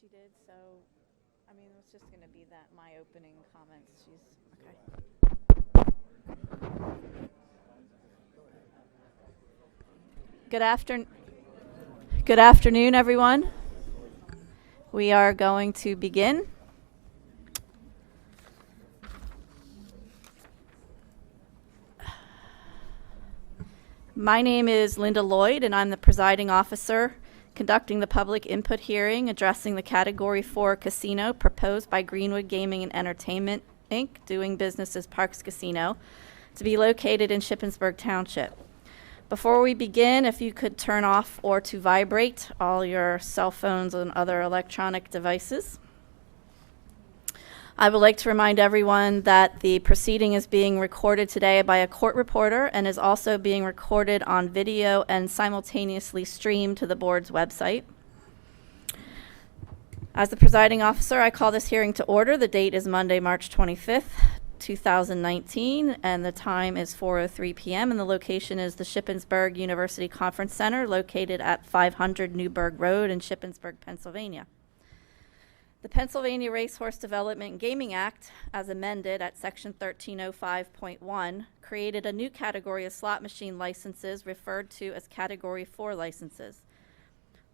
she did, so, I mean, it's just going to be that, my opening comments. She's, okay. Good afternoon, everyone. We are going to begin. My name is Linda Lloyd, and I'm the presiding officer conducting the public input hearing addressing the Category 4 casino proposed by Greenwood Gaming and Entertainment, Inc., doing business as Parx Casino, to be located in Shippensburg Township. Before we begin, if you could turn off or to vibrate all your cell phones and other electronic devices. I would like to remind everyone that the proceeding is being recorded today by a court reporter and is also being recorded on video and simultaneously streamed to the board's website. As the presiding officer, I call this hearing to order. The date is Monday, March 25th, 2019, and the time is 4:03 p.m. and the location is the Shippensburg University Conference Center, located at 500 Newburgh Road in Shippensburg, Pennsylvania. The Pennsylvania Racehorse Development and Gaming Act, as amended at Section 1305.1, created a new category of slot machine licenses referred to as Category 4 licenses.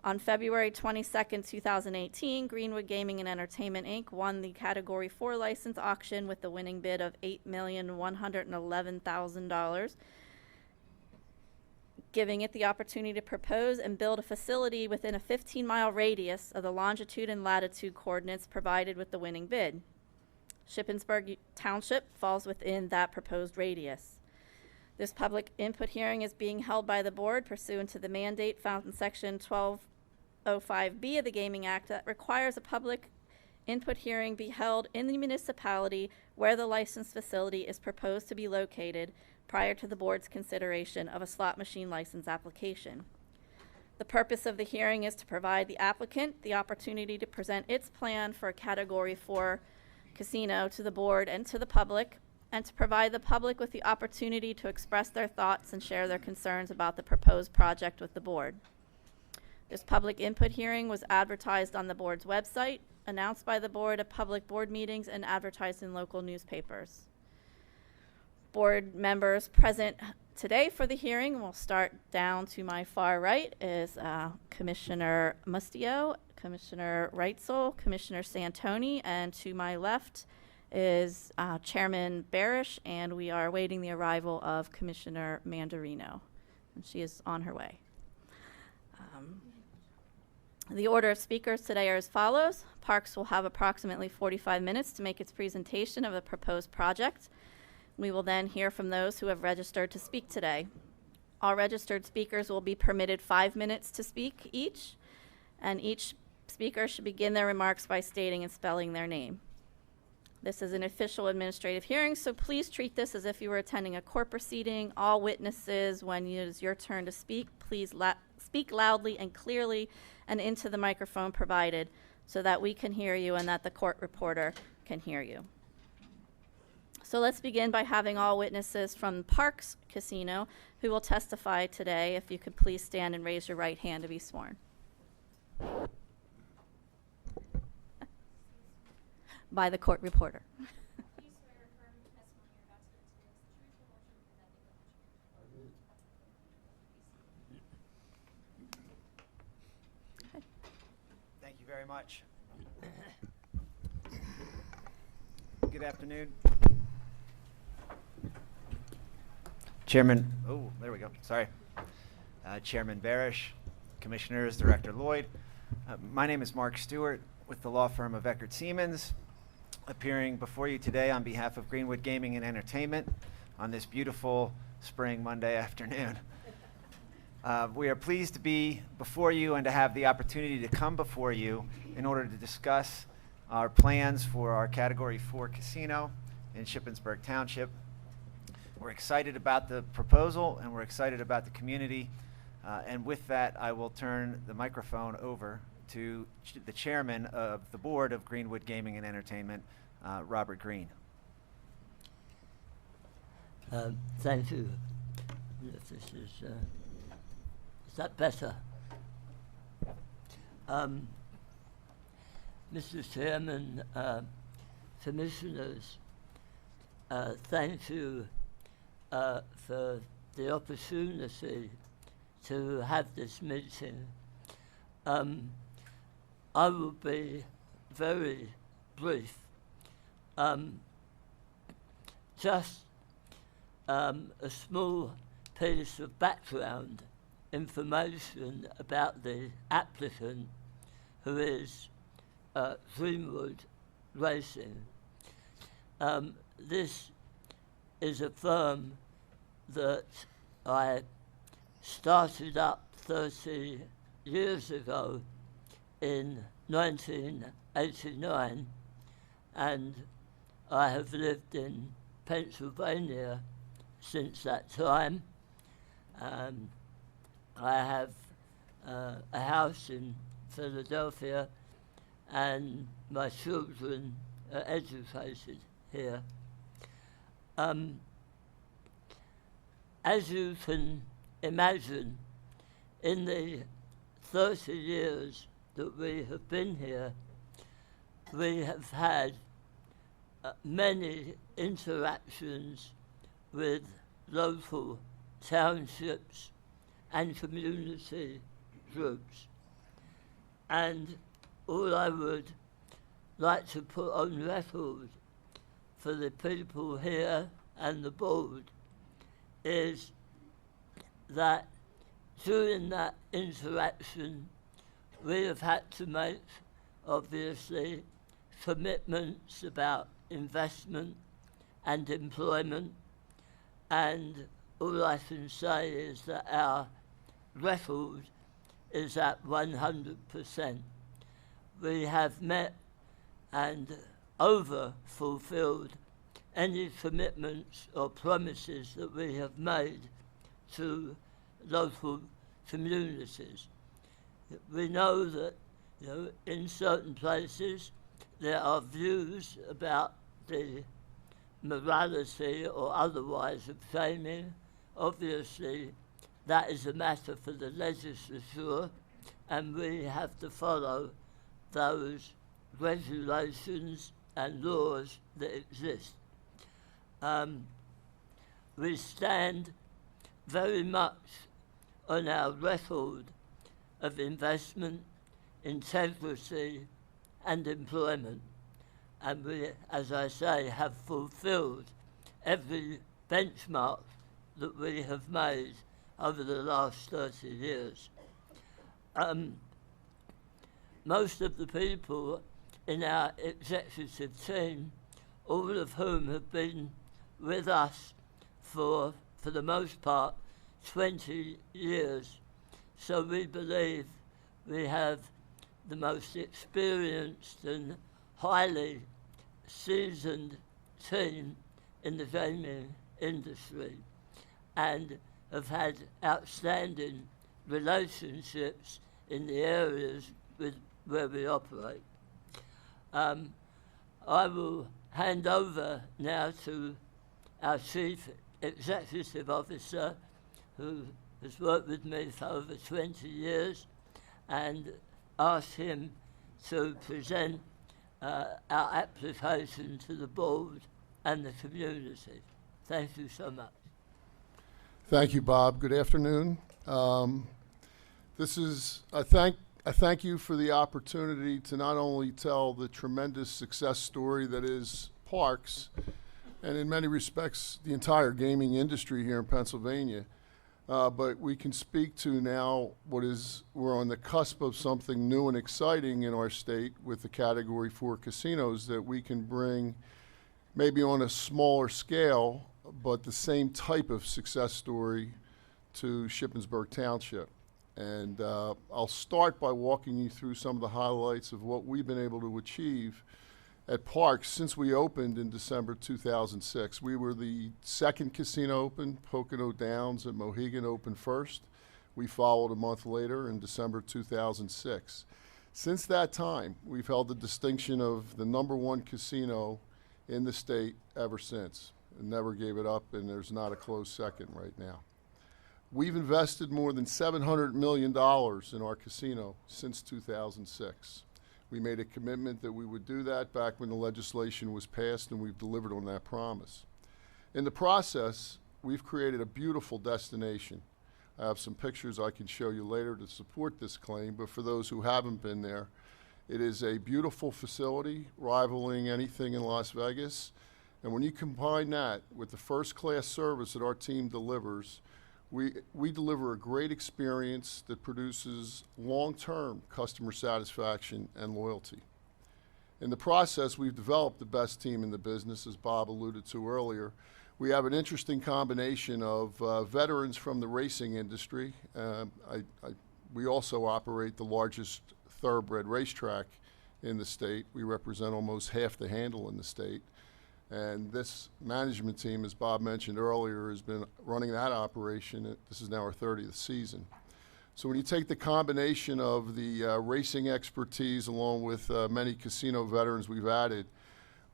On February 22, 2018, Greenwood Gaming and Entertainment, Inc. won the Category 4 license auction with the winning bid of $8,111,000, giving it the opportunity to propose and build a facility within a 15-mile radius of the longitude and latitude coordinates provided with the winning bid. Shippensburg Township falls within that proposed radius. This public input hearing is being held by the board pursuant to the mandate found in Section 1205B of the Gaming Act that requires a public input hearing be held in the municipality where the licensed facility is proposed to be located prior to the board's consideration of a slot machine license application. The purpose of the hearing is to provide the applicant the opportunity to present its plan for a Category 4 casino to the board and to the public, and to provide the public with the opportunity to express their thoughts and share their concerns about the proposed project with the board. This public input hearing was advertised on the board's website, announced by the board at public board meetings, and advertised in local newspapers. Board members present today for the hearing, we'll start down to my far right, is Commissioner Mustio, Commissioner Reitzel, Commissioner Santoni, and to my left is Chairman Barish, and we are awaiting the arrival of Commissioner Mandarino, and she is on her way. The order of speakers today are as follows. Parx will have approximately 45 minutes to make its presentation of the proposed project. We will then hear from those who have registered to speak today. All registered speakers will be permitted 5 minutes to speak each, and each speaker should begin their remarks by stating and spelling their name. This is an official administrative hearing, so please treat this as if you were attending a court proceeding. All witnesses, when it is your turn to speak, please speak loudly and clearly and into the microphone provided so that we can hear you and that the court reporter can hear you. So let's begin by having all witnesses from Parx Casino who will testify today. If you could please stand and raise your right hand to be sworn. By the court reporter. Thank you very much. Good afternoon. Chairman, there we go, sorry. Chairman Barish, Commissioners, Director Lloyd. My name is Mark Stewart with the law firm of Eckert Siemens, appearing before you today on behalf of Greenwood Gaming and Entertainment on this beautiful spring Monday afternoon. We are pleased to be before you and to have the opportunity to come before you in order to discuss our plans for our Category 4 casino in Shippensburg Township. We're excited about the proposal and we're excited about the community. And with that, I will turn the microphone over to the chairman of the board of Greenwood Gaming and Entertainment, Robert Green. Thank you. This is that better? Mr. Chairman, Commissioners, thank you for the opportunity to have this meeting. I will be very brief. Just a small piece of background information about the applicant, who is Greenwood Racing. This is a firm that I started up 30 years ago in 1989, and I have lived in Pennsylvania since that time. I have a house in Philadelphia, and my children are educated here. As you can imagine, in the 30 years that we have been here, we have had many interactions with local townships and community groups. And all I would like to put on record for the people here and the board is that during that interaction we have had to make, obviously, commitments about investment and employment, and all I can say is that our record is at 100%. We have met and over-fulfilled any commitments or promises that we have made to local communities. We know that, in certain places there are views about the morality or otherwise of gaming. Obviously, that is a matter for the legislature, and we have to follow those regulations and laws that exist. We stand very much on our record of investment, integrity, and employment. And we, as I say, have fulfilled every benchmark that we have made over the last 30 years. Most of the people in our executive team, all of whom have been with us for the most part, 20 years. So we believe we have the most experienced and highly seasoned team in the gaming industry, and have had outstanding relationships in the areas where we operate. I will hand over now to our Chief Executive Officer, who has worked with me for over 20 years, and ask him to present our application to the board and the community. Thank you so much. Thank you, Bob. Good afternoon. I thank you for the opportunity to not only tell the tremendous success story that is Parx, and in many respects the entire gaming industry here in Pennsylvania, but we can speak to now we're on the cusp of something new and exciting in our state with the Category 4 casinos that we can bring maybe on a smaller scale, but the same type of success story to Shippensburg Township. And I'll start by walking you through some of the highlights of what we've been able to achieve at Parx since we opened in December 2006. We were the second casino open. Pocono Downs and Mohegan opened first. We followed a month later in December 2006. Since that time, we've held the distinction of the #1 casino in the state ever since. And never gave it up, and there's not a close second right now. We've invested more than $700 million in our casino since 2006. We made a commitment that we would do that back when the legislation was passed, and we've delivered on that promise. In the process, we've created a beautiful destination. I have some pictures I can show you later to support this claim, but for those who haven't been there, it is a beautiful facility rivaling anything in Las Vegas. And when you combine that with the first-class service that our team delivers, we deliver a great experience that produces long-term customer satisfaction and loyalty. In the process, we've developed the best team in the business, as Bob alluded to earlier. We have an interesting combination of veterans from the racing industry. We also operate the largest thoroughbred racetrack in the state. We represent almost half the handle in the state. And this management team, as Bob mentioned earlier, has been running that operation. This is now our 30th season. So when you take the combination of the racing expertise along with many casino veterans we've added,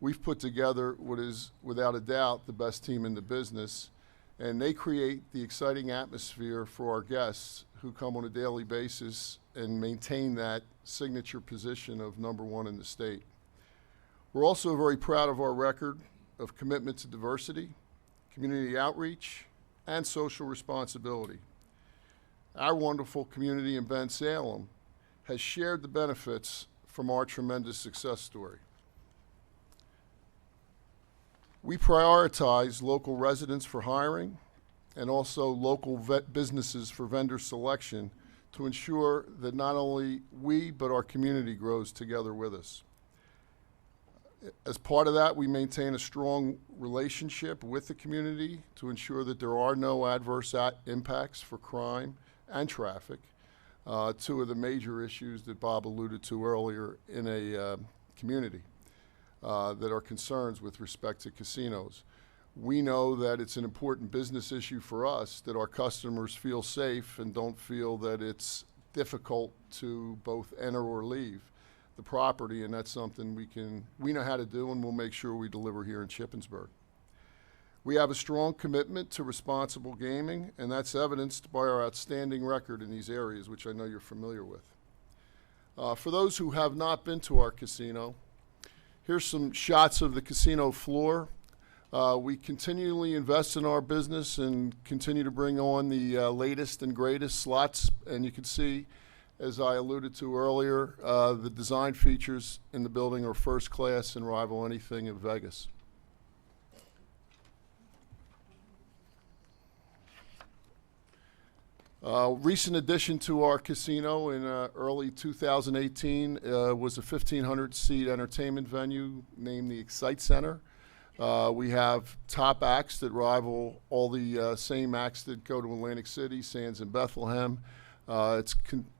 we've put together what is, without a doubt, the best team in the business. And they create the exciting atmosphere for our guests who come on a daily basis and maintain that signature position of #1 in the state. We're also very proud of our record of commitment to diversity, community outreach, and social responsibility. Our wonderful community in Ben Salem has shared the benefits from our tremendous success story. We prioritize local residents for hiring and also local businesses for vendor selection to ensure that not only we, but our community grows together with us. As part of that, we maintain a strong relationship with the community to ensure that there are no adverse impacts for crime and traffic, two of the major issues that Bob alluded to earlier in a community that are concerns with respect to casinos. We know that it's an important business issue for us that our customers feel safe and don't feel that it's difficult to both enter or leave the property, and that's something we know how to do, and we'll make sure we deliver here in Shippensburg. We have a strong commitment to responsible gaming, and that's evidenced by our outstanding record in these areas, which I know you're familiar with. For those who have not been to our casino, here's some shots of the casino floor. We continually invest in our business and continue to bring on the latest and greatest slots, and you can see, as I alluded to earlier, the design features in the building are first class and rival anything in Vegas. Recent addition to our casino in early 2018 was a 1,500-seat entertainment venue named the Excite Center. We have top acts that rival all the same acts that go to Atlantic City, Sands, and Bethlehem.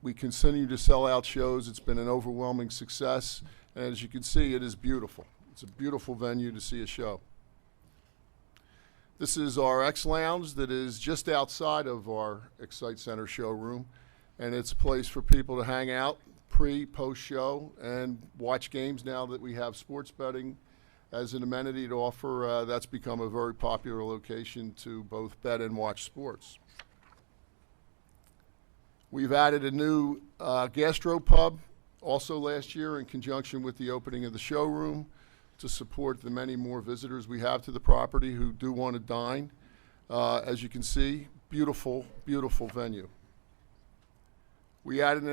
We continue to sell out shows. It's been an overwhelming success, and as you can see, it is beautiful. It's a beautiful venue to see a show. This is our X Lounge that is just outside of our Excite Center showroom, and it's a place for people to hang out pre, post-show, and watch games. Now that we have sports betting as an amenity to offer, that's become a very popular location to both bet and watch sports. We've added a new gastropub also last year in conjunction with the opening of the showroom to support the many more visitors we have to the property who do want to dine. As you can see, beautiful, beautiful venue. We added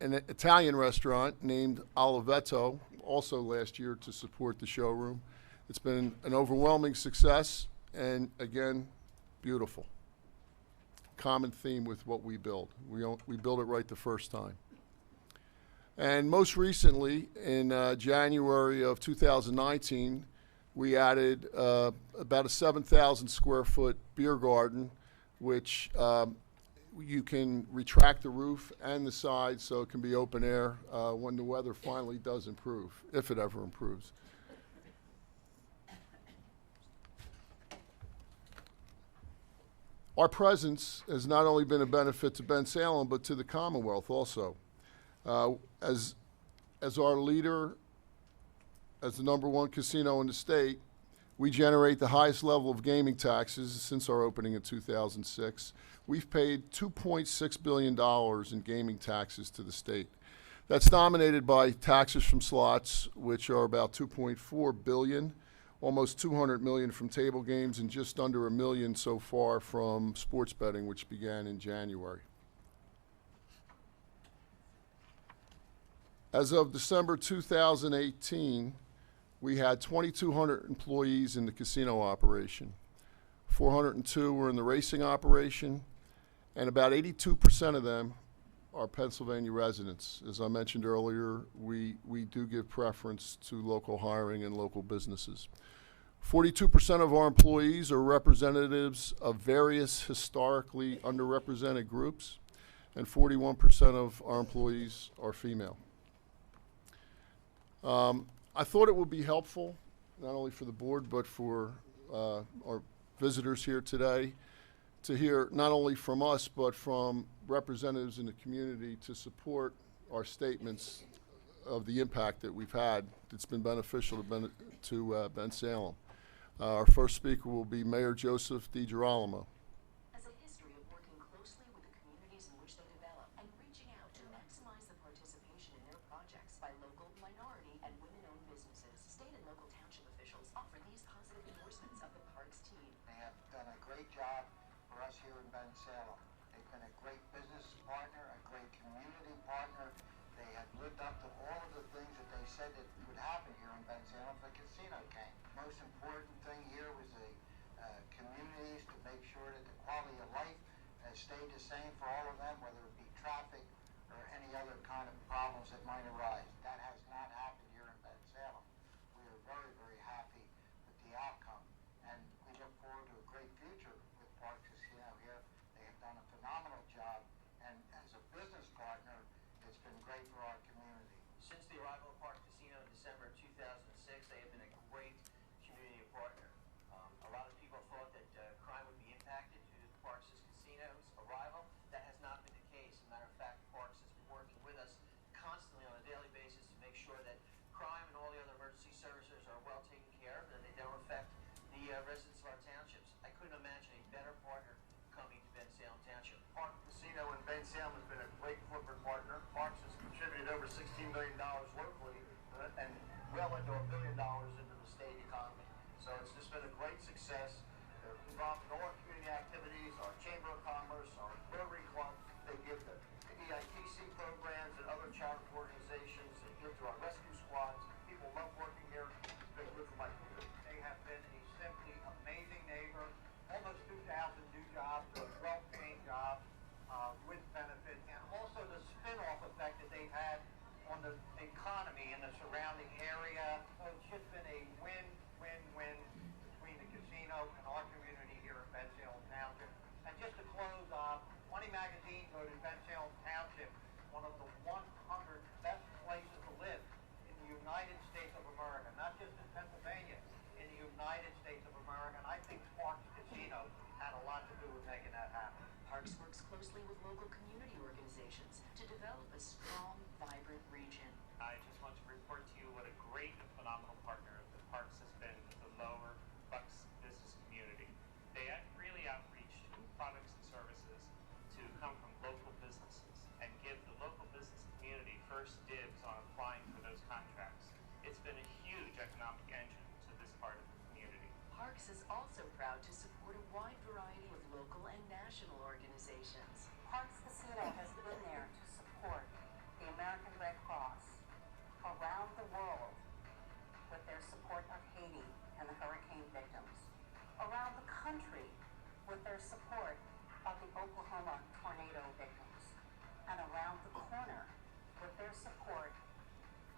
an Italian restaurant named Oliveto also last year to support the showroom. It's been an overwhelming success, and again, beautiful. Common theme with what we build. We build it right the first time. And most recently, in January of 2019, we added about a 7,000 square foot beer garden, which you can retract the roof and the sides so it can be open air when the weather finally does improve, if it ever improves. Our presence has not only been a benefit to Ben Salem, but to the Commonwealth also. As our leader, as the #1 casino in the state, we generate the highest level of gaming taxes since our opening in 2006. We've paid $2.6 billion in gaming taxes to the state. That's dominated by taxes from slots, which are about 2.4 billion, almost 200 million from table games, and just under $1 million so far from sports betting, which began in January. As of December 2018, we had 2,200 employees in the casino operation. 402 were in the racing operation, and about 82% of them are Pennsylvania residents. As I mentioned earlier, we do give preference to local hiring and local businesses. 42% of our employees are representatives of various historically underrepresented groups, and 41% of our employees are female. I thought it would be helpful, not only for the board, but for our visitors here today, to hear not only from us, but from representatives in the community to support our statements of the impact that we've had that's been beneficial to Bensalem. Our first speaker will be Mayor Joseph DiGirolamo. Has a history of working closely with the communities in which they develop and reaching out to maximize the participation in their projects by local, minority, and women-owned businesses. State and local township officials offer these positive endorsements of the Parx team. They have done a great job for us here in Bensalem. They've been a great business partner, a great community partner. They have lived up to all of the things that they said that would happen here in Bensalem if the casino came. Most important thing here was the communities to make sure that the quality of life stayed the same for all of them, whether it be traffic or any other kind of problems that might arise. That has not happened here in Bensalem. We are very, very happy with the outcome, and we look forward to a great future with Parx Casino here. They have done a phenomenal job, and as a business partner, it's been great for our community. Since the arrival of Parx Casino in December of 2006, they have been a great community partner. A lot of people thought that crime would be impacted due to Parx's Casino's arrival. That has not been the case. As a matter of fact, Parx has been working with us constantly on a daily basis to make sure that crime and all the other emergency services are well taken care of and that they don't affect the residents of our townships. I couldn't imagine a better partner coming to Bensalem Township. Parx Casino in Bensalem has been a great corporate partner. Parx has contributed over $16 million locally and well into $1 billion into the state economy. So it's just been a great success. They're involved in all our community activities, our Chamber of Commerce, our Rotary Club. They give the EITC programs and other charitable organizations. They give to our rescue squads. People love working here. It's been good for my community. They have been a simply amazing neighbor. Almost 2,000 new jobs, a well-paying job with benefits, and also the spin-off effect that they've had on the economy in the surrounding area. So it's just been a win-win-win between the casino and our community here in Bensalem Township. And just to close off, Money Magazine voted Bensalem Township one of the 100 best places to live in the United States of America, not just in Pennsylvania, in the United States of America. And I think Parx Casino had a lot to do with making that happen. Parx works closely with local community organizations to develop a strong, vibrant region. I just want to report to you what a great and phenomenal partner the Parx has been with the lower Bucks business community. They really outreach to products and services to come from local businesses and give the local business community first dibs on applying for those contracts. It's been a huge economic engine to this part of the community. Parx is also proud to support a wide variety of local and national organizations. Parx Casino has been there to support the American Red Cross around the world with their support of Haiti and the hurricane victims, around the country with their support of the Oklahoma tornado victims, and around the corner with their support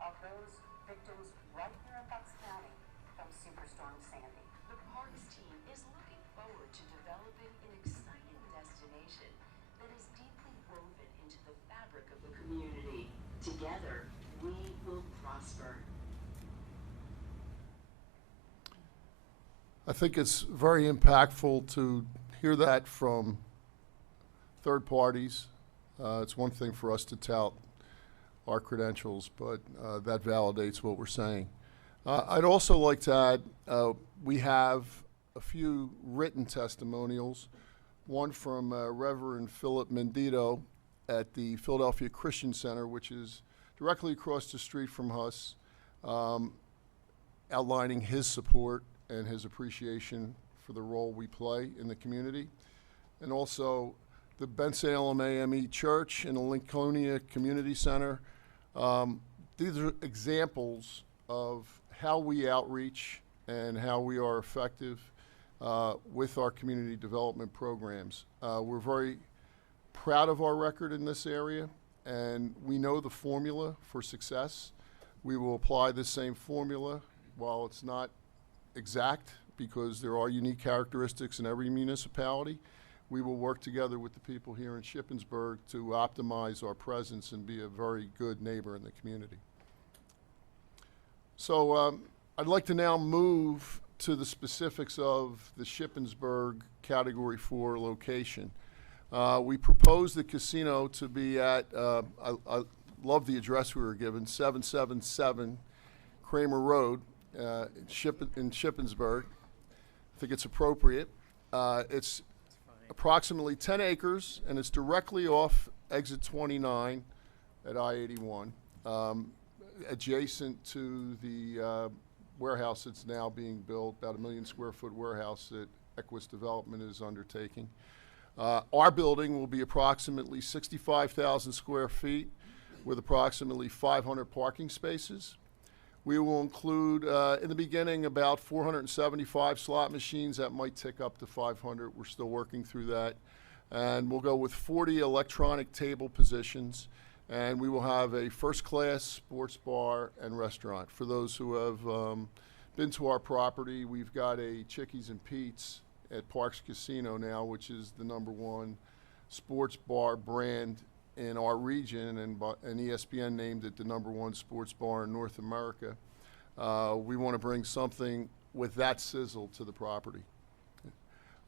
of those victims right here in Bucks County from Superstorm Sandy. The Parx team is looking forward to developing an exciting destination that is deeply woven into the fabric of the community. Together, we will prosper. I think it's very impactful to hear that from third parties. It's one thing for us to tout our credentials, but that validates what we're saying. I'd also like to add, we have a few written testimonials, one from Reverend Philip Mendito at the Philadelphia Christian Center, which is directly across the street from us, outlining his support and his appreciation for the role we play in the community. And also the Bensalem AME Church and the Lincolnia Community Center. These are examples of how we outreach and how we are effective with our community development programs. We're very proud of our record in this area, and we know the formula for success. We will apply the same formula while it's not exact, because there are unique characteristics in every municipality. We will work together with the people here in Shippensburg to optimize our presence and be a very good neighbor in the community. So I'd like to now move to the specifics of the Shippensburg Category 4 location. We propose the casino to be at, I love the address we were given, 777 Kramer Road in Shippensburg. I think it's appropriate. It's approximately 10 acres, and it's directly off exit 29 at I-81, adjacent to the warehouse that's now being built, about a 1 million square foot warehouse that Equus Development is undertaking. Our building will be approximately 65,000 square feet with approximately 500 parking spaces. We will include, in the beginning, about 475 slot machines. That might tick up to 500. We're still working through that. And we'll go with 40 electronic table positions. And we will have a first-class sports bar and restaurant. For those who have been to our property, we've got a Chickies and Pete's at Parx Casino now, which is the #1 sports bar brand in our region, and ESPN named it the #1 sports bar in North America. We want to bring something with that sizzle to the property.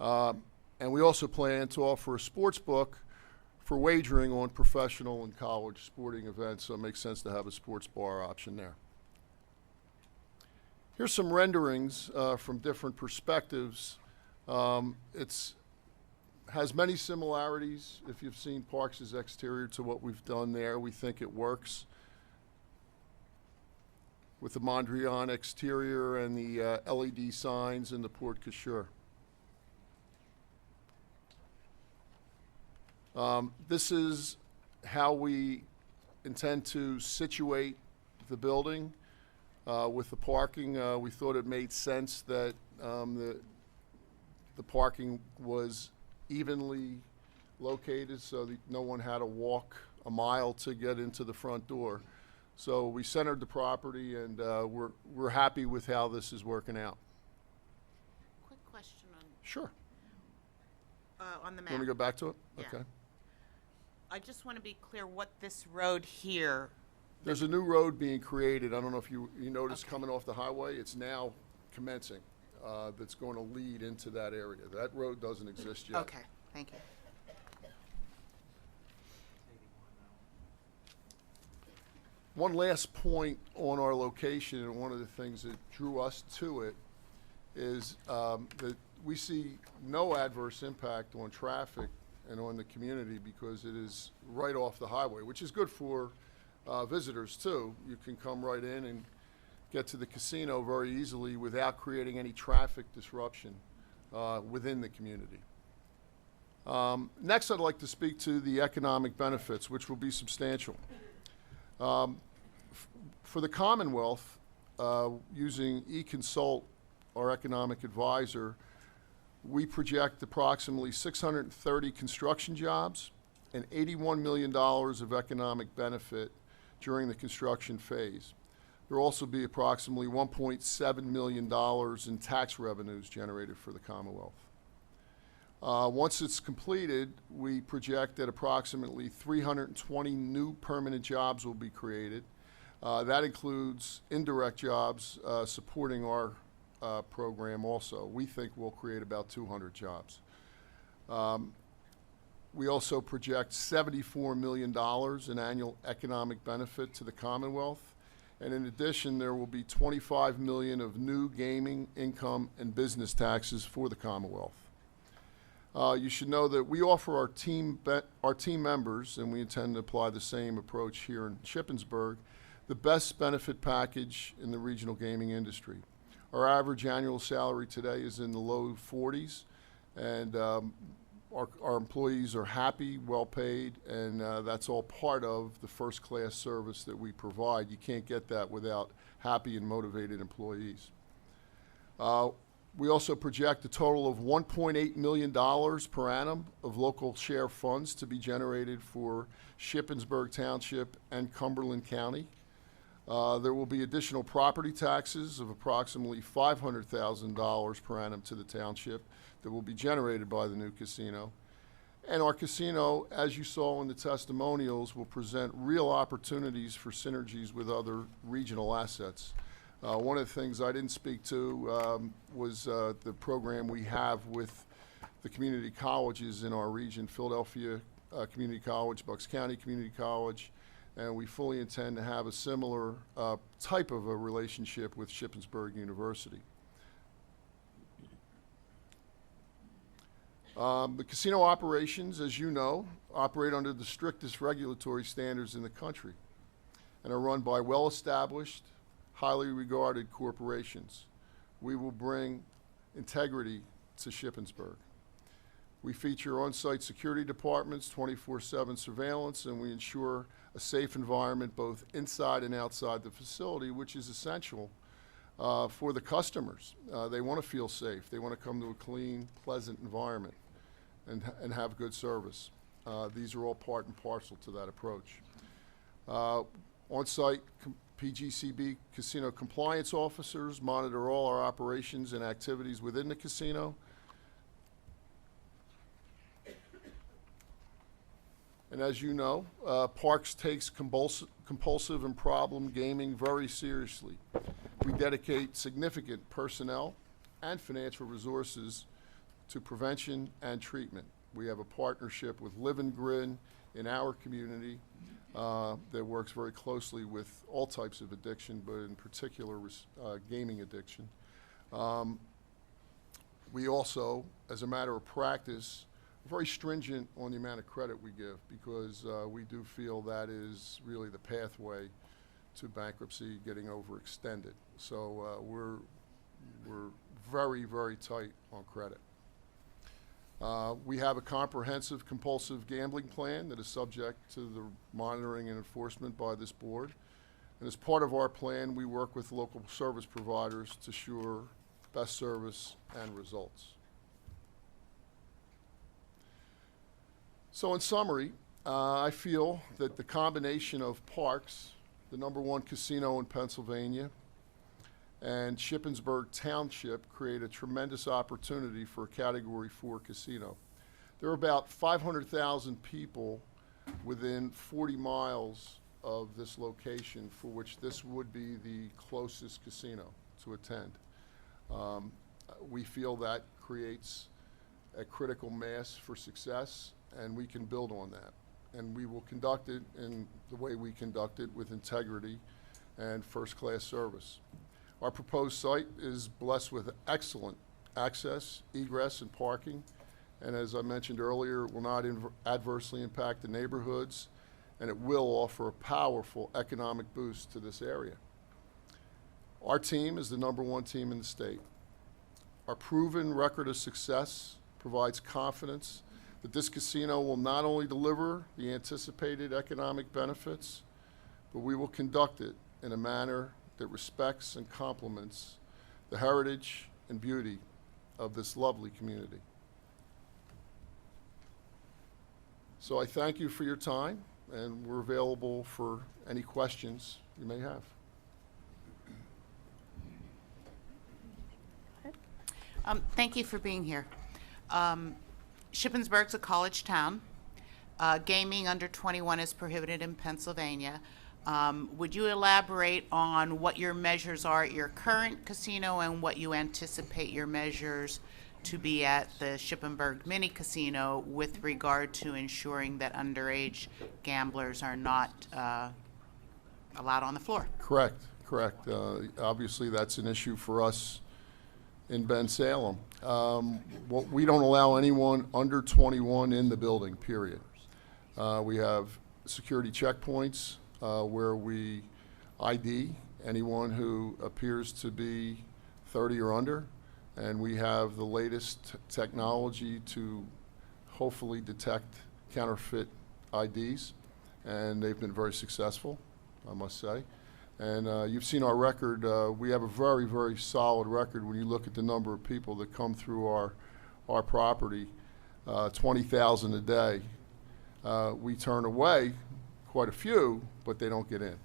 And we also plan to offer a sports book for wagering on professional and college sporting events, so it makes sense to have a sports bar option there. Here's some renderings from different perspectives. It's has many similarities, if you've seen Parx's exterior, to what we've done there. We think it works with the Mondrian exterior and the LED signs and the porte cochere. This is how we intend to situate the building with the parking. We thought it made sense that the parking was evenly located so that no one had to walk a mile to get into the front door. So we centered the property, and we're happy with how this is working out. Quick question on Sure. on the map. Want me to go back to it? Yeah. Okay. I just want to be clear what this road here. There's a new road being created. I don't know if you noticed Okay. coming off the highway. It's now commencing. That's going to lead into that area. That road doesn't exist yet. Okay, thank you. One last point on our location, and one of the things that drew us to it is that we see no adverse impact on traffic and on the community because it is right off the highway, which is good for visitors too. You can come right in and get to the casino very easily without creating any traffic disruption within the community. Next, I'd like to speak to the economic benefits, which will be substantial. For the Commonwealth, using eConsult, our economic advisor, we project approximately 630 construction jobs and $81 million of economic benefit during the construction phase. There will also be approximately $1.7 million in tax revenues generated for the Commonwealth. Once it's completed, we project that approximately 320 new permanent jobs will be created. That includes indirect jobs supporting our program also. We think we'll create about 200 jobs. We also project $74 million in annual economic benefit to the Commonwealth. And in addition, there will be $25 million of new gaming income and business taxes for the Commonwealth. You should know that we offer our team members, and we intend to apply the same approach here in Shippensburg, the best benefit package in the regional gaming industry. Our average annual salary today is in the low 40s, and our employees are happy, well paid, and that's all part of the first-class service that we provide. You can't get that without happy and motivated employees. We also project a total of $1.8 million per annum of local share funds to be generated for Shippensburg Township and Cumberland County. There will be additional property taxes of approximately $500,000 per annum to the township that will be generated by the new casino. And our casino, as you saw in the testimonials, will present real opportunities for synergies with other regional assets. One of the things I didn't speak to was the program we have with the community colleges in our region, Philadelphia Community College, Bucks County Community College, and we fully intend to have a similar type of a relationship with Shippensburg University. The casino operations, as you know, operate under the strictest regulatory standards in the country and are run by well-established, highly regarded corporations. We will bring integrity to Shippensburg. We feature on-site security departments, 24/7 surveillance, and we ensure a safe environment both inside and outside the facility, which is essential for the customers. They want to feel safe. They want to come to a clean, pleasant environment and have good service. These are all part and parcel to that approach. On-site PGCB casino compliance officers monitor all our operations and activities within the casino. And as you know, Parx takes compulsive and problem gaming very seriously. We dedicate significant personnel and financial resources to prevention and treatment. We have a partnership with Live and Grin in our community that works very closely with all types of addiction, but in particular gaming addiction. We also, as a matter of practice, are very stringent on the amount of credit we give because we do feel that is really the pathway to bankruptcy getting overextended. So we're very, very tight on credit. We have a comprehensive compulsive gambling plan that is subject to the monitoring and enforcement by this board. And as part of our plan, we work with local service providers to ensure best service and results. So in summary, I feel that the combination of Parx, the #1 casino in Pennsylvania, and Shippensburg Township create a tremendous opportunity for a Category 4 casino. There are about 500,000 people within 40 miles of this location for which this would be the closest casino to attend. We feel that creates a critical mass for success, and we can build on that. And we will conduct it in the way we conduct it, with integrity and first-class service. Our proposed site is blessed with excellent access, egress, and parking. And as I mentioned earlier, it will not adversely impact the neighborhoods, and it will offer a powerful economic boost to this area. Our team is the #1 team in the state. Our proven record of success provides confidence that this casino will not only deliver the anticipated economic benefits, but we will conduct it in a manner that respects and complements the heritage and beauty of this lovely community. So I thank you for your time, and we're available for any questions you may have. Thank you for being here. Shippensburg's a college town. Gaming under 21 is prohibited in Pennsylvania. Would you elaborate on what your measures are at your current casino and what you anticipate your measures to be at the Shippensburg Mini Casino with regard to ensuring that underage gamblers are not allowed on the floor? Correct. Obviously, that's an issue for us in Ben Salem. We don't allow anyone under 21 in the building, period. We have security checkpoints where we ID anyone who appears to be 30 or under, and we have the latest technology to hopefully detect counterfeit IDs, and they've been very successful, I must say. And you've seen our record. We have a very, very solid record when you look at the number of people that come through our property, 20,000 a day. We turn away quite a few, but they don't get in.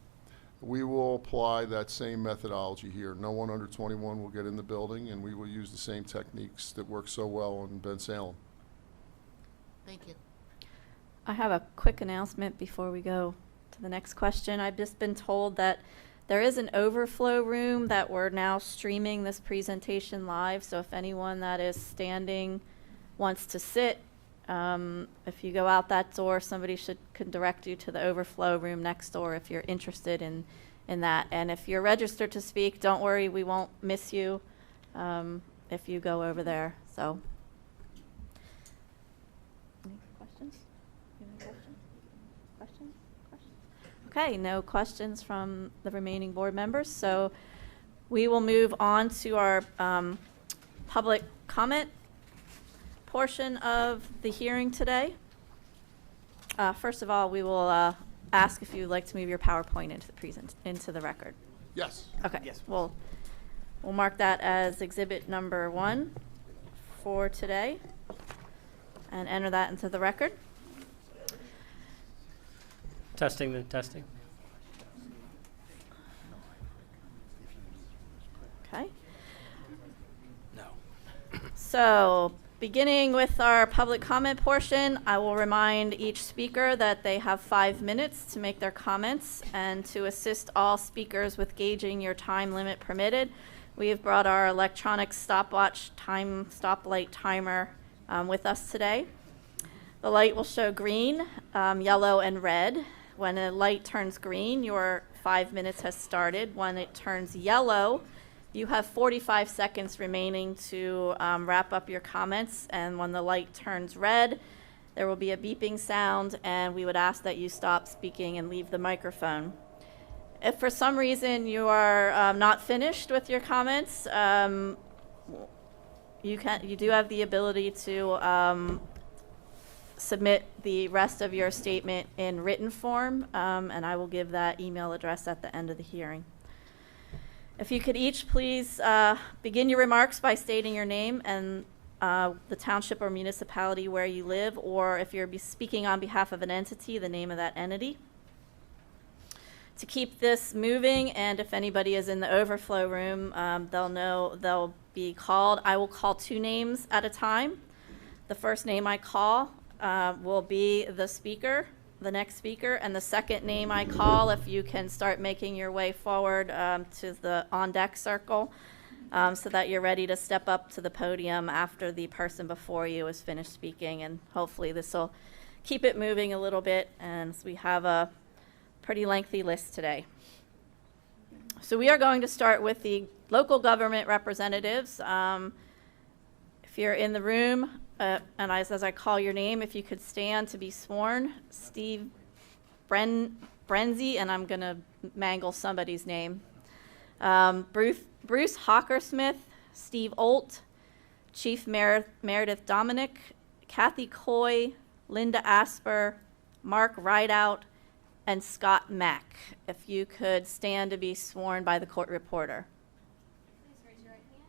We will apply that same methodology here. No one under 21 will get in the building, and we will use the same techniques that work so well in Ben Salem. Thank you. I have a quick announcement before we go to the next question. I've just been told that there is an overflow room that we're now streaming this presentation live. So if anyone that is standing wants to sit, if you go out that door, somebody could direct you to the overflow room next door if you're interested in that. And if you're registered to speak, don't worry, we won't miss you if you go over there. So, any questions? Any questions? Questions? Okay, no questions from the remaining board members. So we will move on to our public comment portion of the hearing today. First of all, we will ask if you'd like to move your PowerPoint into the record. Yes. Okay. Yes. We'll mark that as exhibit number 1 for today and enter that into the record. Testing the testing. Okay. No. So, beginning with our public comment portion, I will remind each speaker that they have 5 minutes to make their comments, and to assist all speakers with gauging your time limit permitted, we have brought our electronic stoplight timer with us today. The light will show green, yellow, and red. When a light turns green, your 5 minutes has started. When it turns yellow, you have 45 seconds remaining to wrap up your comments, and when the light turns red, there will be a beeping sound, and we would ask that you stop speaking and leave the microphone. If for some reason you are not finished with your comments, you do have the ability to submit the rest of your statement in written form, and I will give that email address at the end of the hearing. If you could each please begin your remarks by stating your name and the township or municipality where you live, or if you're speaking on behalf of an entity, the name of that entity. To keep this moving, and if anybody is in the overflow room, they'll be called. I will call 2 names at a time. The first name I call will be the speaker, the next speaker, and the second name I call, if you can start making your way forward to the on-deck circle so that you're ready to step up to the podium after the person before you is finished speaking, and hopefully this will keep it moving a little bit, and we have a pretty lengthy list today. So we are going to start with the local government representatives. If you're in the room, and as I call your name, if you could stand to be sworn. Steve Brenzy, and I'm going to mangle somebody's name. Bruce Hockersmith, Steve Olt, Chief Meredith Dominic, Kathy Coy, Linda Asper, Mark Rideout, and Scott Mack. If you could stand to be sworn by the court reporter. Please raise your right hand.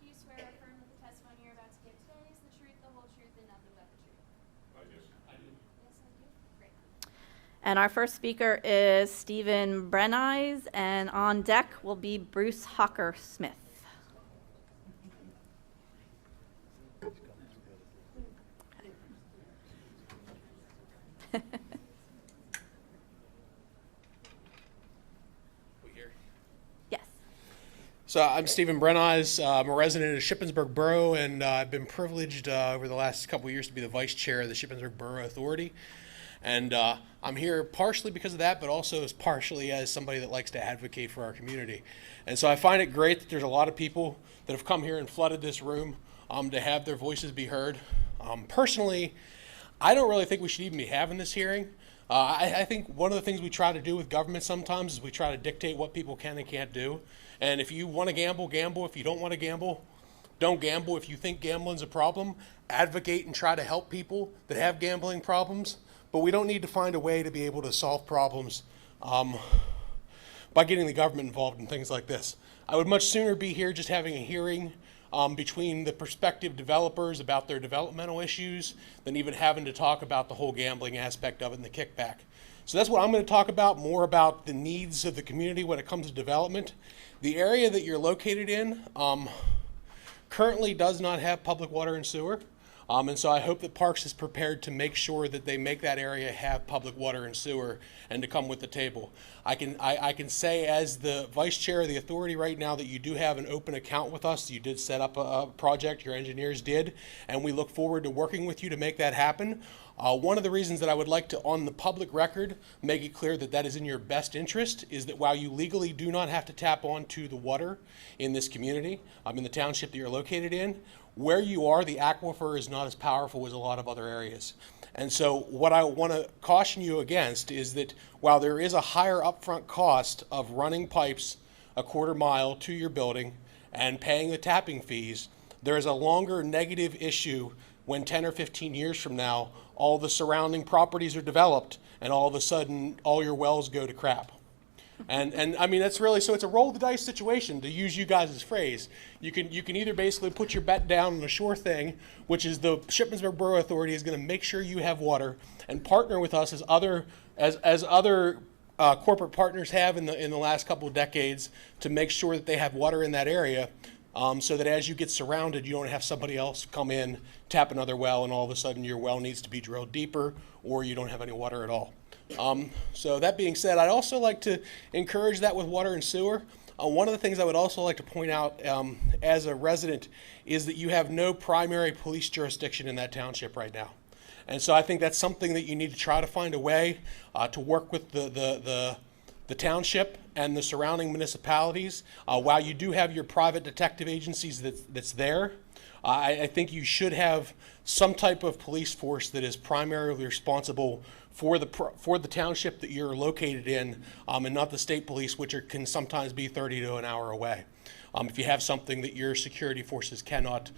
Do you swear or affirm that the testimony you're about to give today is the truth, the whole truth, and nothing but the truth? Yes, I do. Yes, I do. Great. And our first speaker is Stephen Brennies, and on deck will be Bruce Hockersmith. Yes. So I'm Stephen Brennies. I'm a resident of Shippensburg Borough, and I've been privileged over the last couple of years to be the vice chair of the Shippensburg Borough Authority. And I'm here partially because of that, but also partially as somebody that likes to advocate for our community. And so I find it great that there's a lot of people that have come here and flooded this room to have their voices be heard. Personally, I don't really think we should even be having this hearing. I think one of the things we try to do with government sometimes is we try to dictate what people can and can't do. And if you want to gamble, gamble. If you don't want to gamble, don't gamble. If you think gambling's a problem, advocate and try to help people that have gambling problems. But we don't need to find a way to be able to solve problems by getting the government involved in things like this. I would much sooner be here just having a hearing between the prospective developers about their developmental issues than even having to talk about the whole gambling aspect of it and the kickback. So that's what I'm going to talk about, more about the needs of the community when it comes to development. The area that you're located in currently does not have public water and sewer. And so I hope that Parx is prepared to make sure that they make that area have public water and sewer and to come with the table. I can say as the vice chair of the authority right now that you do have an open account with us. You did set up a project, your engineers did, and we look forward to working with you to make that happen. One of the reasons that I would like to, on the public record, make it clear that that is in your best interest is that while you legally do not have to tap onto the water in this community, in the township that you're located in, where you are, the aquifer is not as powerful as a lot of other areas. And so what I want to caution you against is that while there is a higher upfront cost of running pipes a quarter mile to your building and paying the tapping fees, there is a longer negative issue when 10 or 15 years from now, all the surrounding properties are developed and all of a sudden all your wells go to crap. And I mean, that's really, so it's a roll the dice situation, to use you guys' phrase. You can either basically put your bet down on a sure thing, which is the Shippensburg Borough Authority is going to make sure you have water and partner with us as other corporate partners have in the last couple of decades to make sure that they have water in that area, so that as you get surrounded, you don't have somebody else come in, tap another well, and all of a sudden your well needs to be drilled deeper or you don't have any water at all. So that being said, I'd also like to encourage that with water and sewer. One of the things I would also like to point out as a resident is that you have no primary police jurisdiction in that township right now. And so I think that's something that you need to try to find a way to work with the township and the surrounding municipalities. While you do have your private detective agencies that's there, I think you should have some type of police force that is primarily responsible for the township that you're located in, and not the state police, which can sometimes be 30 to an hour away. If you have something that your security forces cannot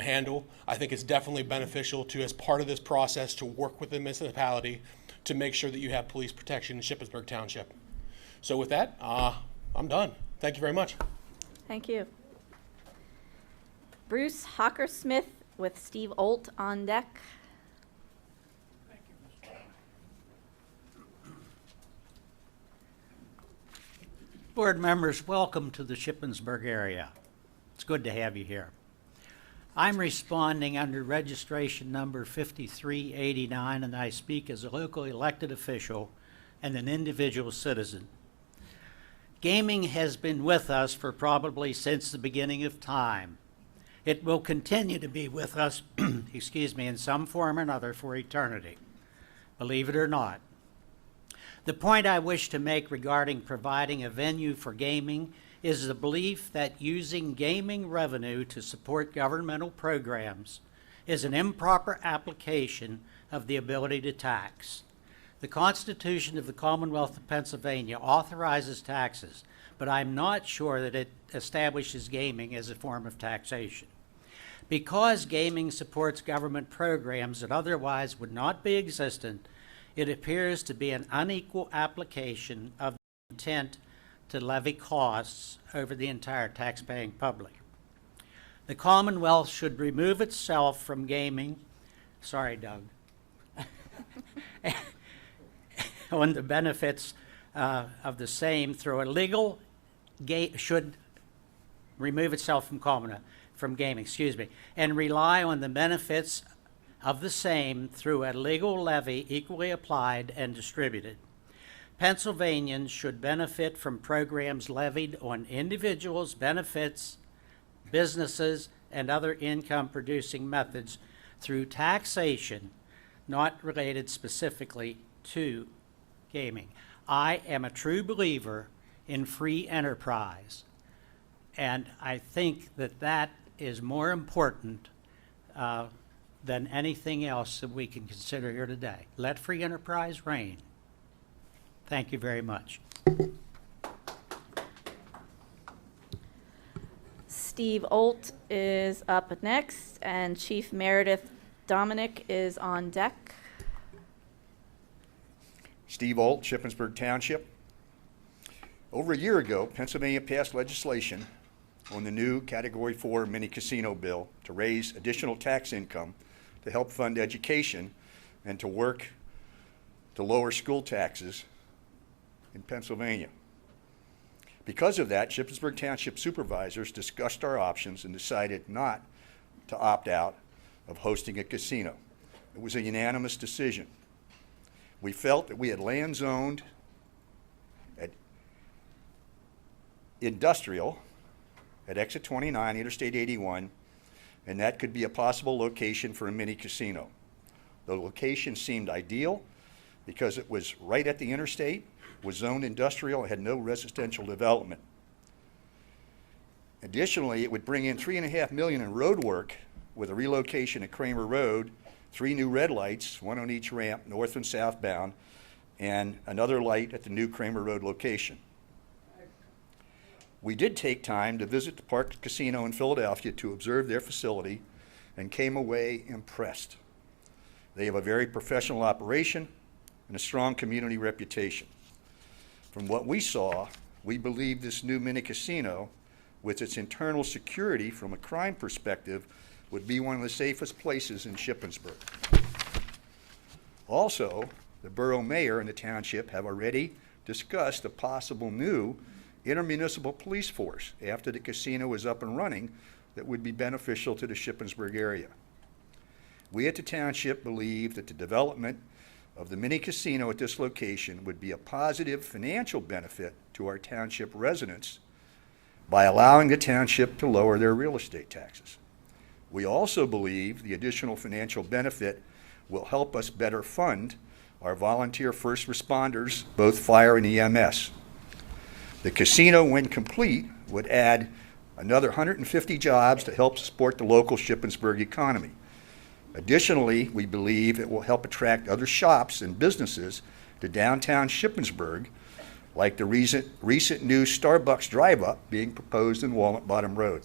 handle, I think it's definitely beneficial to, as part of this process, to work with the municipality to make sure that you have police protection in Shippensburg Township. So with that, I'm done. Thank you very much. Thank you. Bruce Hockersmith with Steve Olt on deck. Board members, welcome to the Shippensburg area. It's good to have you here. I'm responding under registration number 5389, and I speak as a local elected official and an individual citizen. Gaming has been with us for probably since the beginning of time. It will continue to be with us, excuse me, in some form or another for eternity, believe it or not. The point I wish to make regarding providing a venue for gaming is the belief that using gaming revenue to support governmental programs is an improper application of the ability to tax. The Constitution of the Commonwealth of Pennsylvania authorizes taxes, but I'm not sure that it establishes gaming as a form of taxation. Because gaming supports government programs that otherwise would not be existent, it appears to be an unequal application of the intent to levy costs over the entire taxpaying public. The Commonwealth should remove itself from gaming, sorry, Doug, on the benefits of the same through a legal, should remove itself from gaming, and rely on the benefits of the same through a legal levy equally applied and distributed. Pennsylvanians should benefit from programs levied on individuals, benefits, businesses, and other income-producing methods through taxation not related specifically to gaming. I am a true believer in free enterprise, and I think that that is more important than anything else that we can consider here today. Let free enterprise reign. Thank you very much. Steve Olt is up next, and Chief Meredith Dominic is on deck. Steve Olt, Shippensburg Township. Over a year ago, Pennsylvania passed legislation on the new Category 4 mini casino bill to raise additional tax income to help fund education and to work to lower school taxes in Pennsylvania. Because of that, Shippensburg Township supervisors discussed our options and decided not to opt out of hosting a casino. It was a unanimous decision. We felt that we had land zoned at industrial at exit 29, Interstate 81, and that could be a possible location for a mini casino. The location seemed ideal because it was right at the interstate, was zoned industrial, and had no residential development. Additionally, it would bring in $3.5 million in road work with a relocation at Kramer Road, 3 new red lights, 1 on each ramp, north and southbound, and another light at the new Kramer Road location. We did take time to visit the Parx Casino in Philadelphia to observe their facility and came away impressed. They have a very professional operation and a strong community reputation. From what we saw, we believe this new mini casino, with its internal security from a crime perspective, would be one of the safest places in Shippensburg. Also, the borough mayor and the township have already discussed a possible new intermunicipal police force after the casino is up and running that would be beneficial to the Shippensburg area. We at the township believe that the development of the mini casino at this location would be a positive financial benefit to our township residents by allowing the township to lower their real estate taxes. We also believe the additional financial benefit will help us better fund our volunteer first responders, both fire and EMS. The casino, when complete, would add another 150 jobs to help support the local Shippensburg economy. Additionally, we believe it will help attract other shops and businesses to downtown Shippensburg, like the recent new Starbucks drive-up being proposed in Walnut Bottom Road.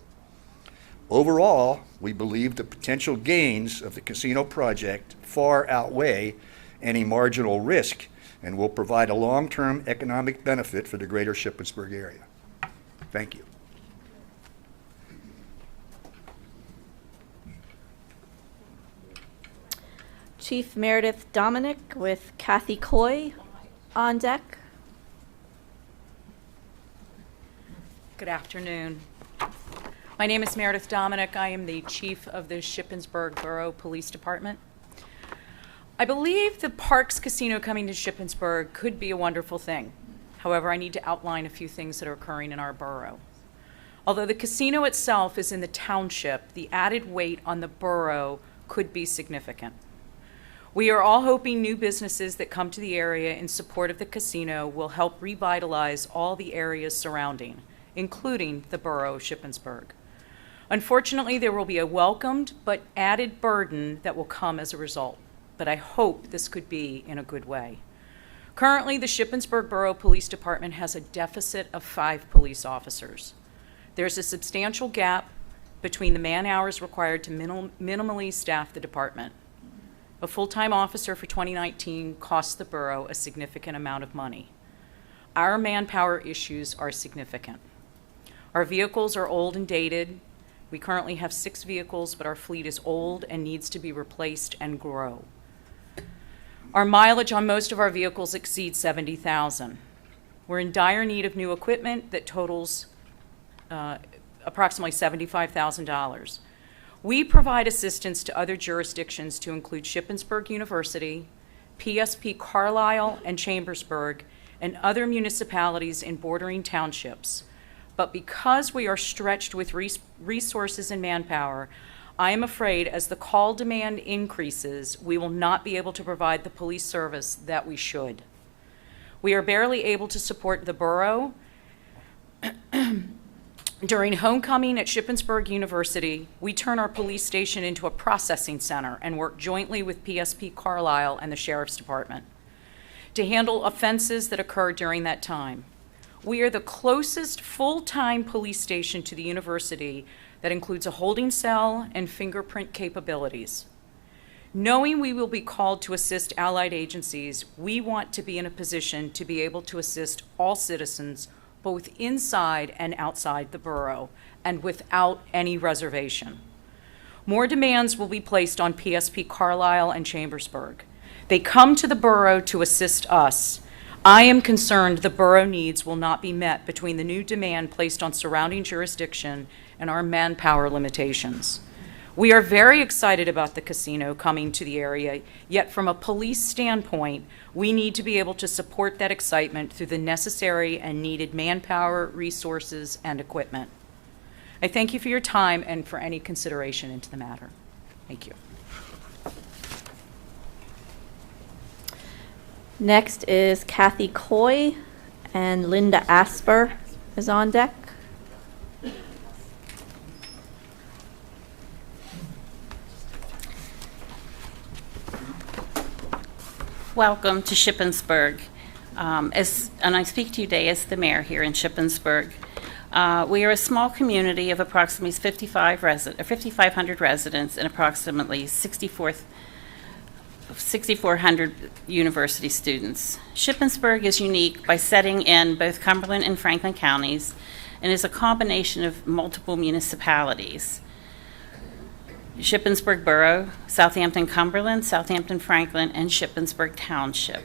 Overall, we believe the potential gains of the casino project far outweigh any marginal risk and will provide a long-term economic benefit for the greater Shippensburg area. Thank you. Chief Meredith Dominic with Kathy Coy on deck. Good afternoon. My name is Meredith Dominic. I am the chief of the Shippensburg Borough Police Department. I believe the Parx Casino coming to Shippensburg could be a wonderful thing. However, I need to outline a few things that are occurring in our borough. Although the casino itself is in the township, the added weight on the borough could be significant. We are all hoping new businesses that come to the area in support of the casino will help revitalize all the areas surrounding, including the borough of Shippensburg. Unfortunately, there will be a welcomed but added burden that will come as a result, but I hope this could be in a good way. Currently, the Shippensburg Borough Police Department has a deficit of 5 police officers. There's a substantial gap between the man-hours required to minimally staff the department. A full-time officer for 2019 cost the borough a significant amount of money. Our manpower issues are significant. Our vehicles are old and dated. We currently have 6 vehicles, but our fleet is old and needs to be replaced and grow. Our mileage on most of our vehicles exceeds 70,000. We're in dire need of new equipment that totals approximately $75,000. We provide assistance to other jurisdictions to include Shippensburg University, PSP Carlisle and Chambersburg, and other municipalities in bordering townships. But because we are stretched with resources and manpower, I am afraid as the call demand increases, we will not be able to provide the police service that we should. We are barely able to support the borough During homecoming at Shippensburg University, we turn our police station into a processing center and work jointly with PSP Carlisle and the Sheriff's Department to handle offenses that occurred during that time. We are the closest full-time police station to the university that includes a holding cell and fingerprint capabilities. Knowing we will be called to assist allied agencies, we want to be in a position to be able to assist all citizens both inside and outside the borough, and without any reservation. More demands will be placed on PSP Carlisle and Chambersburg. They come to the borough to assist us. I am concerned the borough needs will not be met between the new demand placed on surrounding jurisdiction and our manpower limitations. We are very excited about the casino coming to the area, yet from a police standpoint, we need to be able to support that excitement through the necessary and needed manpower, resources, and equipment. I thank you for your time and for any consideration into the matter. Thank you. Next is Kathy Coy, and Linda Asper is on deck. Welcome to Shippensburg. And I speak to you today as the mayor here in Shippensburg. We are a small community of approximately 5,500 residents and approximately 6,400 university students. Shippensburg is unique by setting in both Cumberland and Franklin counties and is a combination of multiple municipalities. Shippensburg Borough, Southampton Cumberland, Southampton Franklin, and Shippensburg Township.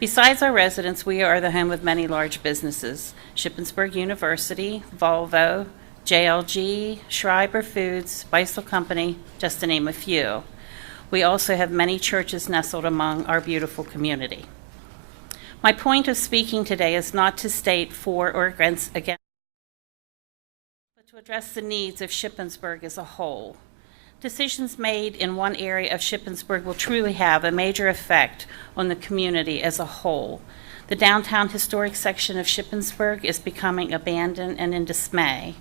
Besides our residents, we are the home of many large businesses: Shippensburg University, Volvo, JLG, Schreiber Foods, Beisel Company, just to name a few. We also have many churches nestled among our beautiful community. My point of speaking today is not to state for or against, but to address the needs of Shippensburg as a whole. Decisions made in one area of Shippensburg will truly have a major effect on the community as a whole. The downtown historic section of Shippensburg is becoming abandoned and in dismay.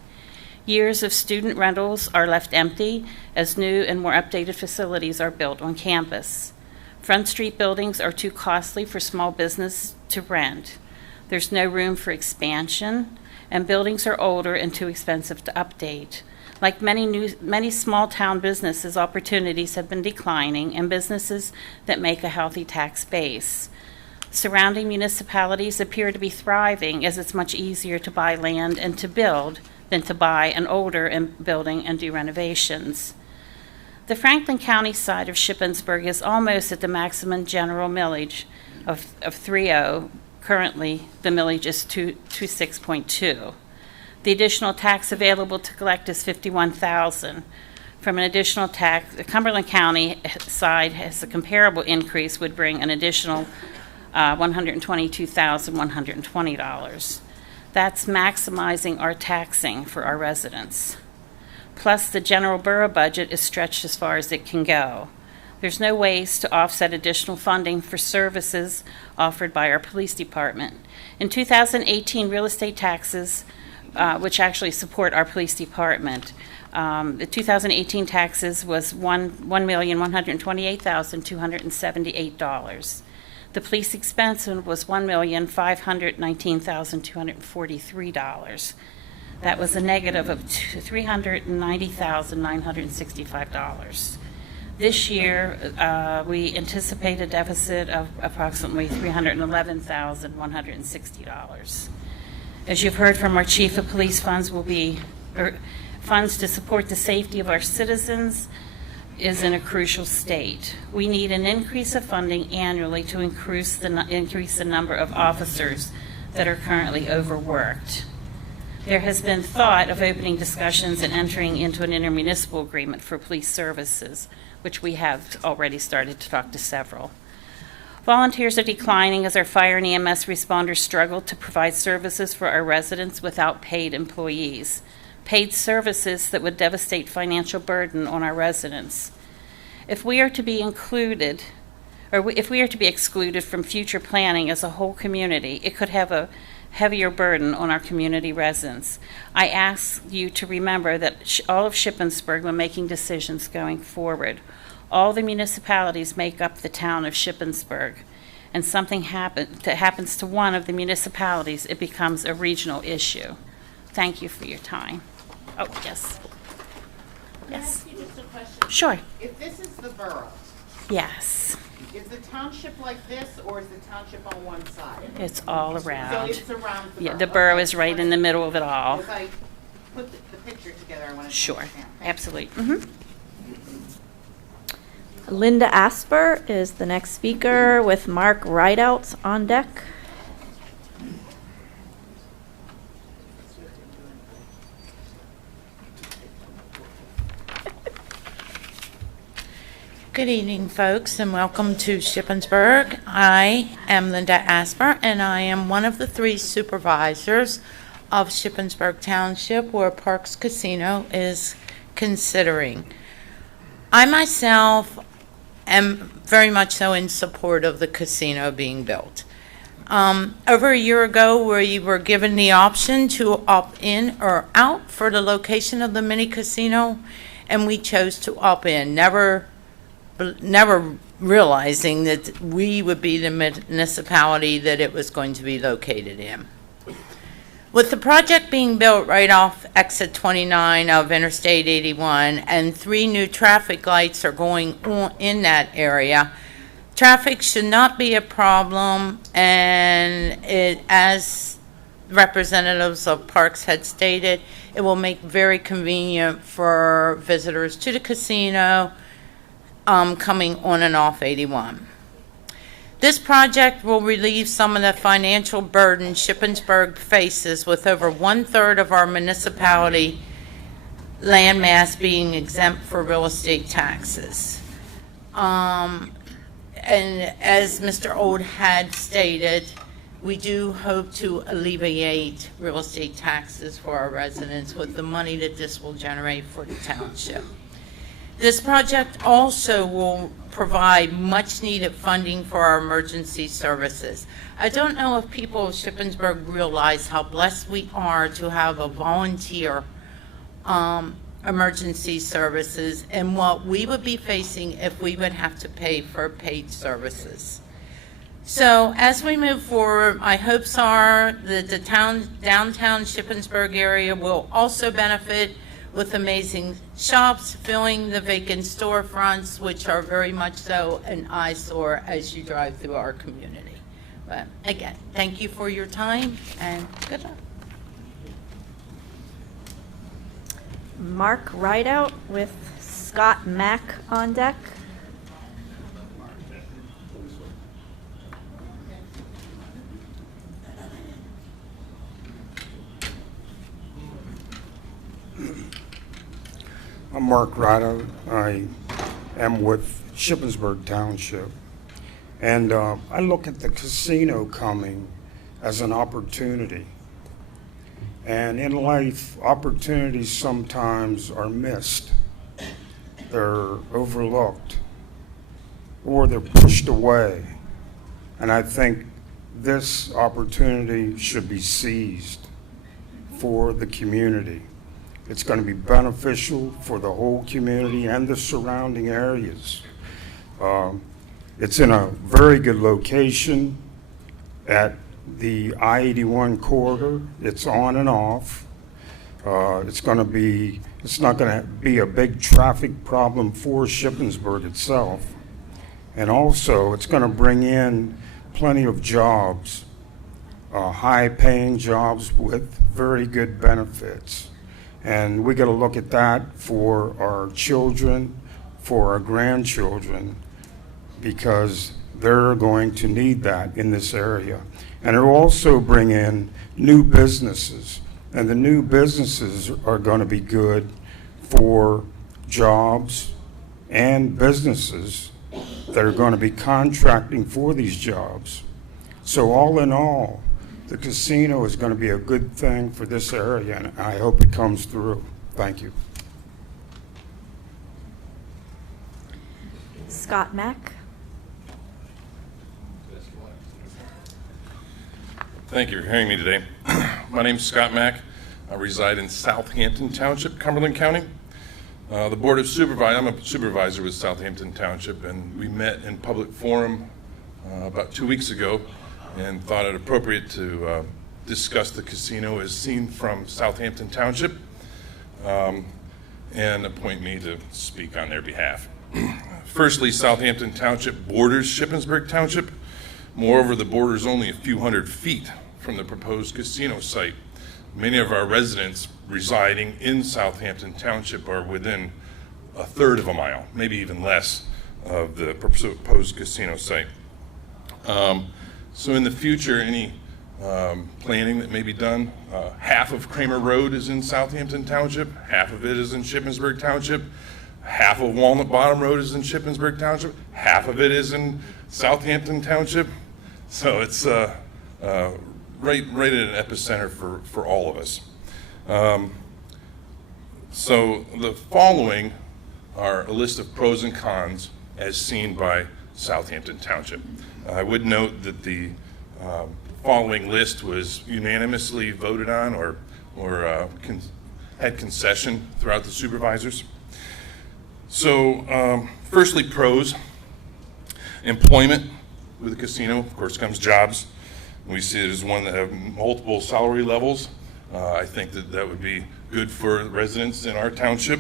Years of student rentals are left empty as new and more updated facilities are built on campus. Front Street buildings are too costly for small business to rent. There's no room for expansion, and buildings are older and too expensive to update. Like many small town businesses, opportunities have been declining in businesses that make a healthy tax base. Surrounding municipalities appear to be thriving as it's much easier to buy land and to build than to buy an older building and do renovations. The Franklin County side of Shippensburg is almost at the maximum general millage of 3.0. Currently, the millage is 26.2. The additional tax available to collect is $51,000. From an additional tax, the Cumberland County side has a comparable increase, would bring an additional $122,120. That's maximizing our taxing for our residents. Plus, the general borough budget is stretched as far as it can go. There's no ways to offset additional funding for services offered by our police department. In 2018, real estate taxes, which actually support our police department. The 2018 taxes was $1,128,278. The police expense was $1,519,243. That was a negative of $390,965. This year, we anticipate a deficit of approximately $311,160. As you've heard from our chief of police, funds to support the safety of our citizens is in a crucial state. We need an increase of funding annually to increase the number of officers that are currently overworked. There has been thought of opening discussions and entering into an intermunicipal agreement for police services, which we have already started to talk to several. Volunteers are declining as our fire and EMS responders struggle to provide services for our residents without paid employees. Paid services that would devastate financial burden on our residents. If we are to be excluded from future planning as a whole community, it could have heavier burden on our community residents. I ask you to remember that all of Shippensburg, when making decisions going forward, all the municipalities make up the town of Shippensburg, and something happens to one of the municipalities, it becomes a regional issue. Thank you for your time. Oh, yes. Can I Yes. ask you just a question? Sure. If this is the borough, Yes. is the township like this, or is the township on one side? It's all So around. it's around the borough? Yeah, the borough Okay. is right in the middle of it all. If I put the picture together, I want to Sure, understand. absolutely. Linda Asper is the next speaker with Mark Rideout on deck. Good evening, folks, and welcome to Shippensburg. I am Linda Asper, and I am one of the 3 supervisors of Shippensburg Township, where Parx Casino is considering. I myself am very much so in support of the casino being built. Over a year ago, we were given the option to opt in or out for the location of the mini casino, and we chose to opt in, never realizing that we would be the municipality that it was going to be located in. With the project being built right off exit 29 of Interstate 81 and 3 new traffic lights are going on in that area, traffic should not be a problem, and as representatives of Parx had stated, it will make very convenient for visitors to the casino coming on and off 81. This project will relieve some of the financial burden Shippensburg faces, with over 1/3 of our municipality landmass being exempt for real estate taxes. And as Mr. Old had stated, we do hope to alleviate real estate taxes for our residents with the money that this will generate for the township. This project also will provide much-needed funding for our emergency services. I don't know if people of Shippensburg realize how blessed we are to have a volunteer emergency services and what we would be facing if we would have to pay for paid services. So as we move forward, my hopes are that the downtown Shippensburg area will also benefit with amazing shops filling the vacant storefronts, which are very much so an eyesore as you drive through our community. But again, thank you for your time and good luck. Mark Rideout with Scott Mack on deck. I'm Mark Rideout. I am with Shippensburg Township. And I look at the casino coming as an opportunity. And in life, opportunities sometimes are missed. They're overlooked, or they're pushed away. And I think this opportunity should be seized for the community. It's going to be beneficial for the whole community and the surrounding areas. It's in a very good location at the I-81 corridor. It's on and off. It's not going to be a big traffic problem for Shippensburg itself. And also, it's going to bring in plenty of jobs, high-paying jobs with very good benefits. And we got to look at that for our children, for our grandchildren, because they're going to need that in this area. And it'll also bring in new businesses. And the new businesses are going to be good for jobs and businesses that are going to be contracting for these jobs. So all in all, the casino is going to be a good thing for this area, and I hope it comes through. Thank you. Scott Mack. Thank you for hearing me today. My name is Scott Mack. I reside in Southampton Township, Cumberland County. The Board of Supervisors, I'm a supervisor with Southampton Township, and we met in public forum about 2 weeks ago and thought it appropriate to discuss the casino as seen from Southampton Township and appoint me to speak on their behalf. Firstly, Southampton Township borders Shippensburg Township. Moreover, the border is only a few hundred feet from the proposed casino site. Many of our residents residing in Southampton Township are within a third of a mile, maybe even less, of the proposed casino site. So in the future, any planning that may be done, half of Kramer Road is in Southampton Township, half of it is in Shippensburg Township, half of Walnut Bottom Road is in Shippensburg Township, half of it is in Southampton Township. So it's right at an epicenter for all of us. So the following are a list of pros and cons as seen by Southampton Township. I would note that the following list was unanimously voted on or had concession throughout the supervisors. So firstly, pros. Employment with the casino, of course, comes jobs. We see it as one that have multiple salary levels. I think that would be good for residents in our township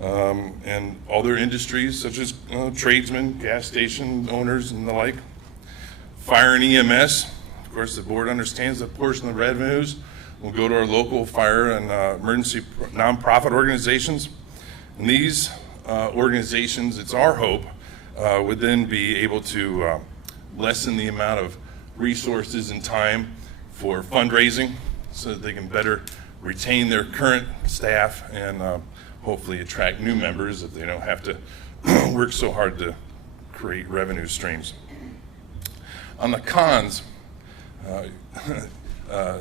and other industries such as tradesmen, gas station owners, and the like. Fire and EMS, of course, the board understands that portion of the revenues will go to our local fire and emergency nonprofit organizations. And these organizations, it's our hope, would then be able to lessen the amount of resources and time for fundraising so that they can better retain their current staff and hopefully attract new members if they don't have to work so hard to create revenue streams. On the cons,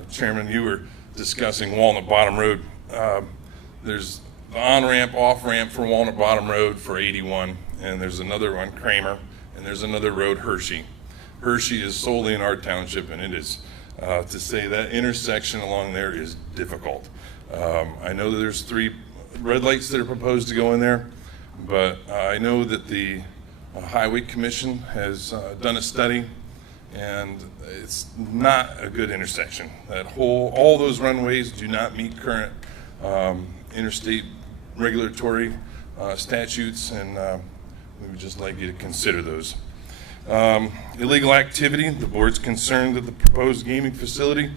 Chairman, you were discussing Walnut Bottom Road. There's the on-ramp, off-ramp for Walnut Bottom Road for 81, and there's another on Kramer, and there's another road, Hershey. Hershey is solely in our township, and it is, to say that intersection along there is difficult. I know that there's 3 red lights that are proposed to go in there, but I know that the Highway Commission has done a study, and it's not a good intersection. All those runways do not meet current interstate regulatory statutes, and we would just like you to consider those. Illegal activity, the board's concerned that the proposed gaming facility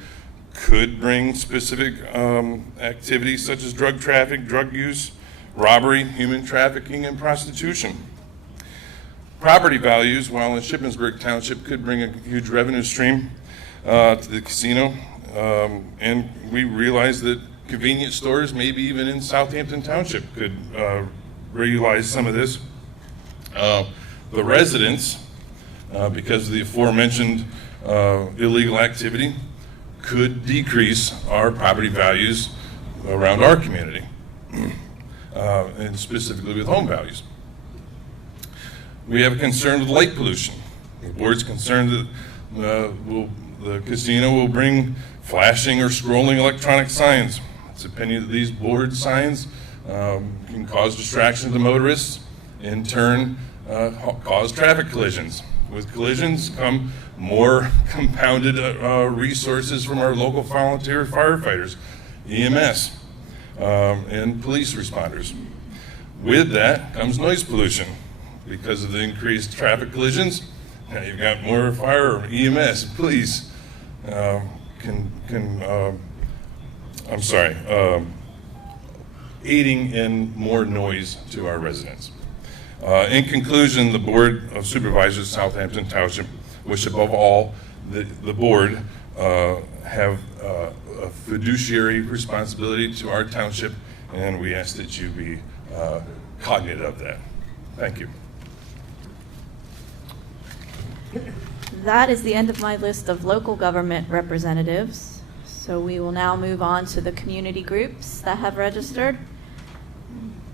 could bring specific activities such as drug traffic, drug use, robbery, human trafficking, and prostitution. Property values, while in Shippensburg Township, could bring a huge revenue stream to the casino, and we realize that convenience stores, maybe even in Southampton Township, could realize some of this. The residents, because of the aforementioned illegal activity, could decrease our property values around our community, and specifically with home values. We have a concern with light pollution. The board's concerned that the casino will bring flashing or scrolling electronic signs. It's opinion that these board signs can cause distraction to motorists, in turn cause traffic collisions. With collisions come more compounded resources from our local volunteer firefighters, EMS, and police responders. With that comes noise pollution. Because of the increased traffic collisions, now you've got more fire or EMS, police aiding in more noise to our residents. In conclusion, the Board of Supervisors of Southampton Township wish above all the board have a fiduciary responsibility to our township, and we ask that you be cognizant of that. Thank you. That is the end of my list of local government representatives. So we will now move on to the community groups that have registered.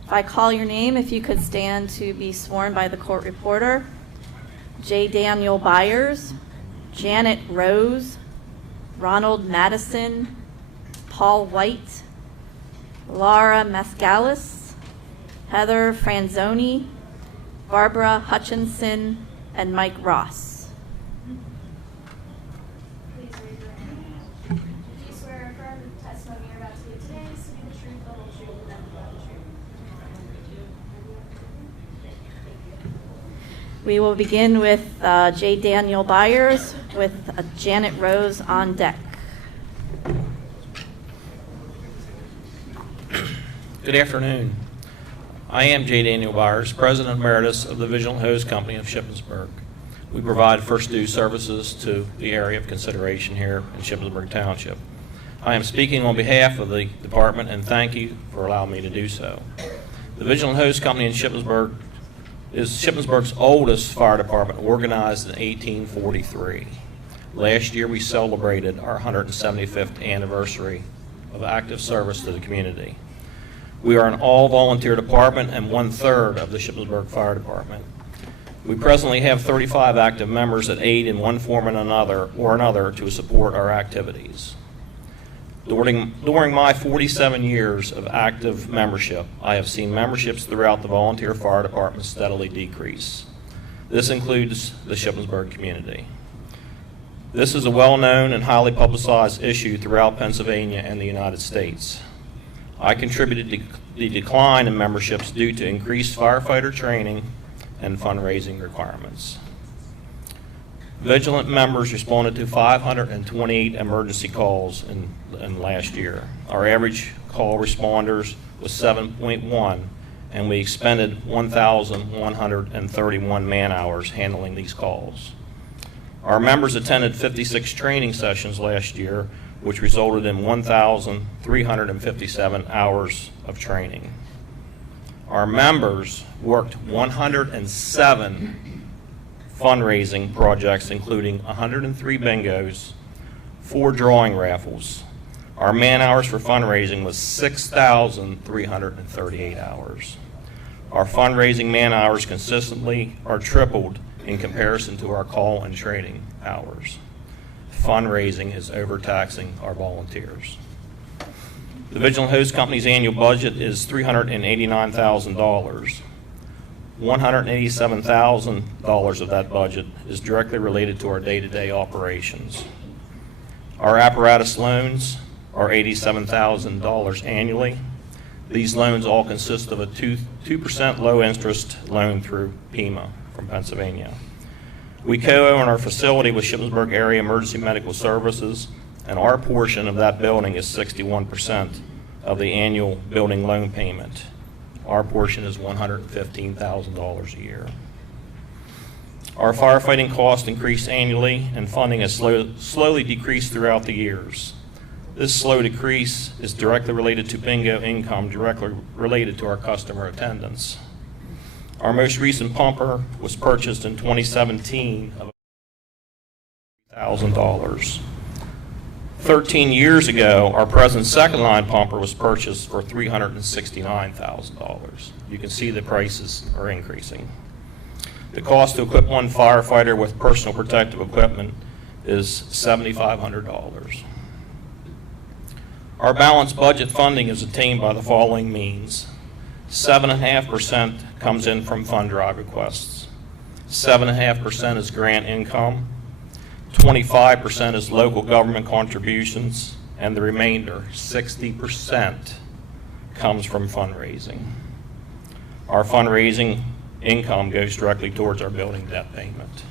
If I call your name, if you could stand to be sworn by the court reporter. J. Daniel Byers, Janet Rose, Ronald Madison, Paul White, Laura Mascalis, Heather Franzoni, Barbara Hutchinson, and Mike Ross. Please raise your right hand. Do you swear or affirm that the testimony you're about to give today is to be the truth, the whole truth, and nothing but the truth? We will begin with J. Daniel Byers with Janet Rose on deck. Good afternoon. I am J. Daniel Byers, President Emeritus of the Vigilant Hose Company of Shippensburg. We provide first due services to the area of consideration here in Shippensburg Township. I am speaking on behalf of the department and thank you for allowing me to do so. The Vigilant Hose Company in Shippensburg is Shippensburg's oldest fire department, organized in 1843. Last year we celebrated our 175th anniversary of active service to the community. We are an all-volunteer department and 1/3 of the Shippensburg Fire Department. We presently have 35 active members that aid in one form or another to support our activities. During my 47 years of active membership, I have seen memberships throughout the volunteer fire department steadily decrease. This includes the Shippensburg community. This is a well-known and highly publicized issue throughout Pennsylvania and the United States. I contributed to the decline in memberships due to increased firefighter training and fundraising requirements. Vigilant members responded to 528 emergency calls in last year. Our average call responders was 7.1, and we expended 1,131 man-hours handling these calls. Our members attended 56 training sessions last year, which resulted in 1,357 hours of training. Our members worked 107 fundraising projects, including 103 bingos, 4 drawing raffles. Our man hours for fundraising was 6,338 hours. Our fundraising man hours consistently are tripled in comparison to our call and training hours. Fundraising is overtaxing our volunteers. The Vigilant Hose Company's annual budget is $389,000. $187,000 of that budget is directly related to our day-to-day operations. Our apparatus loans are $87,000 annually. These loans all consist of a 2% low-interest loan through PEMA from Pennsylvania. We co-own our facility with Shippensburg Area Emergency Medical Services, and our portion of that building is 61% of the annual building loan payment. Our portion is $115,000 a year. Our firefighting costs increase annually, and funding has slowly decreased throughout the years. This slow decrease is directly related to bingo income, directly related to our customer attendance. Our most recent pumper was purchased in 2017 of $1,000. 13 years ago, our present second line pumper was purchased for $369,000. You can see the prices are increasing. The cost to equip one firefighter with personal protective equipment is $7,500. Our balanced budget funding is attained by the following means. 7.5% comes in from fund drive requests. 7.5% is grant income. 25% is local government contributions, and the remainder, 60%, comes from fundraising. Our fundraising income goes directly towards our building debt payment.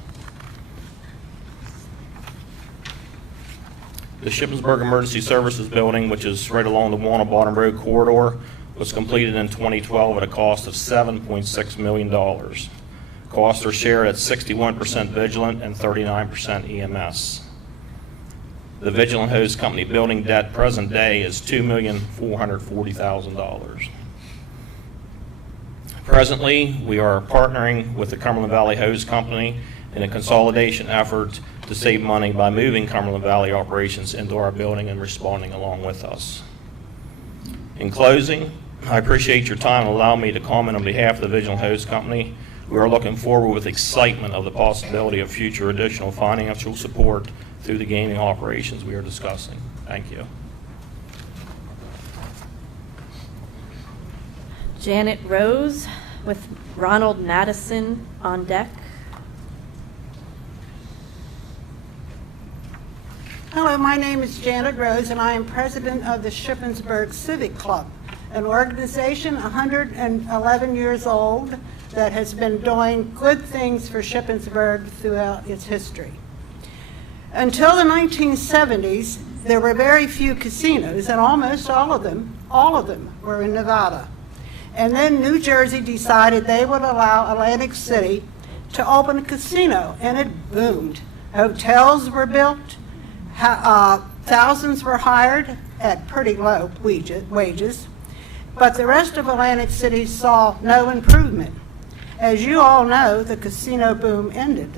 The Shippensburg Emergency Services Building, which is right along the Walnut Bottom Road corridor, was completed in 2012 at a cost of $7.6 million. Costs are shared at 61% Vigilant and 39% EMS. The Vigilant Hose Company building debt present day is $2,440,000. Presently, we are partnering with the Cumberland Valley Hose Company in a consolidation effort to save money by moving Cumberland Valley operations into our building and responding along with us. In closing, I appreciate your time and allow me to comment on behalf of the Vigilant Hose Company. We are looking forward with excitement of the possibility of future additional financial support through the gaming operations we are discussing. Thank you. Janet Rose with Ronald Madison on deck. Hello, my name is Janet Rose, and I am president of the Shippensburg Civic Club, an organization 111 years old that has been doing good things for Shippensburg throughout its history. Until the 1970s, there were very few casinos, and almost all of them were in Nevada. And then New Jersey decided they would allow Atlantic City to open a casino, and it boomed. Hotels were built, thousands were hired at pretty low wages, but the rest of Atlantic City saw no improvement. As you all know, the casino boom ended,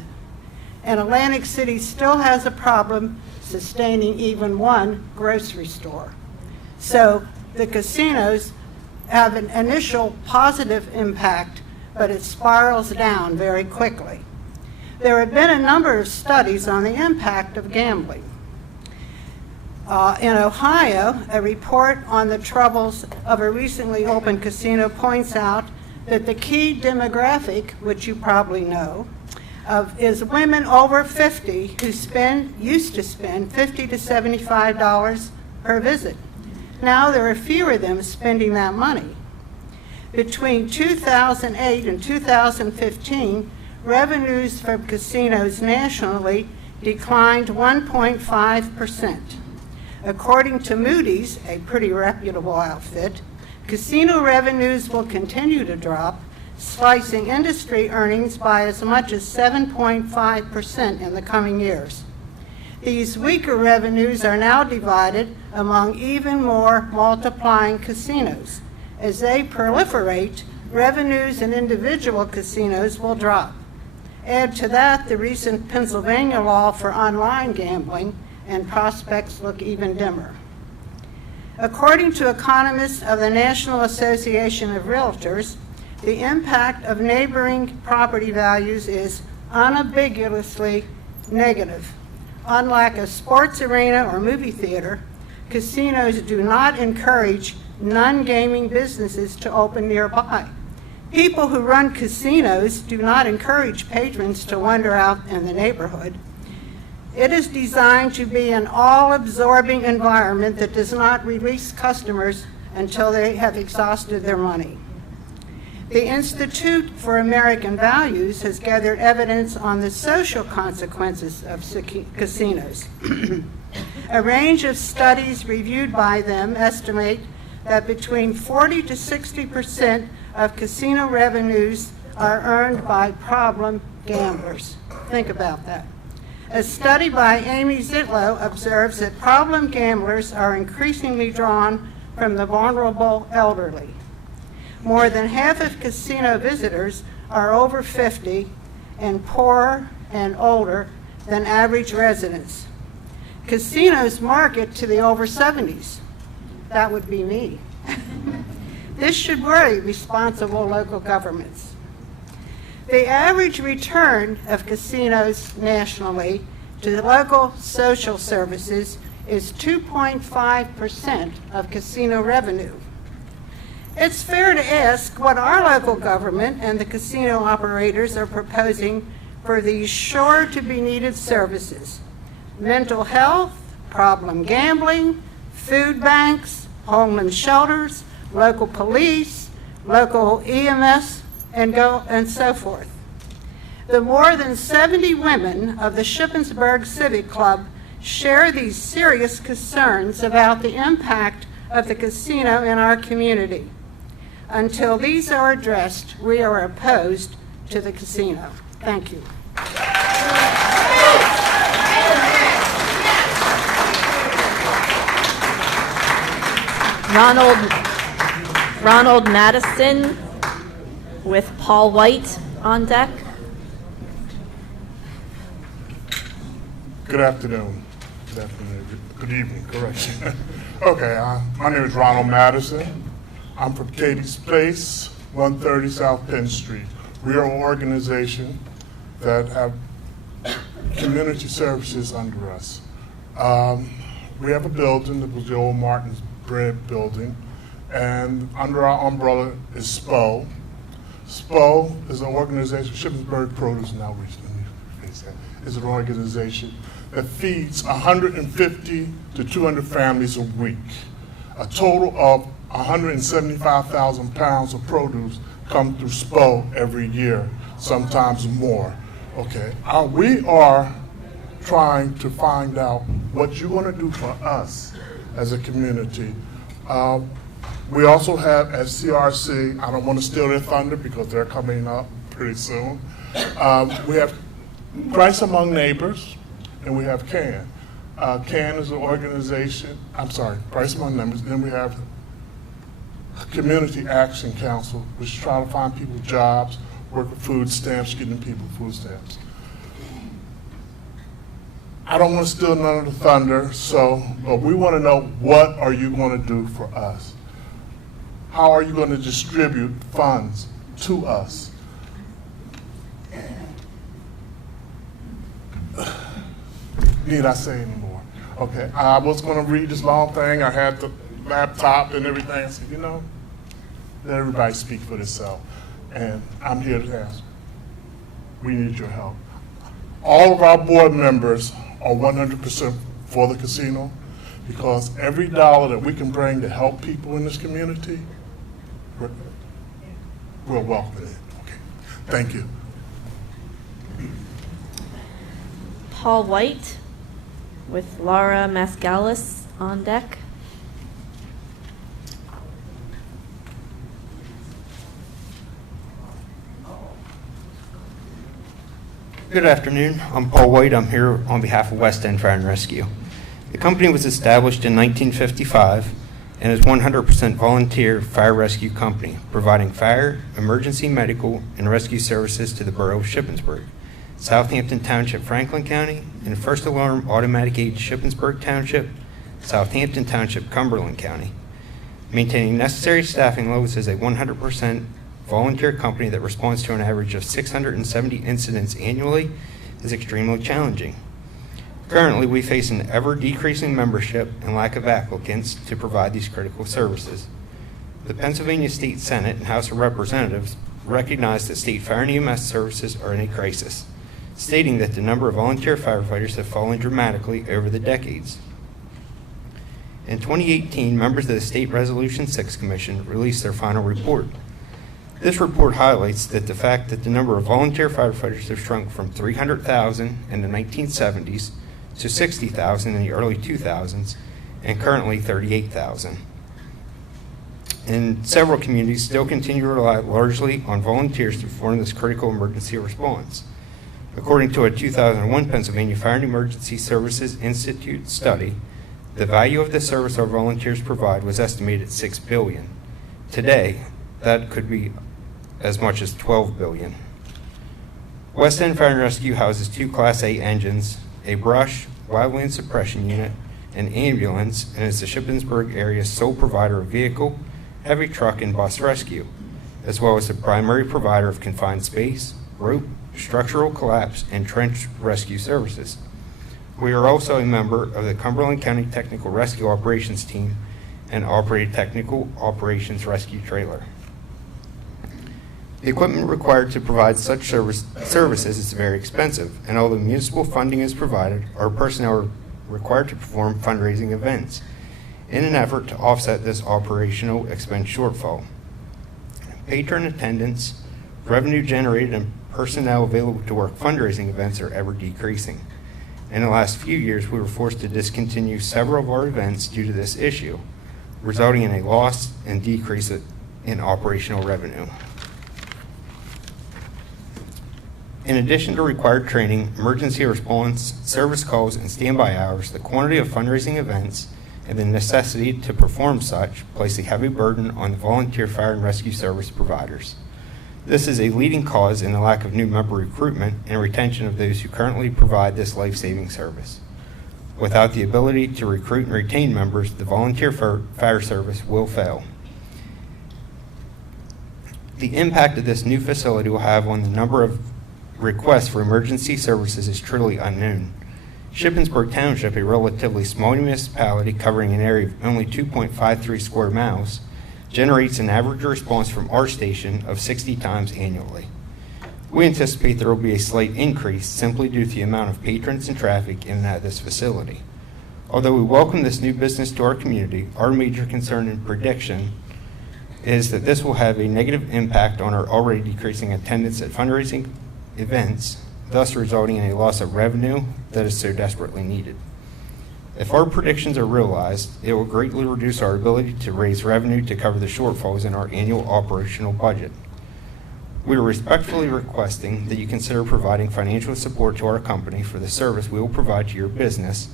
and Atlantic City still has a problem sustaining even one grocery store. So the casinos have an initial positive impact, but it spirals down very quickly. There have been a number of studies on the impact of gambling. In Ohio, a report on the troubles of a recently opened casino points out that the key demographic, which you probably know, is women over 50 who used to spend $50 to $75 per visit. Now there are fewer of them spending that money. Between 2008 and 2015, revenues from casinos nationally declined 1.5%. According to Moody's, a pretty reputable outfit, casino revenues will continue to drop, slicing industry earnings by as much as 7.5% in the coming years. These weaker revenues are now divided among even more multiplying casinos. As they proliferate, revenues in individual casinos will drop. Add to that the recent Pennsylvania law for online gambling, and prospects look even dimmer. According to economists of the National Association of Realtors, the impact of neighboring property values is unambiguously negative. Unlike a sports arena or movie theater, casinos do not encourage non-gaming businesses to open nearby. People who run casinos do not encourage patrons to wander out in the neighborhood. It is designed to be an all-absorbing environment that does not release customers until they have exhausted their money. The Institute for American Values has gathered evidence on the social consequences of casinos. A range of studies reviewed by them estimate that between 40 to 60% of casino revenues are earned by problem gamblers. Think about that. A study by Amy Zitlow observes that problem gamblers are increasingly drawn from the vulnerable elderly. More than half of casino visitors are over 50 and poorer and older than average residents. Casinos market to the over 70s. That would be me. This should worry responsible local governments. The average return of casinos nationally to the local social services is 2.5% of casino revenue. It's fair to ask what our local government and the casino operators are proposing for these sure-to-be-needed services: mental health, problem gambling, food banks, homeless shelters, local police, local EMS, and so forth. The more than 70 women of the Shippensburg Civic Club share these serious concerns about the impact of the casino in our community. Until these are addressed, we are opposed to the casino. Thank you. Ronald Madison with Paul White on deck. Good afternoon. Good evening, correction. Okay, my name is Ronald Madison. I'm from Katie's Place, 130 South Penn Street. We are an organization that have community services under us. We have a building, that was the old Martin's Bread building, and under our umbrella is SPO. SPO is an organization, Shippensburg Produce and Outreach, is an organization that feeds 150 to 200 families a week. A total of 175,000 pounds of produce come through SPO every year, sometimes more. Okay, we are trying to find out what you want to do for us as a community. We also have at CRC, I don't want to steal their thunder because they're coming up pretty soon. We have Christ Among Neighbors, and we have CAN. CAN is an organization, I'm sorry, Christ Among Neighbors, and then we have Community Action Council, which try to find people jobs, work with food stamps, getting people food stamps. I don't want to steal none of the thunder, but we want to know, what are you going to do for us? How are you going to distribute funds to us? Need I say any more? Okay, I was going to read this long thing. I had the laptop and everything. I said, let everybody speak for themselves. And I'm here to ask, we need your help. All of our board members are 100% for the casino, because every dollar that we can bring to help people in this community, we're welcome it. Okay, thank you. Paul White with Laura Mascalis on deck. Good afternoon. I'm Paul White. I'm here on behalf of West End Fire and Rescue. The company was established in 1955 and is 100% volunteer fire rescue company, providing fire, emergency medical, and rescue services to the borough of Shippensburg, Southampton Township, Franklin County, and First Alarm Automatic Aid Shippensburg Township, Southampton Township, Cumberland County. Maintaining necessary staffing levels is a 100% volunteer company that responds to an average of 670 incidents annually is extremely challenging. Currently, we face an ever-decreasing membership and lack of applicants to provide these critical services. The Pennsylvania State Senate and House of Representatives recognize that state fire and EMS services are in a crisis, stating that the number of volunteer firefighters have fallen dramatically over the decades. In 2018, members of the State Resolution 6 Commission released their final report. This report highlights that the fact that the number of volunteer firefighters have shrunk from 300,000 in the 1970s to 60,000 in the early 2000s, and currently 38,000. And several communities still continue to rely largely on volunteers to perform this critical emergency response. According to a 2001 Pennsylvania Fire and Emergency Services Institute study, the value of the service our volunteers provide was estimated at $6 billion. Today, that could be as much as $12 billion. West End Fire and Rescue houses 2 Class A engines, a brush, wildland suppression unit, an ambulance, and is the Shippensburg area's sole provider of vehicle, heavy truck, and bus rescue, as well as the primary provider of confined space, rope, structural collapse, and trench rescue services. We are also a member of the Cumberland County Technical Rescue Operations Team and operate a Technical Operations Rescue Trailer. The equipment required to provide such services is very expensive, and although municipal funding is provided, our personnel are required to perform fundraising events in an effort to offset this operational expense shortfall. Patron attendance, revenue generated, and personnel available to work fundraising events are ever decreasing. In the last few years, we were forced to discontinue several of our events due to this issue, resulting in a loss and decrease in operational revenue. In addition to required training, emergency response, service calls, and standby hours, the quantity of fundraising events and the necessity to perform such place a heavy burden on the volunteer fire and rescue service providers. This is a leading cause in the lack of new member recruitment and retention of those who currently provide this life-saving service. Without the ability to recruit and retain members, the volunteer fire service will fail. The impact of this new facility will have on the number of request for emergency services is truly unknown. Shippensburg Township, a relatively small municipality covering an area of only 2.53 square miles, generates an average response from our station of 60 times annually. We anticipate there will be a slight increase simply due to the amount of patrons and traffic in and out of this facility. Although we welcome this new business to our community, our major concern and prediction is that this will have a negative impact on our already decreasing attendance at fundraising events, thus resulting in a loss of revenue that is so desperately needed. If our predictions are realized, it will greatly reduce our ability to raise revenue to cover the shortfalls in our annual operational budget. We are respectfully requesting that you consider providing financial support to our company for the service we will provide to your business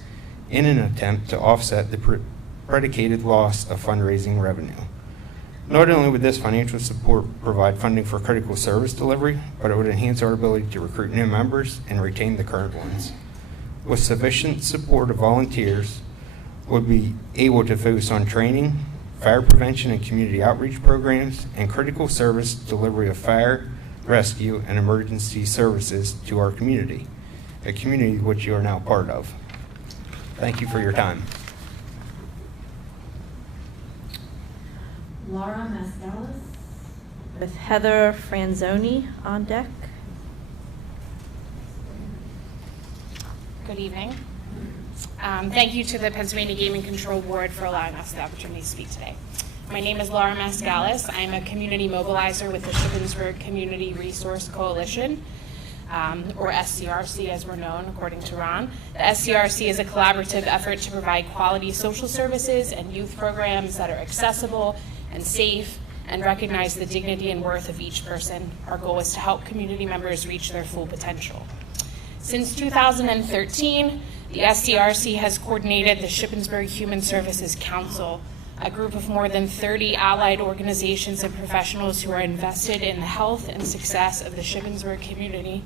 in an attempt to offset the predicated loss of fundraising revenue. Not only would this financial support provide funding for critical service delivery, but it would enhance our ability to recruit new members and retain the current ones. With sufficient support of volunteers, we'll be able to focus on training, fire prevention and community outreach programs, and critical service delivery of fire, rescue, and emergency services to our community, a community which you are now part of. Thank you for your time. Laura Mascalis with Heather Franzoni on deck. Good evening. Thank you to the Pennsylvania Gaming Control Board for allowing us the opportunity to speak today. My name is Laura Mascalis. I'm a community mobilizer with the Shippensburg Community Resource Coalition, or SCRC as we're known according to Ron. The SCRC is a collaborative effort to provide quality social services and youth programs that are accessible and safe and recognize the dignity and worth of each person. Our goal is to help community members reach their full potential. Since 2013, the SCRC has coordinated the Shippensburg Human Services Council, a group of more than 30 allied organizations and professionals who are invested in the health and success of the Shippensburg community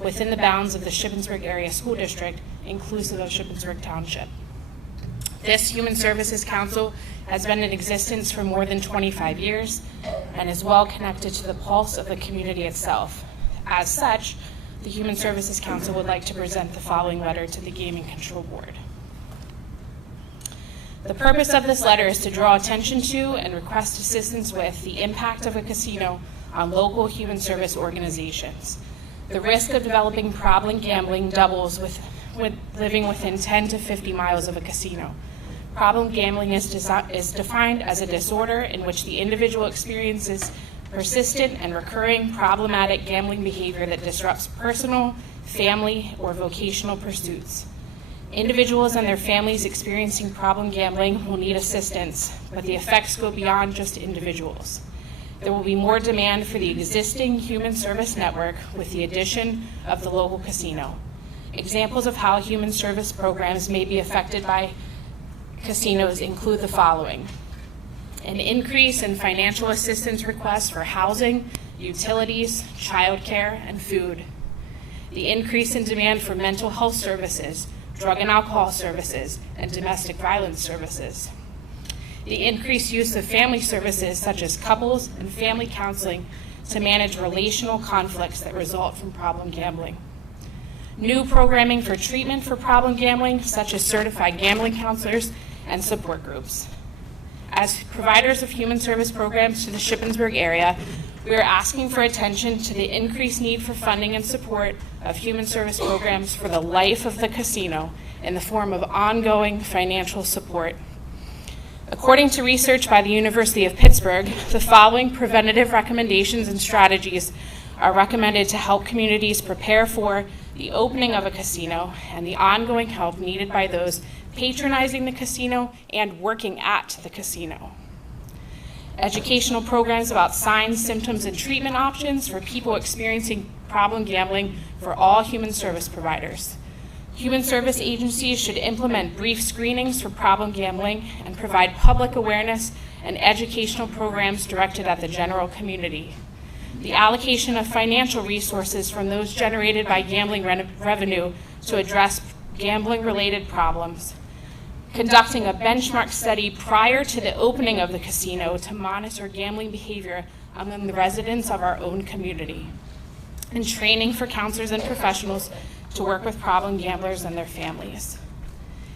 within the bounds of the Shippensburg Area School District, inclusive of Shippensburg Township. This Human Services Council has been in existence for more than 25 years and is well connected to the pulse of the community itself. As such, the Human Services Council would like to present the following letter to the Gaming Control Board. The purpose of this letter is to draw attention to and request assistance with the impact of a casino on local human service organizations. The risk of developing problem gambling doubles with living within 10 to 50 miles of a casino. Problem gambling is defined as a disorder in which the individual experiences persistent and recurring problematic gambling behavior that disrupts personal, family, or vocational pursuits. Individuals and their families experiencing problem gambling will need assistance, but the effects go beyond just individuals. There will be more demand for the existing human service network with the addition of the local casino. Examples of how human service programs may be affected by casinos include the following: an increase in financial assistance requests for housing, utilities, childcare, and food. The increase in demand for mental health services, drug and alcohol services, and domestic violence services. The increased use of family services such as couples and family counseling to manage relational conflicts that result from problem gambling. New programming for treatment for problem gambling, such as certified gambling counselors and support groups. As providers of human service programs to the Shippensburg area, we are asking for attention to the increased need for funding and support of human service programs for the life of the casino in the form of ongoing financial support. According to research by the University of Pittsburgh, the following preventative recommendations and strategies are recommended to help communities prepare for the opening of a casino and the ongoing help needed by those patronizing the casino and working at the casino. Educational programs about signs, symptoms, and treatment options for people experiencing problem gambling for all human service providers. Human service agencies should implement brief screenings for problem gambling and provide public awareness and educational programs directed at the general community. The allocation of financial resources from those generated by gambling revenue to address gambling-related problems. Conducting a benchmark study prior to the opening of the casino to monitor gambling behavior among the residents of our own community. and training for counselors and professionals to work with problem gamblers and their families.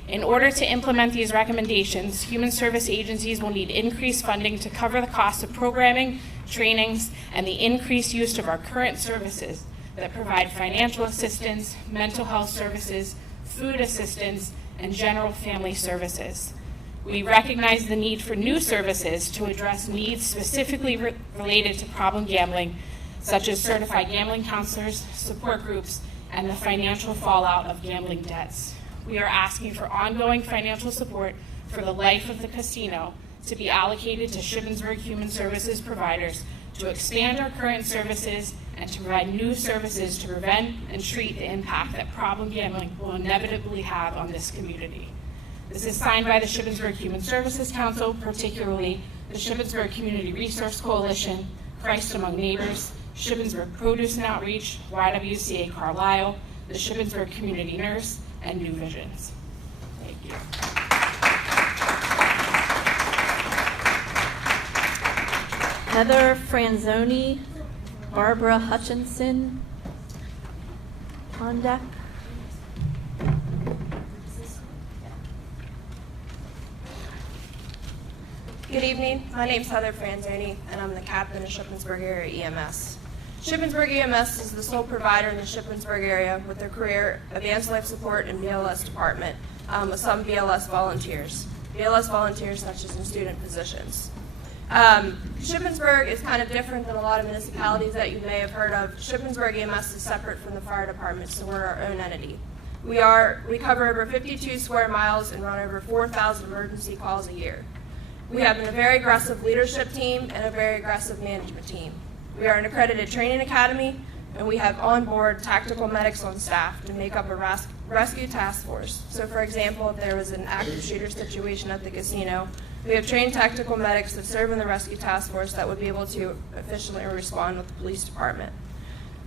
In order to implement these recommendations, human service agencies will need increased funding to cover the cost of programming, trainings, and the increased use of our current services that provide financial assistance, mental health services, food assistance, and general family services. We recognize the need for new services to address needs specifically related to problem gambling, such as certified gambling counselors, support groups, and the financial fallout of gambling debts. We are asking for ongoing financial support for the life of the casino to be allocated to Shippensburg Human Services providers to expand our current services and to provide new services to prevent and treat the impact that problem gambling will inevitably have on this community. This is signed by the Shippensburg Human Services Council, particularly the Shippensburg Community Resource Coalition, Christ Among Neighbors, Shippensburg Produce and Outreach, YWCA Carlisle, the Shippensburg Community Nurse, and New Visions. Thank you. Heather Franzoni, Barbara Hutchinson on deck. Good evening. My name is Heather Franzoni, and I'm the captain of Shippensburg Area EMS. Shippensburg EMS is the sole provider in the Shippensburg area with their career Advanced Life Support and BLS department with some BLS volunteers. BLS volunteers such as in student positions. Shippensburg is kind of different than a lot of municipalities that you may have heard of. Shippensburg EMS is separate from the fire department, so we're our own entity. We cover over 52 square miles and run over 4,000 emergency calls a year. We have a very aggressive leadership team and a very aggressive management team. We are an accredited training academy, and we have on-board tactical medics on staff to make up a rescue task force. So for example, if there was an active shooter situation at the casino, we have trained tactical medics that serve in the rescue task force that would be able to efficiently respond with the police department.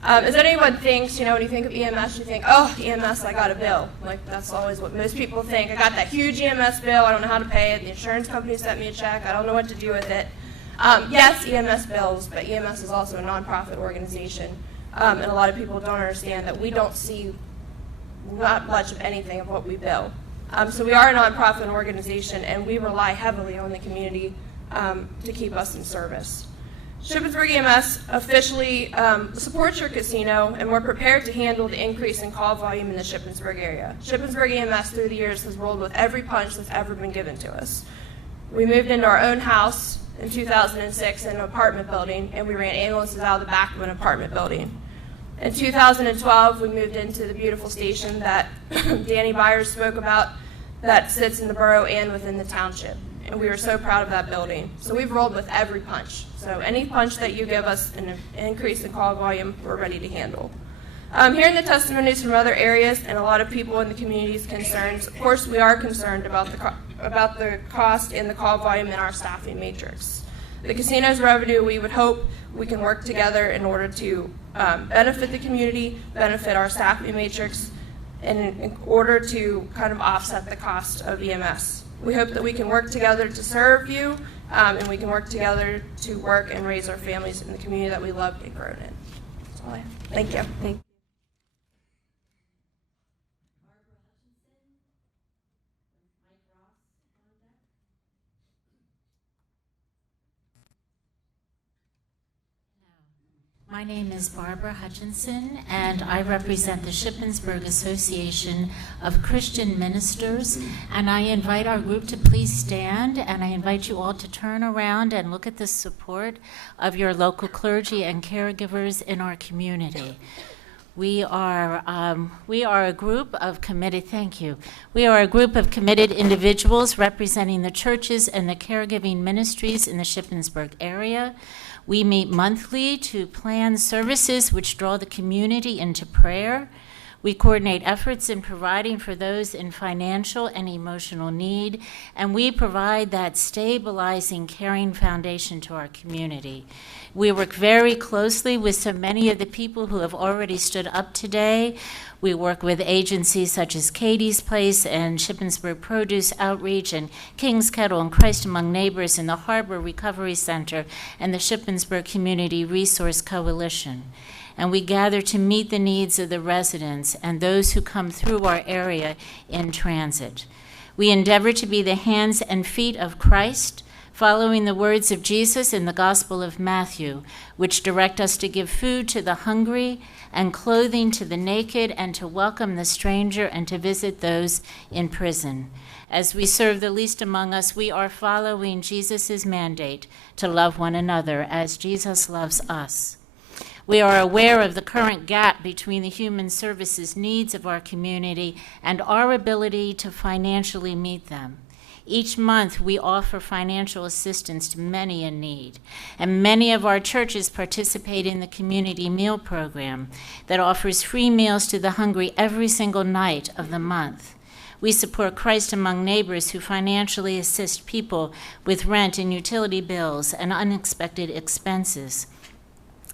As anyone thinks, when you think of EMS, you think, oh, EMS, I got a bill. Like, that's always what most people think. I got that huge EMS bill, I don't know how to pay it, the insurance company sent me a check, I don't know what to do with it. Yes, EMS bills, but EMS is also a nonprofit organization, and a lot of people don't understand that we don't see not much of anything of what we bill. So we are a nonprofit organization, and we rely heavily on the community to keep us in service. Shippensburg EMS officially supports your casino, and we're prepared to handle the increase in call volume in the Shippensburg area. Shippensburg EMS through the years has rolled with every punch that's ever been given to us. We moved into our own house in 2006 in an apartment building, and we ran ambulances out of the back of an apartment building. In 2012, we moved into the beautiful station that Danny Byers spoke about that sits in the borough and within the township. And we were so proud of that building. So we've rolled with every punch. So any punch that you give us an increase in call volume, we're ready to handle. Hearing the testimonies from other areas and a lot of people in the community's concerns, of course we are concerned about the cost and the call volume in our staffing matrix. The casino's revenue, we would hope we can work together in order to benefit the community, benefit our staffing matrix, and in order to kind of offset the cost of EMS. We hope that we can work together to serve you, and we can work together to work and raise our families in the community that we love and grown in. That's all I have. Thank you. Thank you. My name is Barbara Hutchinson, and I represent the Shippensburg Association of Christian Ministers, and I invite our group to please stand, and I invite you all to turn around and look at the support of your local clergy and caregivers in our community. We are a group of committed, thank you. We are a group of committed individuals representing the churches and the caregiving ministries in the Shippensburg area. We meet monthly to plan services which draw the community into prayer. We coordinate efforts in providing for those in financial and emotional need, and we provide that stabilizing, caring foundation to our community. We work very closely with so many of the people who have already stood up today. We work with agencies such as Katie's Place and Shippensburg Produce Outreach and King's Kettle and Christ Among Neighbors and the Harbor Recovery Center and the Shippensburg Community Resource Coalition. and we gather to meet the needs of the residents and those who come through our area in transit. We endeavor to be the hands and feet of Christ, following the words of Jesus in the Gospel of Matthew, which direct us to give food to the hungry and clothing to the naked, and to welcome the stranger and to visit those in prison. As we serve the least among us, we are following Jesus' mandate to love one another as Jesus loves us. We are aware of the current gap between the human services needs of our community and our ability to financially meet them. Each month, we offer financial assistance to many in need, and many of our churches participate in the community meal program that offers free meals to the hungry every single night of the month. We support Christ Among Neighbors, who financially assist people with rent and utility bills and unexpected expenses.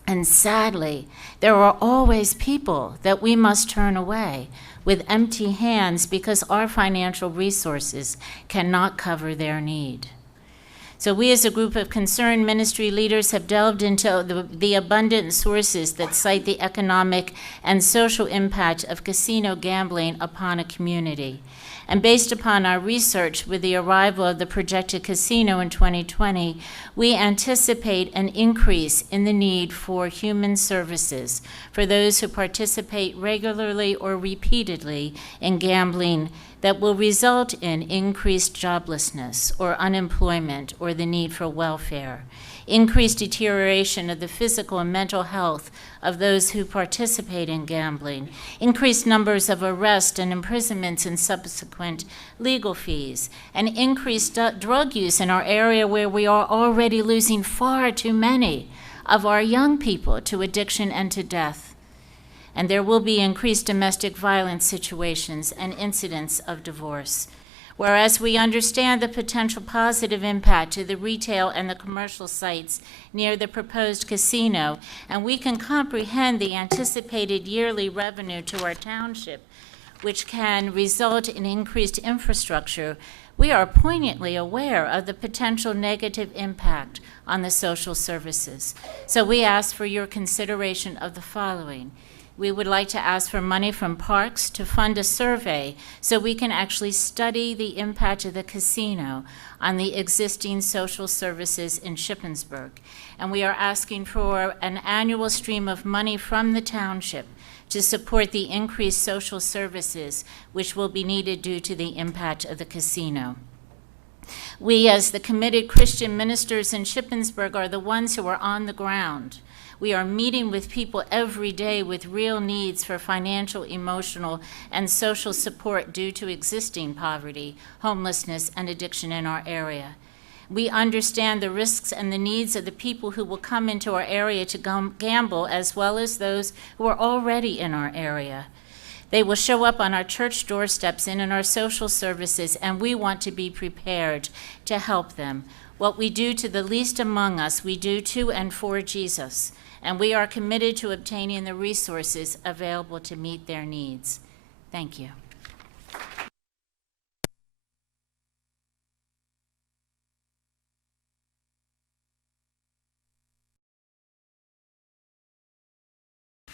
And sadly, there are always people that we must turn away with empty hands because our financial resources cannot cover their need. So we as a group of concerned ministry leaders have delved into the abundant sources that cite the economic and social impact of casino gambling upon a community. And based upon our research with the arrival of the projected casino in 2020, we anticipate an increase in the need for human services for those who participate regularly or repeatedly in gambling that will result in increased joblessness or unemployment or the need for welfare, increased deterioration of the physical and mental health of those who participate in gambling, increased numbers of arrests and imprisonments and subsequent legal fees, and increased drug use in our area where we are already losing far too many of our young people to addiction and to death. And there will be increased domestic violence situations and incidents of divorce. Whereas we understand the potential positive impact to the retail and the commercial sites near the proposed casino, and we can comprehend the anticipated yearly revenue to our township, which can result in increased infrastructure, we are poignantly aware of the potential negative impact on the social services. So we ask for your consideration of the following. We would like to ask for money from Parx to fund a survey so we can actually study the impact of the casino on the existing social services in Shippensburg. And we are asking for an annual stream of money from the township to support the increased social services which will be needed due to the impact of the casino. We, as the committed Christian ministers in Shippensburg, are the ones who are on the ground. We are meeting with people every day with real needs for financial, emotional, and social support due to existing poverty, homelessness, and addiction in our area. We understand the risks and the needs of the people who will come into our area to gamble, as well as those who are already in our area. They will show up on our church doorsteps and in our social services, and we want to be prepared to help them. What we do to the least among us, we do to and for Jesus, and we are committed to obtaining the resources available to meet their needs. Thank you.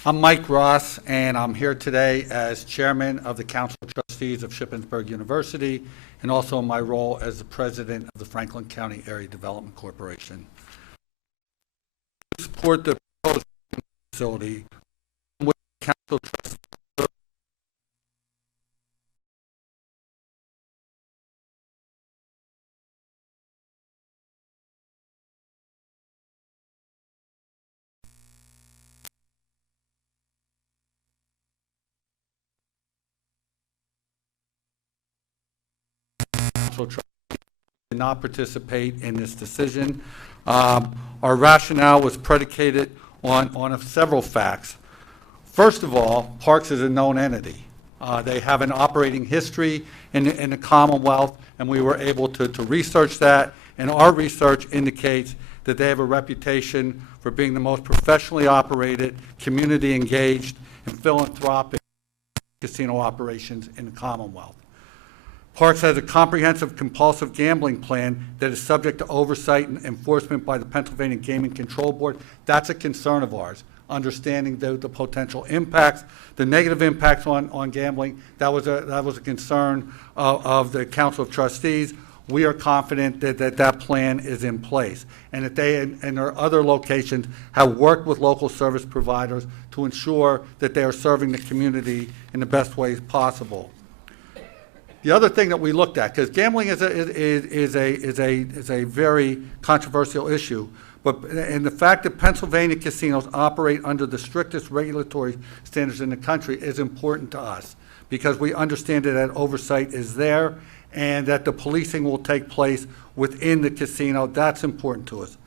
I'm Mike Ross, and I'm here today as chairman of the Council of Trustees of Shippensburg University, and also in my role as the president of the Franklin County Area Development Corporation. To support the proposed facility, with the Council of Trustees did not participate in this decision. Our rationale was predicated on several facts. First of all, Parx is a known entity. They have an operating history in the Commonwealth, and we were able to research that, and our research indicates that they have a reputation for being the most professionally operated, community engaged, and philanthropic casino operations in the Commonwealth. Parx has a comprehensive compulsive gambling plan that is subject to oversight and enforcement by the Pennsylvania Gaming Control Board. That's a concern of ours. understanding the potential impacts, the negative impacts on gambling. That was a concern of the Council of Trustees. We are confident that plan is in place, and that they and their other locations have worked with local service providers to ensure that they are serving the community in the best ways possible. The other thing that we looked at, because gambling is a very controversial issue, and the fact that Pennsylvania casinos operate under the strictest regulatory standards in the country is important to us, because we understand that oversight is there and that the policing will take place within the casino. That's important to us.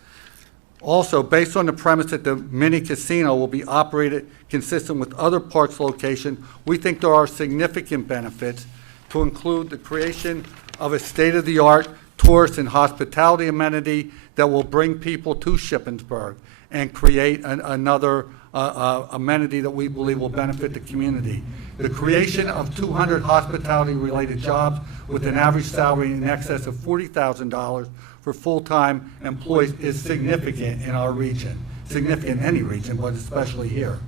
Also, based on the premise that the mini casino will be operated consistent with other Parx locations, we think there are significant benefits to include the creation of a state-of-the-art tourist and hospitality amenity that will bring people to Shippensburg and create another amenity that we believe will benefit the community. The creation of 200 hospitality-related jobs with an average salary in excess of $40,000 for full-time employees is significant in our region, significant in any region, but especially here.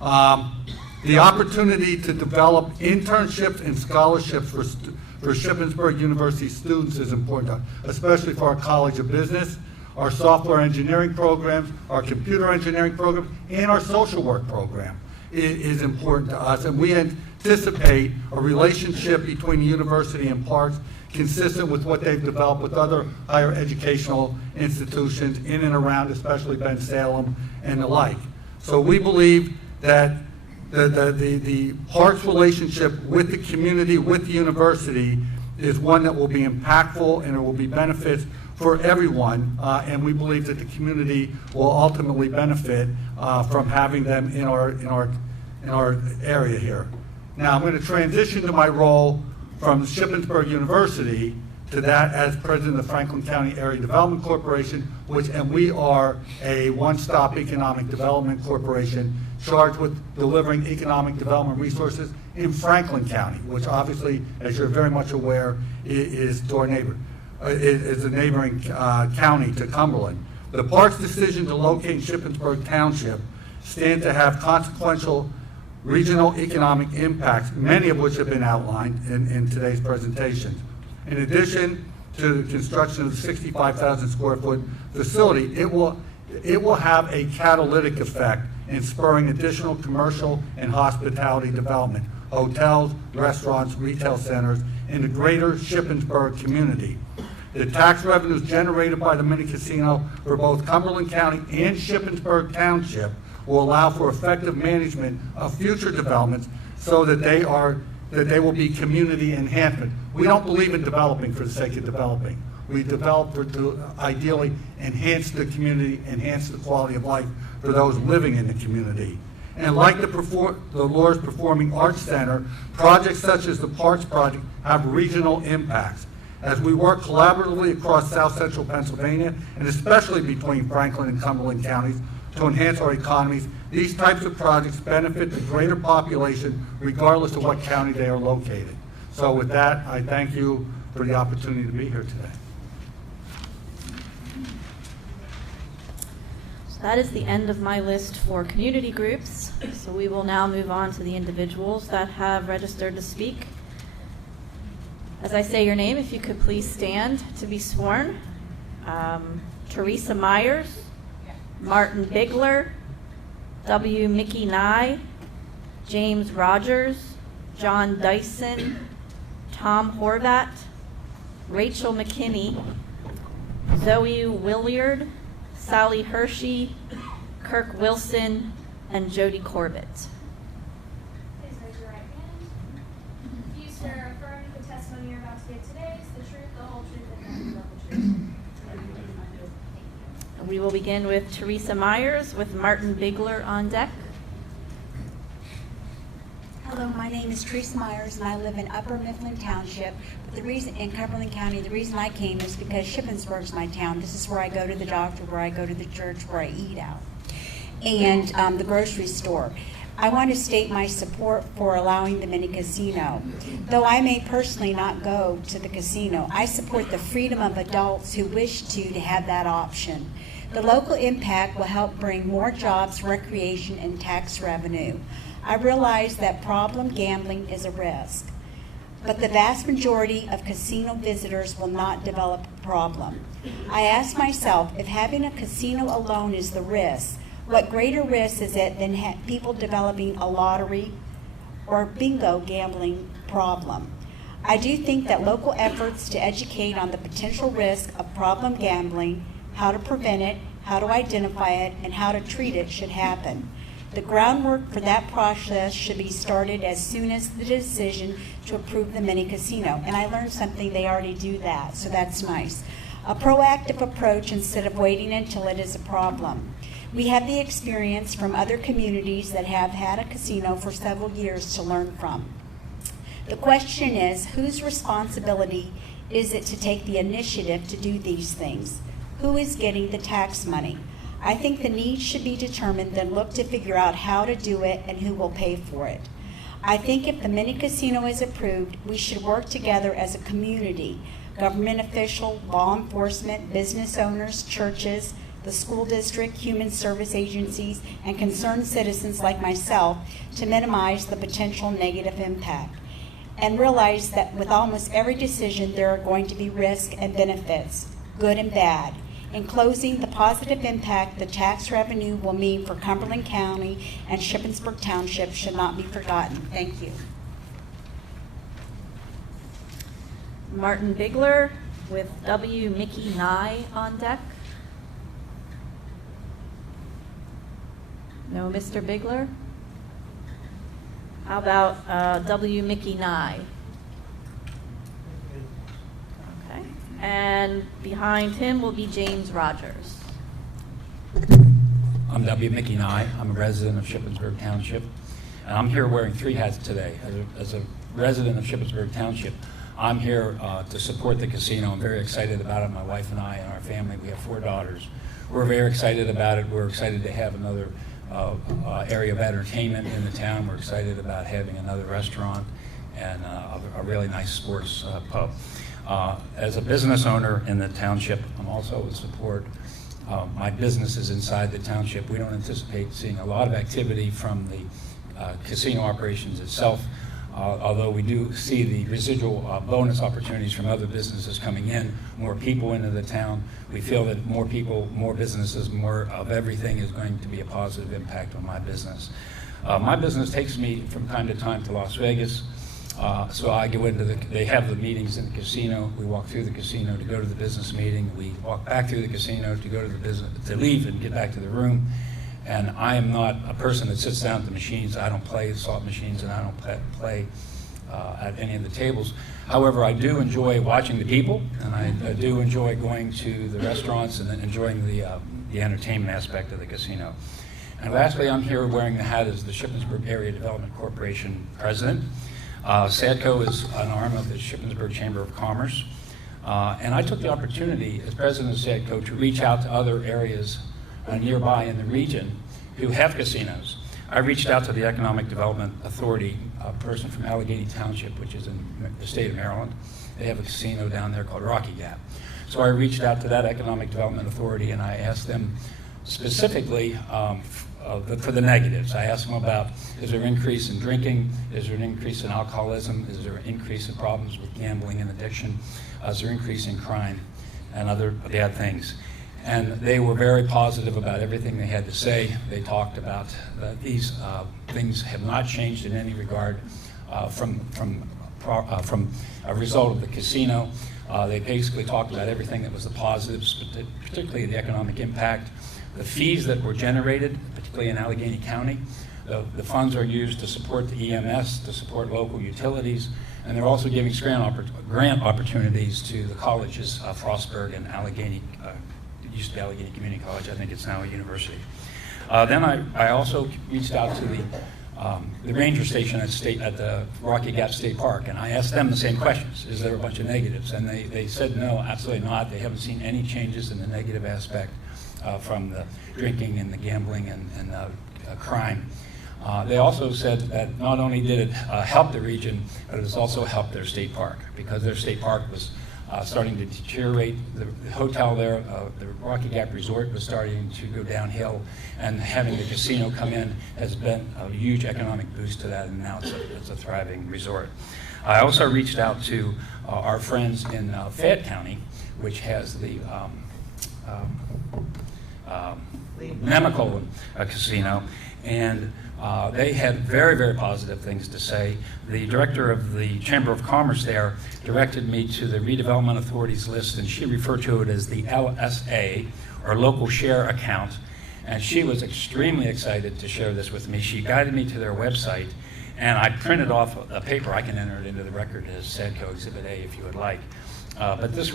The opportunity to develop internships and scholarships for Shippensburg University students is important, especially for our College of Business, our software engineering programs, our computer engineering program, and our social work program is important to us. And we anticipate a relationship between the university and Parx consistent with what they've developed with other higher educational institutions in and around, especially Bensalem and the like. So we believe that the Parx relationship with the community, with the university, is one that will be impactful and there will be benefits for everyone, and we believe that the community will ultimately benefit from having them in our area here. Now I'm going to transition to my role from Shippensburg University to that as president of the Franklin County Area Development Corporation, and we are a one-stop economic development corporation charged with delivering economic development resources in Franklin County, which obviously, as you're very much aware, is a neighboring county to Cumberland. The Parx decision to locate in Shippensburg Township stand to have consequential regional economic impacts, many of which have been outlined in today's presentation. In addition to the construction of the 65,000 square foot facility, it will have a catalytic effect in spurring additional commercial and hospitality development, hotels, restaurants, retail centers in the greater Shippensburg community. The tax revenues generated by the mini casino for both Cumberland County and Shippensburg Township will allow for effective management of future developments so that they will be community enhancement. We don't believe in developing for the sake of developing. We develop to ideally enhance the community, enhance the quality of life for those living in the community. And like the Lourdes Performing Arts Center, projects such as the Parx project have regional impacts. As we work collaboratively across South Central Pennsylvania, and especially between Franklin and Cumberland counties, to enhance our economies, these types of projects benefit the greater population regardless of what county they are located. So with that, I thank you for the opportunity to be here today. So that is the end of my list for community groups. So we will now move on to the individuals that have registered to speak. As I say your name, if you could please stand to be sworn. Teresa Myers, Martin Bigler, W. Mickey Nye, James Rogers, John Dyson, Tom Horvat, Rachel McKinney, Zoe Williard, Sally Hershey, Kirk Wilson, and Jody Corbett. Please raise your right hand. Do you swear or affirm that the testimony you're about to give today is the truth, the whole truth, and nothing but the truth? We will begin with Teresa Myers with Martin Bigler on deck. Hello, my name is Teresa Myers, and I live in Upper Mifflin Township. But the reason in Cumberland County, the reason I came is because Shippensburg is my town. This is where I go to the doctor, where I go to the church, where I eat out, and the grocery store. I want to state my support for allowing the mini casino. Though I may personally not go to the casino, I support the freedom of adults who wish to have that option. The local impact will help bring more jobs, recreation, and tax revenue. I realize that problem gambling is a risk, but the vast majority of casino visitors will not develop a problem. I ask myself, if having a casino alone is the risk, what greater risk is it than people developing a lottery or bingo gambling problem? I do think that local efforts to educate on the potential risk of problem gambling, how to prevent it, how to identify it, and how to treat it should happen. The groundwork for that process should be started as soon as the decision to approve the mini casino. And I learned something, they already do that, so that's nice. A proactive approach instead of waiting until it is a problem. We have the experience from other communities that have had a casino for several years to learn from. The question is, whose responsibility is it to take the initiative to do these things? Who is getting the tax money? I think the needs should be determined, then look to figure out how to do it and who will pay for it. I think if the mini casino is approved, we should work together as a community, government official, law enforcement, business owners, churches, the school district, human service agencies, and concerned citizens like myself to minimize the potential negative impact. And realize that with almost every decision there are going to be risks and benefits, good and bad. In closing, the positive impact the tax revenue will mean for Cumberland County and Shippensburg Township should not be forgotten. Thank you. Martin Bigler with W. Mickey Nye on deck. No Mr. Bigler? How about W. Mickey Nye? Okay. And behind him will be James Rogers. I'm W. Mickey Nye. I'm a resident of Shippensburg Township. And I'm here wearing three hats today. As a resident of Shippensburg Township, I'm here to support the casino. I'm very excited about it. My wife and I and our family, we have 4 daughters. We're very excited about it. We're excited to have another area of entertainment in the town. We're excited about having another restaurant and a really nice sports pub. As a business owner in the township, I'm also in support. My business is inside the township. We don't anticipate seeing a lot of activity from the casino operations itself, although we do see the residual bonus opportunities from other businesses coming in, more people into the town. We feel that more people, more businesses, more of everything is going to be a positive impact on my business. My business takes me from time to time to Las Vegas, so I go into they have the meetings in the casino. We walk through the casino to go to the business meeting. We walk back through the casino to go to the business, to leave and get back to the room. And I am not a person that sits down at the machines. I don't play slot machines, and I don't play at any of the tables. However, I do enjoy watching the people, and I do enjoy going to the restaurants and enjoying the entertainment aspect of the casino. And lastly, I'm here wearing the hat as the Shippensburg Area Development Corporation president. SADCO is an arm of the Shippensburg Chamber of Commerce. And I took the opportunity as president of SADCO to reach out to other areas nearby in the region who have casinos. I reached out to the Economic Development Authority, a person from Allegheny Township, which is in the state of Maryland. They have a casino down there called Rocky Gap. So I reached out to that Economic Development Authority and I asked them specifically for the negatives. I asked them about, is there an increase in drinking? Is there an increase in alcoholism? Is there an increase in problems with gambling and addiction? Is there an increase in crime and other bad things? And they were very positive about everything they had to say. They talked about these things have not changed in any regard from a result of the casino. They basically talked about everything that was the positives, particularly the economic impact, the fees that were generated, particularly in Allegheny County. The funds are used to support the EMS, to support local utilities, and they're also giving grant opportunities to the colleges, Frostburg and Allegheny. It used to be Allegheny Community College. I think it's now a university. Then I also reached out to the ranger station at the Rocky Gap State Park, and I asked them the same questions. Is there a bunch of negatives? And they said no, absolutely not. They haven't seen any changes in the negative aspect from the drinking and the gambling and crime. They also said that not only did it help the region, but it has also helped their state park, because their state park was starting to deteriorate. The hotel there, the Rocky Gap Resort, was starting to go downhill, and having the casino come in has been a huge economic boost to that, and now it's a thriving resort. I also reached out to our friends in Fayette County, which has the Nemacolin Casino, and they had very, very positive things to say. The director of the Chamber of Commerce there directed me to the Redevelopment Authority's list, and she referred to it as the LSA, or Local Share Account, and she was extremely excited to share this with me. She guided me to their website, and I printed off a paper. I can enter it into the record as SADCO Exhibit A if you would like. But this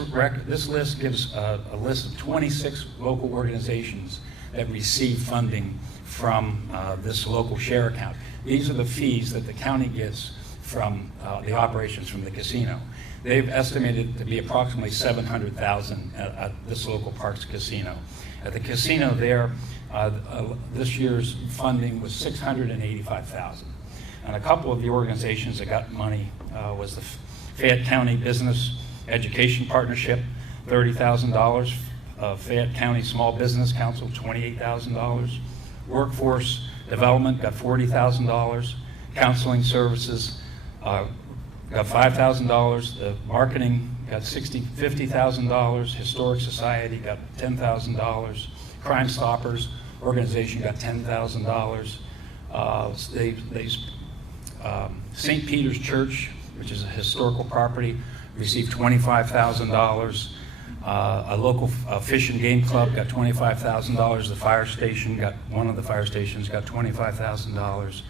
list gives a list of 26 local organizations that receive funding from this local share account. These are the fees that the county gets from the operations from the casino. They've estimated to be approximately $700,000 at this local Parx casino. At the casino there, this year's funding was $685,000. And a couple of the organizations that got money was the Fayette County Business Education Partnership, $30,000. Fayette County Small Business Council, $28,000. Workforce Development got $40,000. Counseling Services got $5,000. The Marketing got $50,000. Historic Society got $10,000. Crime Stoppers organization got $10,000. St. Peter's Church, which is a historical property, received $25,000. A local fish and game club got $25,000. The fire station one of the fire stations got $25,000.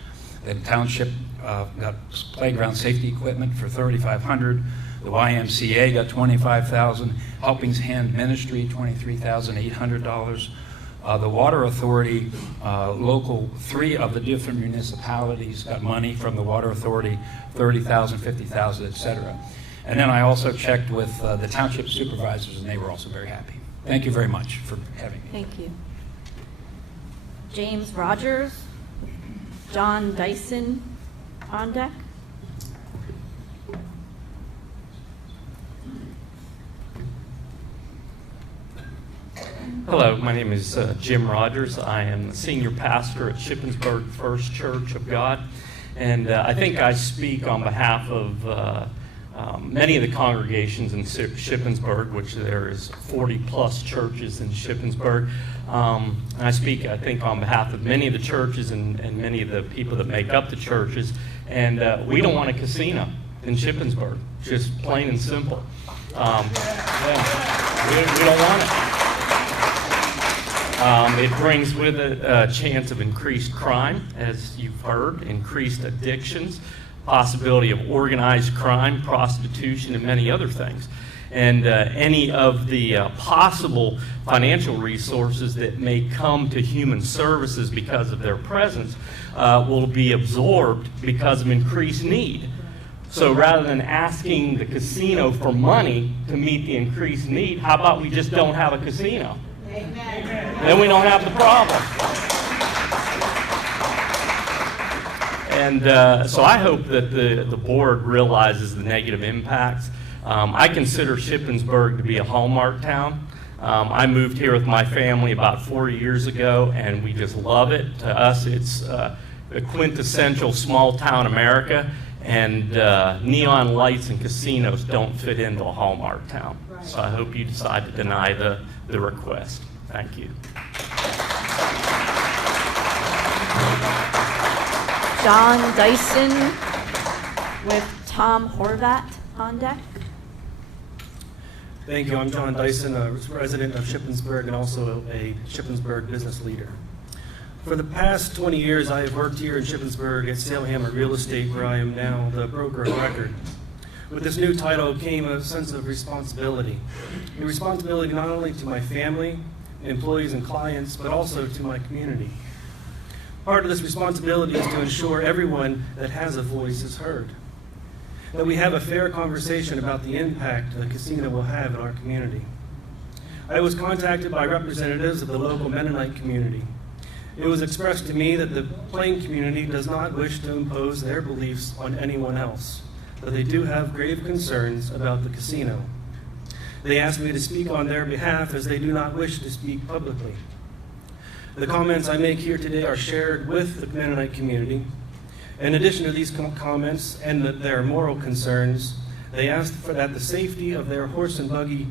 The township got playground safety equipment for $3,500. The YMCA got $25,000. Helping Hand Ministry, $23,800. The Water Authority, local 3 of the different municipalities got money from the Water Authority, $30,000, $50,000, etc. And then I also checked with the township supervisors, and they were also very happy. Thank you very much for having me. Thank you. James Rogers, John Dyson on deck. Hello, my name is Jim Rogers. I am the senior pastor at Shippensburg First Church of God, and I think I speak on behalf of many of the congregations in Shippensburg, which there is 40-plus churches in Shippensburg. And I speak, I think, on behalf of many of the churches and many of the people that make up the churches. And we don't want a casino in Shippensburg, just plain and simple. We don't want it. It brings with it a chance of increased crime, as you've heard, increased addictions, possibility of organized crime, prostitution, and many other things. And any of the possible financial resources that may come to human services because of their presence will be absorbed because of increased need. So rather than asking the casino for money to meet the increased need, how about we just don't have a casino? Amen. Then we don't have the problem. And so I hope that the board realizes the negative impacts. I consider Shippensburg to be a hallmark town. I moved here with my family about 4 years ago, and we just love it. To us, it's the quintessential small town America, and neon lights and casinos don't fit into a hallmark town. Right. So I hope you decide to deny the request. Thank you. John Dyson with Tom Horvat on deck. Thank you. I'm John Dyson, a resident of Shippensburg and also a Shippensburg business leader. For the past 20 years, I have worked here in Shippensburg at Sailhammer Real Estate, where I am now the broker of record. With this new title came a sense of responsibility. A responsibility not only to my family, employees, and clients, but also to my community. Part of this responsibility is to ensure everyone that has a voice is heard, that we have a fair conversation about the impact the casino will have in our community. I was contacted by representatives of the local Mennonite community. It was expressed to me that the Plain community does not wish to impose their beliefs on anyone else, but they do have grave concerns about the casino. They asked me to speak on their behalf as they do not wish to speak publicly. The comments I make here today are shared with the Mennonite community. In addition to these comments and their moral concerns, they asked for that the safety of their horse and buggy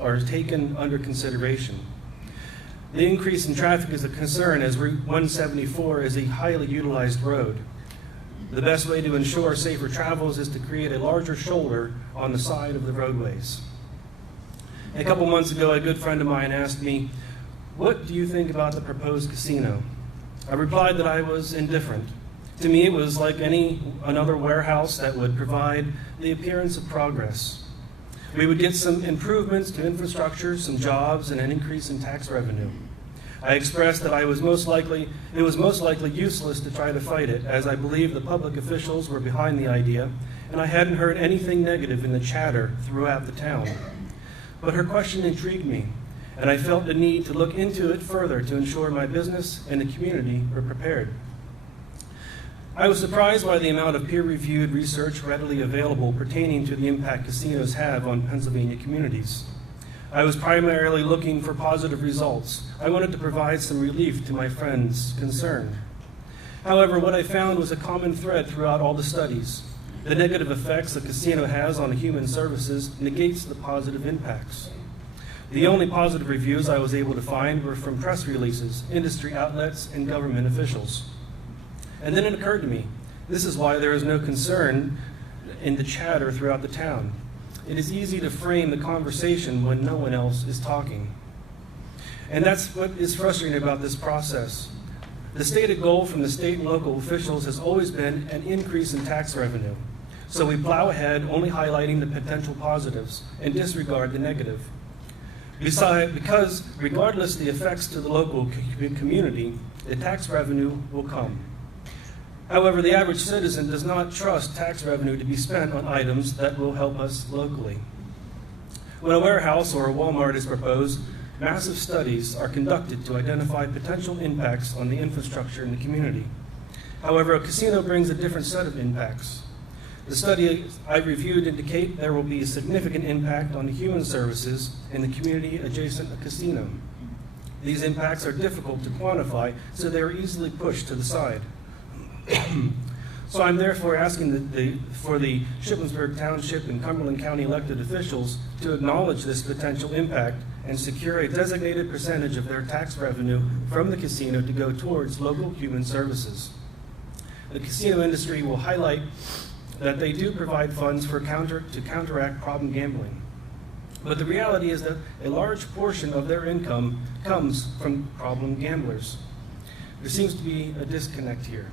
are taken under consideration. The increase in traffic is a concern as Route 174 is a highly utilized road. The best way to ensure safer travels is to create a larger shoulder on the side of the roadways. A couple months ago, a good friend of mine asked me, "What do you think about the proposed casino?" I replied that I was indifferent. To me, it was like another warehouse that would provide the appearance of progress. We would get some improvements to infrastructure, some jobs, and an increase in tax revenue. I expressed that it was most likely useless to try to fight it, as I believe the public officials were behind the idea, and I hadn't heard anything negative in the chatter throughout the town. But her question intrigued me, and I felt the need to look into it further to ensure my business and the community were prepared. I was surprised by the amount of peer-reviewed research readily available pertaining to the impact casinos have on Pennsylvania communities. I was primarily looking for positive results. I wanted to provide some relief to my friends concerned. However, what I found was a common thread throughout all the studies. The negative effects a casino has on human services negates the positive impacts. The only positive reviews I was able to find were from press releases, industry outlets, and government officials. And then it occurred to me, this is why there is no concern in the chatter throughout the town. It is easy to frame the conversation when no one else is talking. And that's what is frustrating about this process. The stated goal from the state and local officials has always been an increase in tax revenue. So we plow ahead only highlighting the potential positives and disregard the negative. Because regardless of the effects to the local community, the tax revenue will come. However, the average citizen does not trust tax revenue to be spent on items that will help us locally. When a warehouse or a Walmart is proposed, massive studies are conducted to identify potential impacts on the infrastructure in the community. However, a casino brings a different set of impacts. The studies I reviewed indicate there will be a significant impact on the human services in the community adjacent to a casino. These impacts are difficult to quantify, so they are easily pushed to the side. So I'm therefore asking for the Shippensburg Township and Cumberland County elected officials to acknowledge this potential impact and secure a designated percentage of their tax revenue from the casino to go towards local human services. The casino industry will highlight that they do provide funds to counteract problem gambling. But the reality is that a large portion of their income comes from problem gamblers. There seems to be a disconnect here.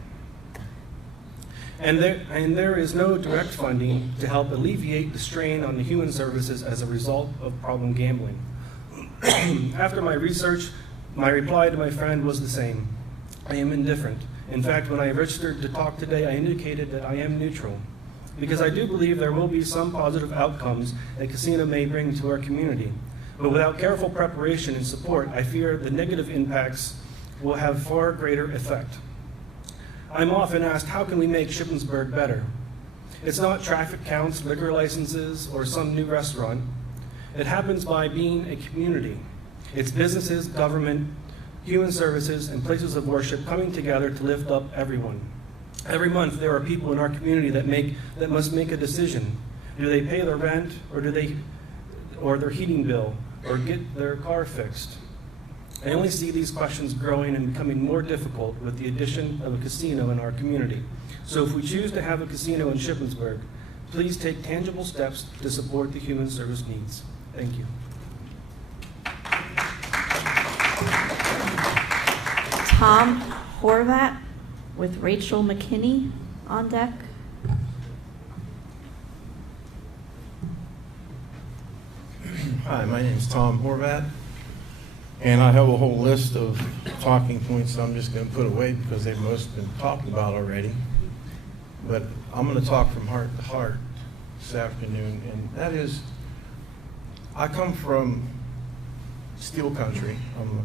And there is no direct funding to help alleviate the strain on the human services as a result of problem gambling. After my research, my reply to my friend was the same. I am indifferent. In fact, when I registered to talk today, I indicated that I am neutral, because I do believe there will be some positive outcomes a casino may bring to our community. But without careful preparation and support, I fear the negative impacts will have far greater effect. I'm often asked, how can we make Shippensburg better? It's not traffic counts, liquor licenses, or some new restaurant. It happens by being a community. It's businesses, government, human services, and places of worship coming together to lift up everyone. Every month there are people in our community that must make a decision. Do they pay their rent, or their heating bill, or get their car fixed? I only see these questions growing and becoming more difficult with the addition of a casino in our community. So if we choose to have a casino in Shippensburg, please take tangible steps to support the human service needs. Thank you. Tom Horvat with Rachel McKinney on deck. Hi, my name is Tom Horvat, and I have a whole list of talking points I'm just going to put away because they've most been talked about already. But I'm going to talk from heart to heart this afternoon, and that is, I come from steel country. I'm a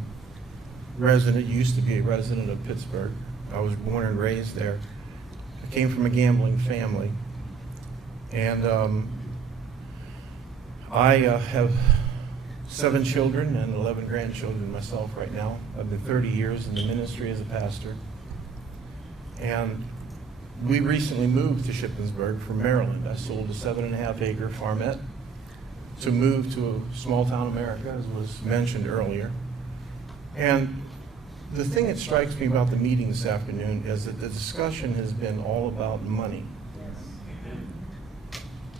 resident, used to be a resident of Pittsburgh. I was born and raised there. I came from a gambling family, and I have 7 children and 11 grandchildren myself right now. I've been 30 years in the ministry as a pastor. And we recently moved to Shippensburg from Maryland. I sold a 7.5-acre farmette to move to a small town America, as was mentioned earlier. And the thing that strikes me about the meeting this afternoon is that the discussion has been all about money.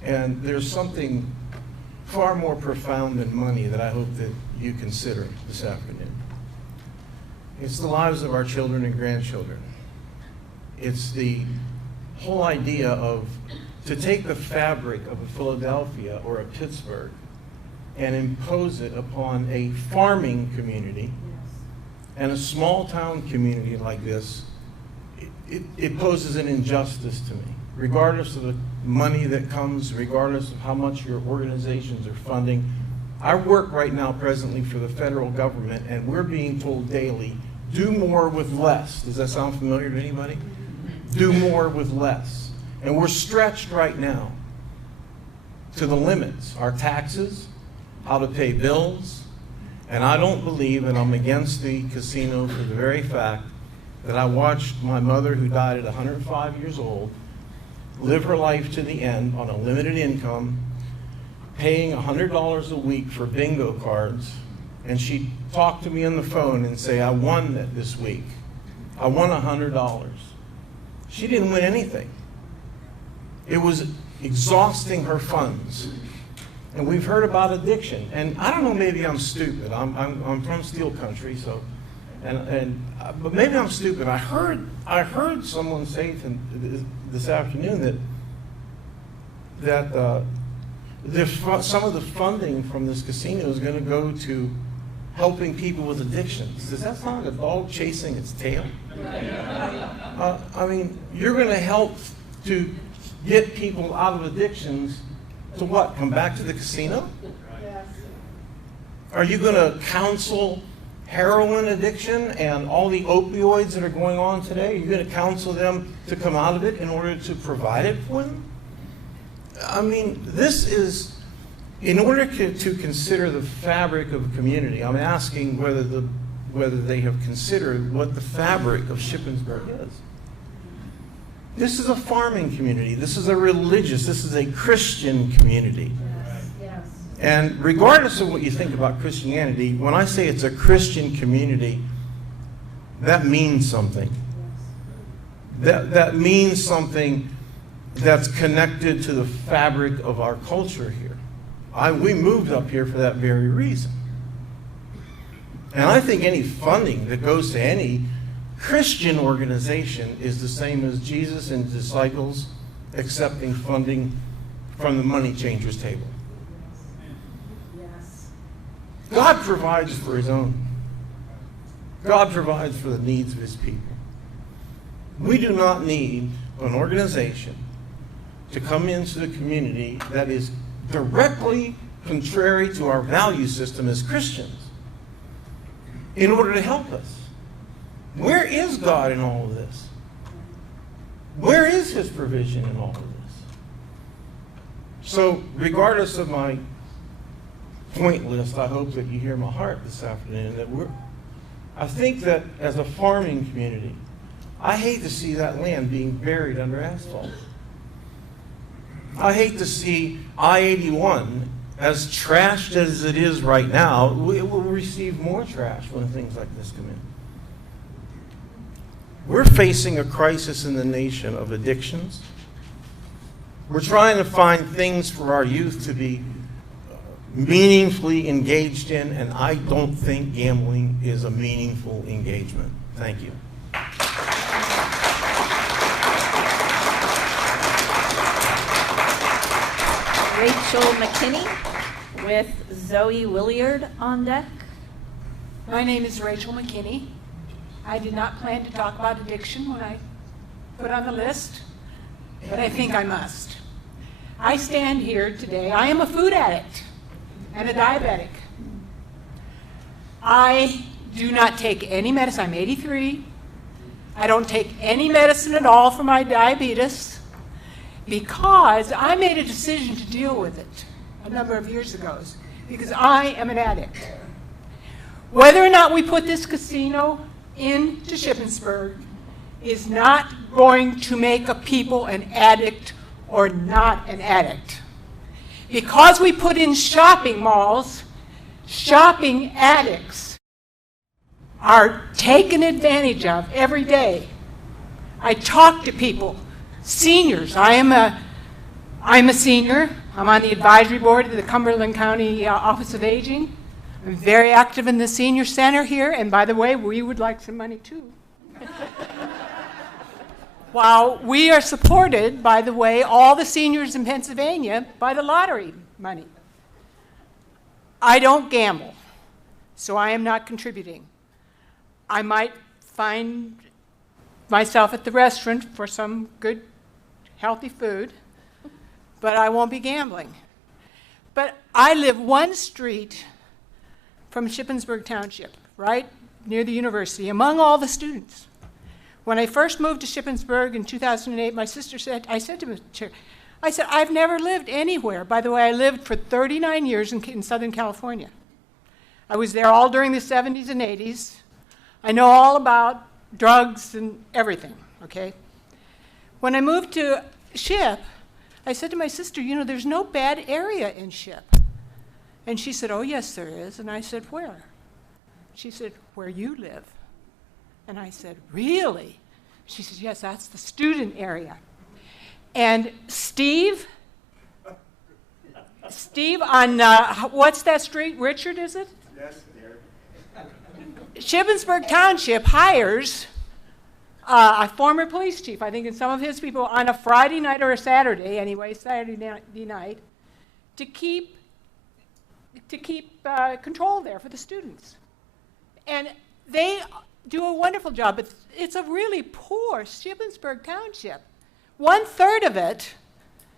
And there's something far more profound than money that I hope that you consider this afternoon. It's the lives of our children and grandchildren. It's the whole idea of to take the fabric of a Philadelphia or a Pittsburgh and impose it upon a farming community and a small town community like this. It poses an injustice to me, regardless of the money that comes, regardless of how much your organizations are funding. I work right now presently for the federal government, and we're being told daily, do more with less. Does that sound familiar to anybody? Do more with less. And we're stretched right now to the limits. Our taxes, how to pay bills, and I don't believe, and I'm against the casino for the very fact that I watched my mother, who died at 105 years old, live her life to the end on a limited income, paying $100 a week for bingo cards, and she'd talk to me on the phone and say, I won that this week. I won $100. She didn't win anything. It was exhausting her funds. And we've heard about addiction. And I don't know, maybe I'm stupid. I'm from Steel Country, so, but maybe I'm stupid. I heard someone say this afternoon that some of the funding from this casino is going to go to helping people with addictions. Does that sound like a dog chasing its tail? I mean, you're going to help to get people out of addictions to what? Come back to the casino? Yes. Are you going to counsel heroin addiction and all the opioids that are going on today? Are you going to counsel them to come out of it in order to provide it for them? I mean, this is, in order to consider the fabric of a community, I'm asking whether they have considered what the fabric of Shippensburg is. This is a farming community. This is a religious, this is a Christian community. Yes. And regardless of what you think about Christianity, when I say it's a Christian community, that means something. That means something that's connected to the fabric of our culture here. We moved up here for that very reason. And I think any funding that goes to any Christian organization is the same as Jesus and disciples accepting funding from the money changers table. Yes. God provides for his own. God provides for the needs of his people. We do not need an organization to come into the community that is directly contrary to our value system as Christians in order to help us. Where is God in all of this? Where is his provision in all of this? So, regardless of my point list, I hope that you hear my heart this afternoon. I think that as a farming community, I hate to see that land being buried under asphalt. I hate to see I-81, as trashed as it is right now, it will receive more trash when things like this come in. We're facing a crisis in the nation of addictions. We're trying to find things for our youth to be meaningfully engaged in, and I don't think gambling is a meaningful engagement. Thank you. Rachel McKinney with Zoe Williard on deck. My name is Rachel McKinney. I did not plan to talk about addiction when I put on the list, but I think I must. I stand here today. I am a food addict and a diabetic. I do not take any medicine. I'm 83. I don't take any medicine at all for my diabetes because I made a decision to deal with it. number of years ago, because I am an addict. Whether or not we put this casino into Shippensburg is not going to make a people an addict or not an addict. Because we put in shopping malls, shopping addicts are taken advantage of every day. I talk to people, seniors. I'm a senior. I'm on the advisory board of the Cumberland County Office of Aging. I'm very active in the senior center here, and by the way, we would like some money too. While we are supported, by the way, all the seniors in Pennsylvania by the lottery money. I don't gamble, so I am not contributing. I might find myself at the restaurant for some good, healthy food, but I won't be gambling. But I live one street from Shippensburg Township, right near the university, among all the students. When I first moved to Shippensburg in 2008, my sister said, I said, I've never lived anywhere. By the way, I lived for 39 years in Southern California. I was there all during the 70s and 80s. I know all about drugs and everything, okay? When I moved to Ship, I said to my sister, you know, there's no bad area in Ship. And she said, oh, yes, there is. And I said, where? She said, where you live. And I said, really? She says, yes, that's the student area. And Steve on, what's that street? Richard, is it? Yes, dear. Shippensburg Township hires a former police chief, I think, and some of his people on a Friday night or a Saturday, anyway, Saturday night, to keep control there for the students. And they do a wonderful job, but it's a really poor Shippensburg Township. 1/3 of it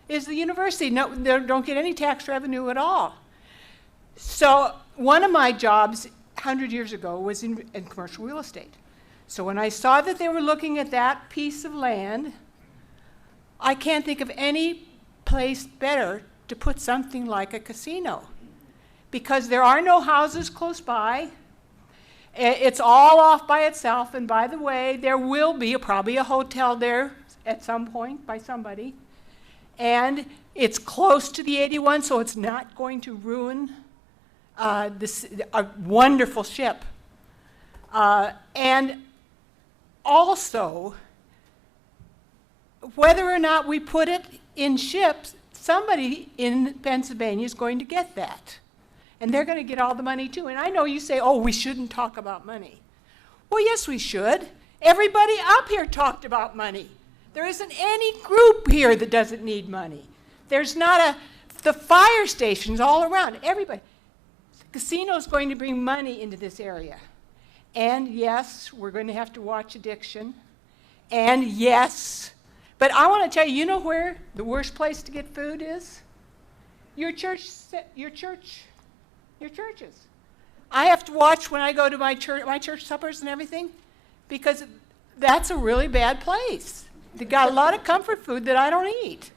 is the university. No, they don't get any tax revenue at all. So one of my jobs 100 years ago was in commercial real estate. So when I saw that they were looking at that piece of land, I can't think of any place better to put something like a casino, because there are no houses close by. It's all off by itself, and by the way, there will be probably a hotel there at some point by somebody. And it's close to the 81, so it's not going to ruin a wonderful ship. And also, whether or not we put it in ships, somebody in Pennsylvania is going to get that. And they're going to get all the money too. And I know you say, oh, we shouldn't talk about money. Well, yes, we should. Everybody up here talked about money. There isn't any group here that doesn't need money. There's not the fire stations all around, everybody. The casino's going to bring money into this area. And yes, we're going to have to watch addiction. And yes, but I want to tell you, you know where the worst place to get food is? Your churches. I have to watch when I go to my church suppers and everything, because that's a really bad place. They got a lot of comfort food that I don't eat.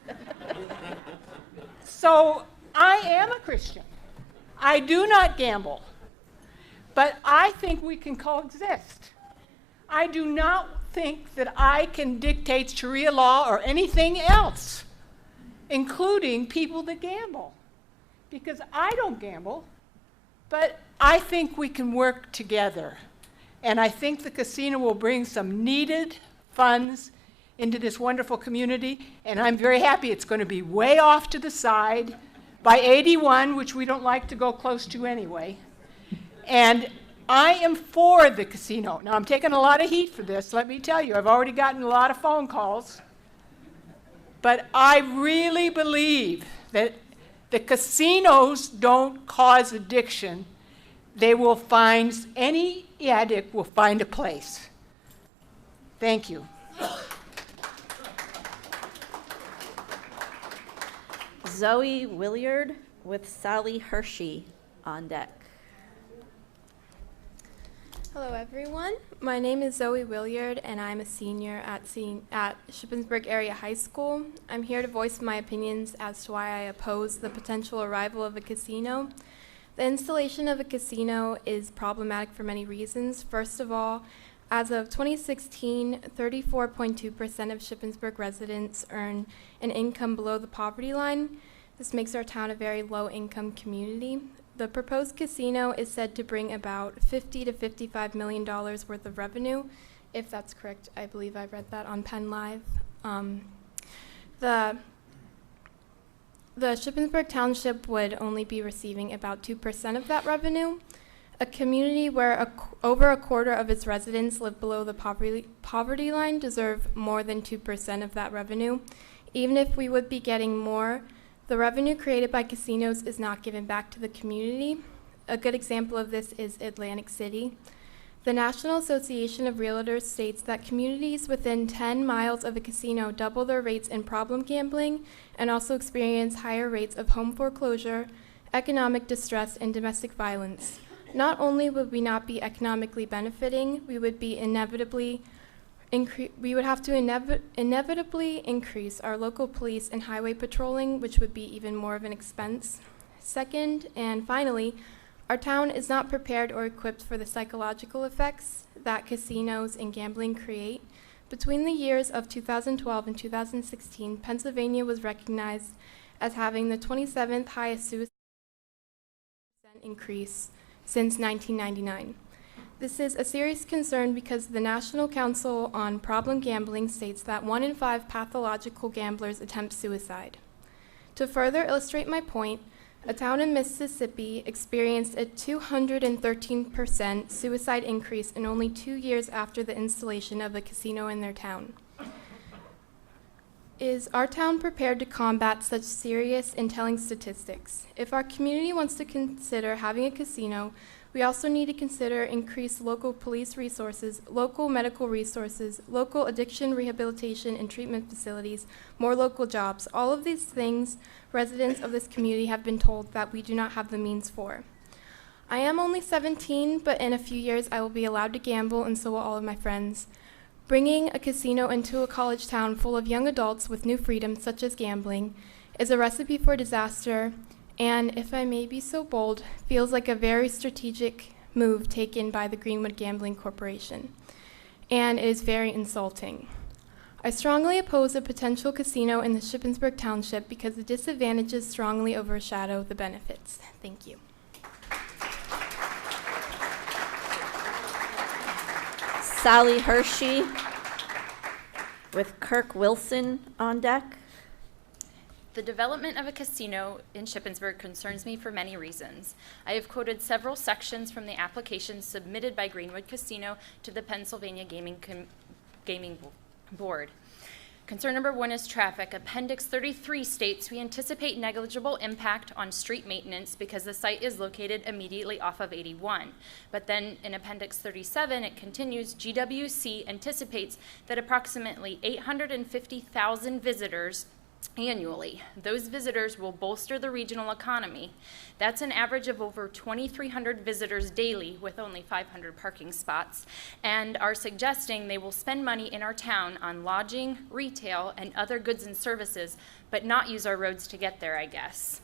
So I am a Christian. I do not gamble. But I think we can coexist. I do not think that I can dictate Sharia law or anything else, including people that gamble. Because I don't gamble, but I think we can work together. And I think the casino will bring some needed funds into this wonderful community, and I'm very happy it's going to be way off to the side by 81, which we don't like to go close to anyway. And I am for the casino. Now, I'm taking a lot of heat for this, let me tell you. I've already gotten a lot of phone calls. But I really believe that the casinos don't cause addiction. They will find, any addict will find a place. Thank you. Zoe Williard with Sally Hershey on deck. Hello, everyone. My name is Zoe Williard, and I'm a senior at Shippensburg Area High School. I'm here to voice my opinions as to why I oppose the potential arrival of a casino. The installation of a casino is problematic for many reasons. First of all, as of 2016, 34.2% of Shippensburg residents earn an income below the poverty line. This makes our town a very low-income community. The proposed casino is said to bring about $50 to $55 million worth of revenue. If that's correct, I believe I read that on Penn Live. The Shippensburg Township would only be receiving about 2% of that revenue. A community where over a quarter of its residents live below the poverty line deserve more than 2% of that revenue. Even if we would be getting more, the revenue created by casinos is not given back to the community. A good example of this is Atlantic City. The National Association of Realtors states that communities within 10 miles of a casino double their rates in problem gambling and also experience higher rates of home foreclosure, economic distress, and domestic violence. Not only would we not be economically benefiting, we would have to inevitably increase our local police and highway patrolling, which would be even more of an expense. Second, and finally, our town is not prepared or equipped for the psychological effects that casinos and gambling create. Between the years of 2012 and 2016, Pennsylvania was recognized as having the 27th highest suicide increase since 1999. This is a serious concern because the National Council on Problem Gambling states that 1 in 5 pathological gamblers attempt suicide. To further illustrate my point, a town in Mississippi experienced a 213% suicide increase in only 2 years after the installation of a casino in their town. Is our town prepared to combat such serious and telling statistics? If our community wants to consider having a casino, we also need to consider increased local police resources, local medical resources, local addiction rehabilitation and treatment facilities, more local jobs. All of these things residents of this community have been told that we do not have the means for. I am only 17, but in a few years I will be allowed to gamble, and so will all of my friends. Bringing a casino into a college town full of young adults with new freedoms such as gambling is a recipe for disaster, and if I may be so bold, feels like a very strategic move taken by the Greenwood Gambling Corporation, and it is very insulting. I strongly oppose a potential casino in the Shippensburg Township because the disadvantages strongly overshadow the benefits. Thank you. Sally Hershey with Kirk Wilson on deck. The development of a casino in Shippensburg concerns me for many reasons. I have quoted several sections from the application submitted by Greenwood Casino to the Pennsylvania Gaming Board. Concern number 1 is traffic. Appendix 33 states we anticipate negligible impact on street maintenance because the site is located immediately off of 81. But then in Appendix 37, it continues, GWC anticipates that approximately 850,000 visitors annually. Those visitors will bolster the regional economy. That's an average of over 2,300 visitors daily with only 500 parking spots, and are suggesting they will spend money in our town on lodging, retail, and other goods and services, but not use our roads to get there, I guess.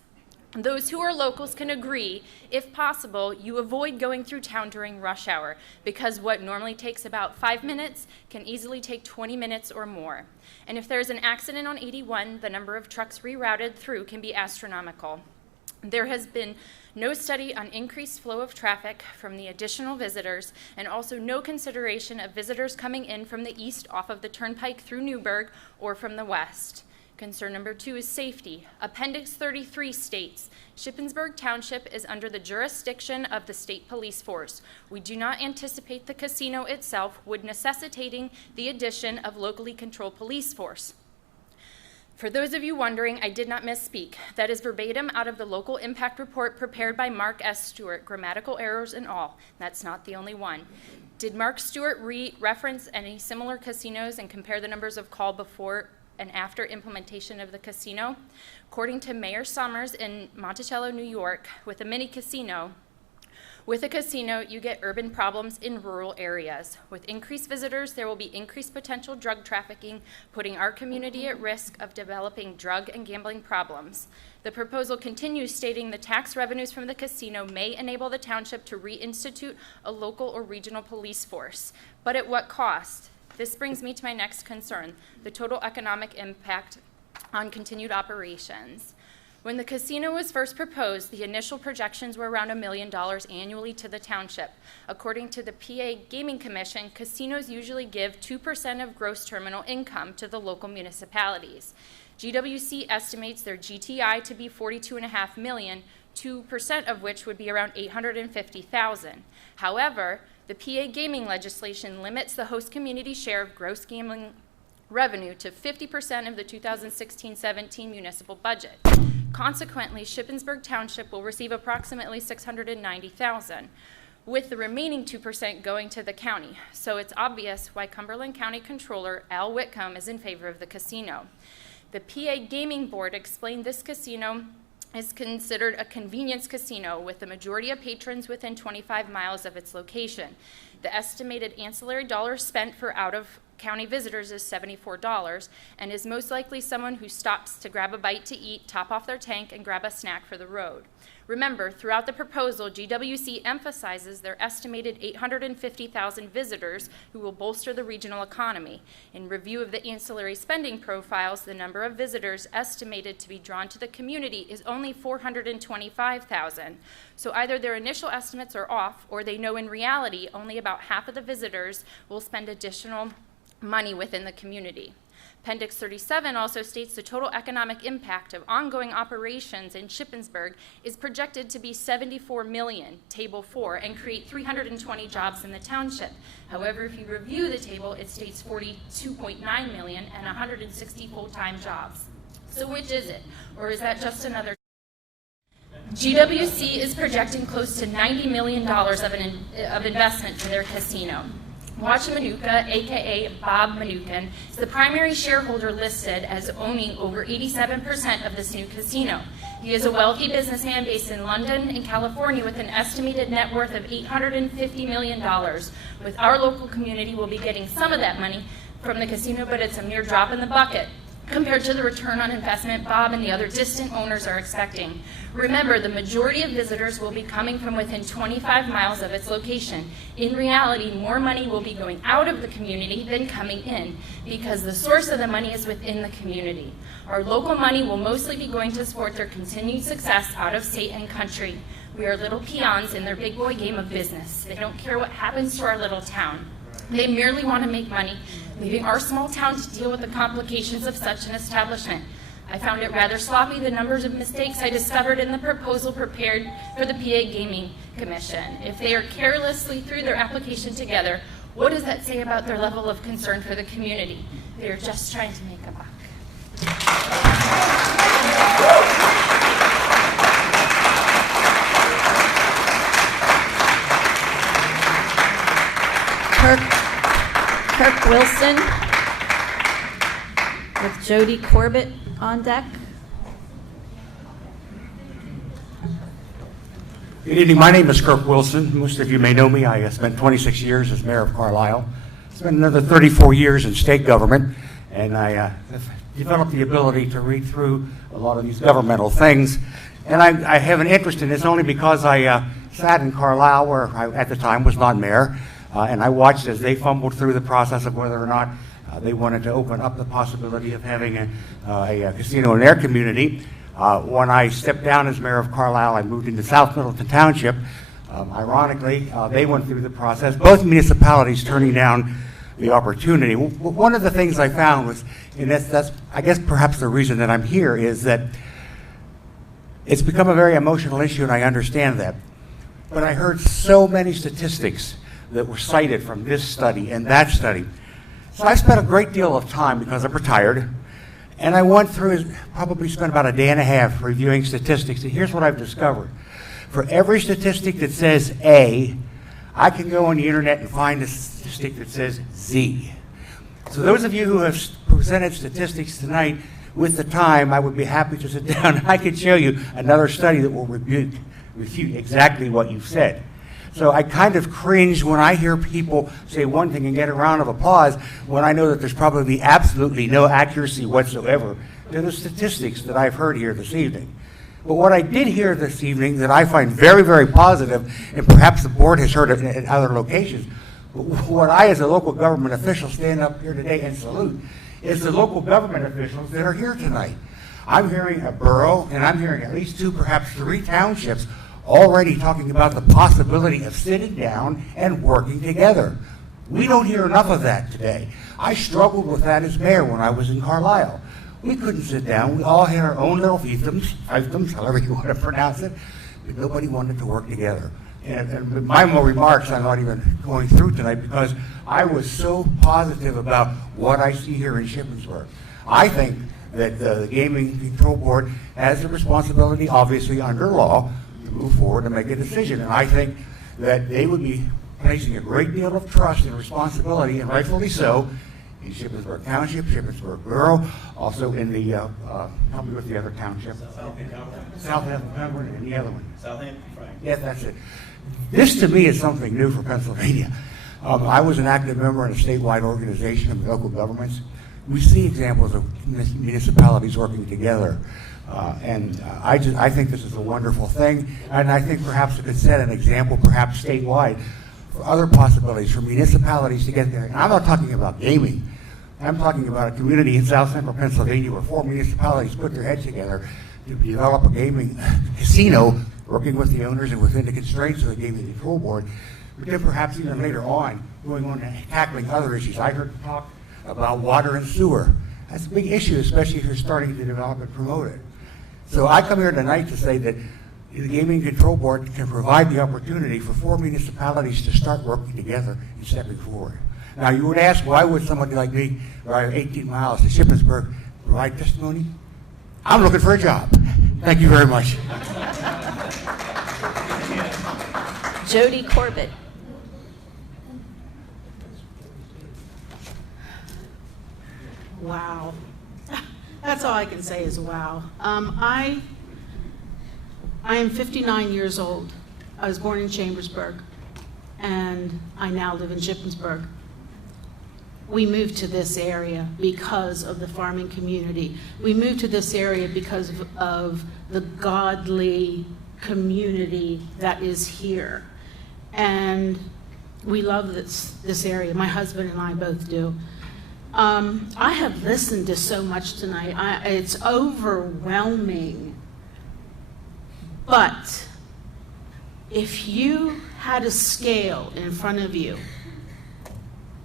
Those who are locals can agree, if possible, you avoid going through town during rush hour, because what normally takes about 5 minutes can easily take 20 minutes or more. And if there's an accident on 81, the number of trucks rerouted through can be astronomical. There has been no study on increased flow of traffic from the additional visitors, and also no consideration of visitors coming in from the east off of the turnpike through Newburgh or from the west. Concern number 2 is safety. Appendix 33 states, Shippensburg Township is under the jurisdiction of the state police force. We do not anticipate the casino itself would necessitating the addition of locally controlled police force. For those of you wondering, I did not misspeak. That is verbatim out of the local impact report prepared by Mark S. Stewart, grammatical errors and all. That's not the only one. Did Mark Stewart reference any similar casinos and compare the numbers of call before and after implementation of the casino? According to Mayor Summers in Monticello, New York, with a mini casino, With a casino, you get urban problems in rural areas. With increased visitors, there will be increased potential drug trafficking, putting our community at risk of developing drug and gambling problems. The proposal continues, stating the tax revenues from the casino may enable the township to reinstitute a local or regional police force. But at what cost? This brings me to my next concern, the total economic impact on continued operations. When the casino was first proposed, the initial projections were around $1 million annually to the township. According to the PA Gaming Commission, casinos usually give 2% of gross terminal income to the local municipalities. GWC estimates their GTI to be $42.5 million, 2% of which would be around $850,000. However, the PA gaming legislation limits the host community share of gross gambling revenue to 50% of the 2016-17 municipal budget. Consequently, Shippensburg Township will receive approximately $690,000, with the remaining 2% going to the county. So it's obvious why Cumberland County Controller Al Whitcomb is in favor of the casino. The PA Gaming Board explained this casino is considered a convenience casino with the majority of patrons within 25 miles of its location. The estimated ancillary dollars spent for out-of-county visitors is $74 and is most likely someone who stops to grab a bite to eat, top off their tank, and grab a snack for the road. Remember, throughout the proposal, GWC emphasizes their estimated 850,000 visitors who will bolster the regional economy. In review of the ancillary spending profiles, the number of visitors estimated to be drawn to the community is only 425,000. So either their initial estimates are off, or they know in reality only about half of the visitors will spend additional money within the community. Appendix 37 also states the total economic impact of ongoing operations in Shippensburg is projected to be $74 million, Table 4, and create 320 jobs in the township. However, if you review the table, it states $42.9 million and 160 full-time jobs. So which is it? Or is that just another? GWC is projecting close to $90 million of investment for their casino. Watch Manuka, aka Bob Manukin, is the primary shareholder listed as owning over 87% of this new casino. He is a wealthy businessman based in London and California with an estimated net worth of $850 million. With our local community, we'll be getting some of that money from the casino, but it's a mere drop in the bucket compared to the return on investment Bob and the other distant owners are expecting. Remember, the majority of visitors will be coming from within 25 miles of its location. In reality, more money will be going out of the community than coming in because the source of the money is within the community. Our local money will mostly be going to support their continued success out of state and country. We are little peons in their big boy game of business. They don't care what happens to our little town. They merely want to make money, leaving our small town to deal with the complications of such an establishment. I found it rather sloppy, the numbers of mistakes I discovered in the proposal prepared for the PA Gaming Commission. If they are carelessly threw their application together, what does that say about their level of concern for the community? They are just trying to make a buck. Kirk Wilson with Jody Corbett on deck. Good evening. My name is Kirk Wilson. Most of you may know me. I spent 26 years as mayor of Carlisle. Spent another 34 years in state government, and I have developed the ability to read through a lot of these governmental things. And I have an interest in this only because I sat in Carlisle, where I at the time was not mayor, and I watched as they fumbled through the process of whether or not they wanted to open up the possibility of having a casino in their community. When I stepped down as mayor of Carlisle, I moved into South Middleton Township. Ironically, they went through the process, both municipalities turning down the opportunity. One of the things I found was, and that's I guess perhaps the reason that I'm here, is that it's become a very emotional issue, and I understand that. But I heard so many statistics that were cited from this study and that study. So I spent a great deal of time, because I'm retired, and I went through, probably spent about a day and a half reviewing statistics, and here's what I've discovered. For every statistic that says A, I can go on the internet and find a statistic that says Z. So those of you who have presented statistics tonight, with the time, I would be happy to sit down and I could show you another study that will refute exactly what you've said. So I kind of cringe when I hear people say one thing and get a round of applause when I know that there's probably absolutely no accuracy whatsoever to the statistics that I've heard here this evening. But what I did hear this evening that I find very, very positive, and perhaps the board has heard it in other locations, but what I as a local government official stand up here today and salute is the local government officials that are here tonight. I'm hearing a borough, and I'm hearing at least 2, perhaps 3 townships already talking about the possibility of sitting down and working together. We don't hear enough of that today. I struggled with that as mayor when I was in Carlisle. We couldn't sit down. We all had our own little fiefdoms, however you want to pronounce it, but nobody wanted to work together. And my more remarks I'm not even going through tonight because I was so positive about what I see here in Shippensburg. I think that the Gaming Control Board has the responsibility, obviously under law, to move forward and make a decision. And I think that they would be placing a great deal of trust and responsibility, and rightfully so, in Shippensburg Township, Shippensburg Borough, also in the, help me with the other township. Southampton, and the other one. Southampton, Frank. Yes, that's it. This to me is something new for Pennsylvania. I was an active member in a statewide organization of local governments. We see examples of municipalities working together. I think this is a wonderful thing, and I think perhaps it could set an example, perhaps statewide, for other possibilities for municipalities to get there. And I'm not talking about gaming. I'm talking about a community in south central Pennsylvania where 4 municipalities put their heads together to develop a gaming casino, working with the owners and within the constraints of the Gaming Control Board, but then perhaps even later on, going on and tackling other issues. I heard talk about water and sewer. That's a big issue, especially if you're starting to develop and promote it. So I come here tonight to say that the Gaming Control Board can provide the opportunity for 4 municipalities to start working together and stepping forward. Now you would ask, why would somebody like me drive 18 miles to Shippensburg provide testimony? I'm looking for a job. Thank you very much. Jody Corbett. Wow. That's all I can say is wow. I am 59 years old. I was born in Chambersburg, and I now live in Shippensburg. We moved to this area because of the farming community. We moved to this area because of the godly community that is here. And we love this area. My husband and I both do. I have listened to so much tonight. It's overwhelming. But if you had a scale in front of you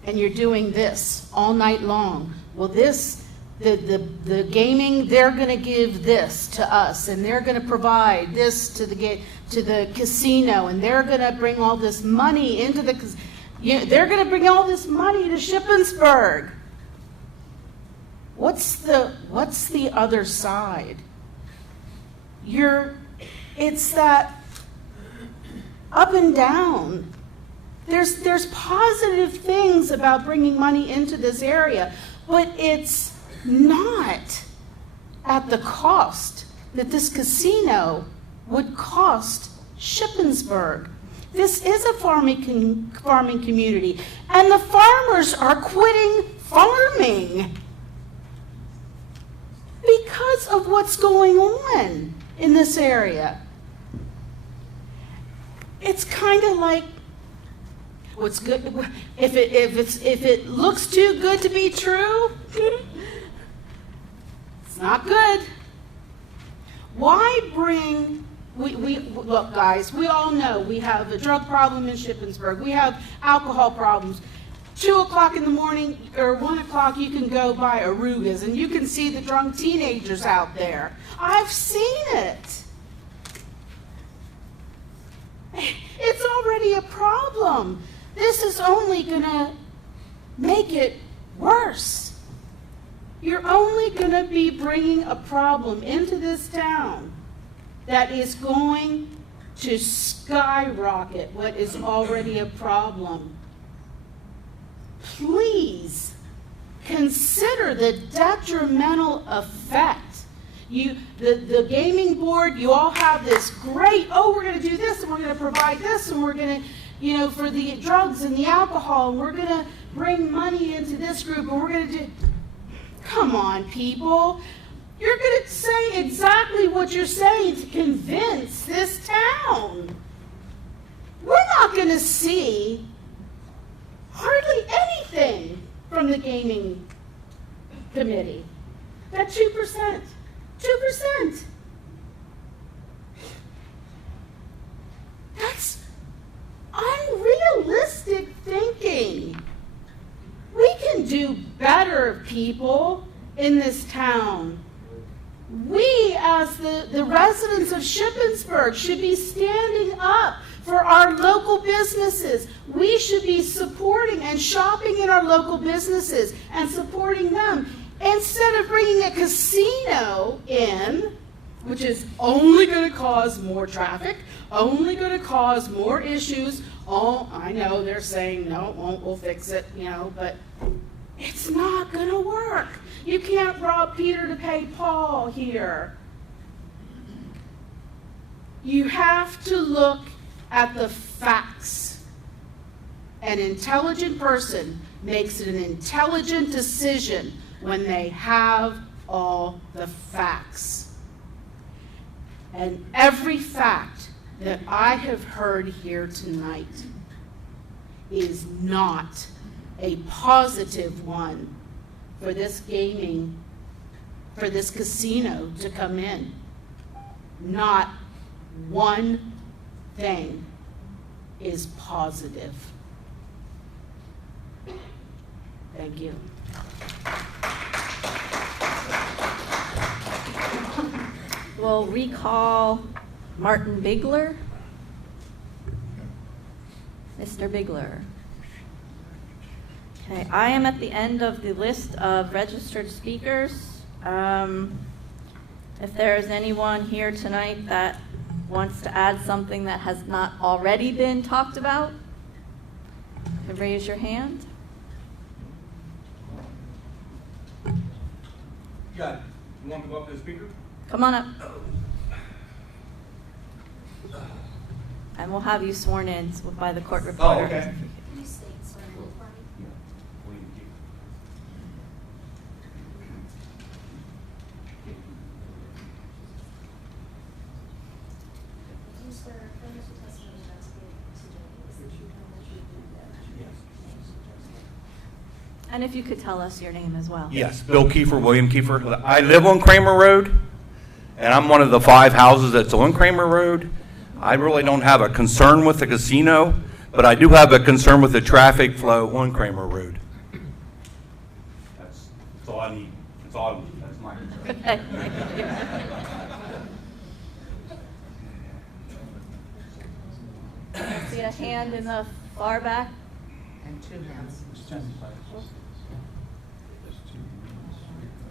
and you're doing this all night long, well, the gaming, they're going to give this to us, and they're going to provide this to the casino, and they're going to bring all this money into they're going to bring all this money to Shippensburg. What's the other side? It's that up and down. There's positive things about bringing money into this area, but it's not at the cost that this casino would cost Shippensburg. This is a farming community, and the farmers are quitting farming because of what's going on in this area. It's kind of like, what's good, if it looks too good to be true, it's not good. Why bring, look guys, we all know we have a drug problem in Shippensburg. We have alcohol problems. 2 o'clock in the morning or 1 o'clock, you can go by Arugas and you can see the drunk teenagers out there. I've seen it. It's already a problem. This is only going to make it worse. You're only going to be bringing a problem into this town that is going to skyrocket what is already a problem. Please consider the detrimental effect The gaming board, you all have this great, oh, we're going to do this, and we're going to provide this, and we're going to, you know, for the drugs and the alcohol, and we're going to bring money into this group, and we're going to do, come on, people. You're going to say exactly what you're saying to convince this town. We're not going to see hardly anything from the gaming committee. That 2%. 2%. That's unrealistic thinking. We can do better, people, in this town. We, as the residents of Shippensburg, should be standing up for our local businesses. We should be supporting and shopping in our local businesses and supporting them instead of bringing a casino in, which is only going to cause more traffic, only going to cause more issues. Oh, I know they're saying, no, it won't, we'll fix it, you know, but it's not going to work. You can't rob Peter to pay Paul here. You have to look at the facts. An intelligent person makes an intelligent decision when they have all the facts. And every fact that I have heard here tonight is not a positive one for this gaming, for this casino to come in. Not one thing is positive. Thank you. We'll recall Martin Bigler. Mr. Bigler. Okay, I am at the end of the list of registered speakers. If there is anyone here tonight that wants to add something that has not already been talked about, raise your hand. Got it. You want to go up to the speaker? Come on up. And we'll have you sworn in by the court reporter. Oh, okay. And if you could tell us your name as well. Yes, Bill Kiefer, William Kiefer. I live on Kramer Road, and I'm one of the 5 houses that's on Kramer Road. I really don't have a concern with the casino, but I do have a concern with the traffic flow on Kramer Road. That's all I need. That's my concern. Okay. I see a hand in the far back. And 2 hands.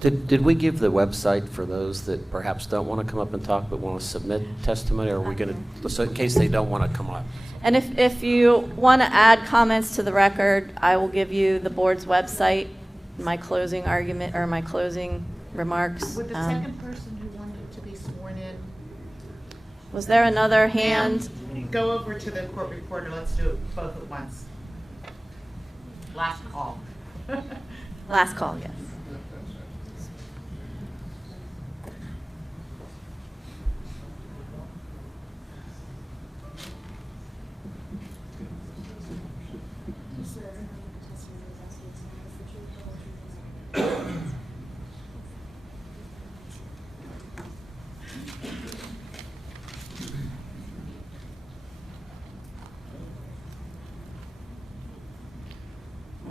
Did we give the website for those that perhaps don't want to come up and talk but want to submit testimony, or are we going to, so in case they don't want to come up? And if you want to add comments to the record, I will give you the board's website, my closing argument, or my closing remarks. Would the second person who wanted to be sworn in? Was there another hand? And go over to the court reporter. Let's do it both at once. Last call. Last call, yes.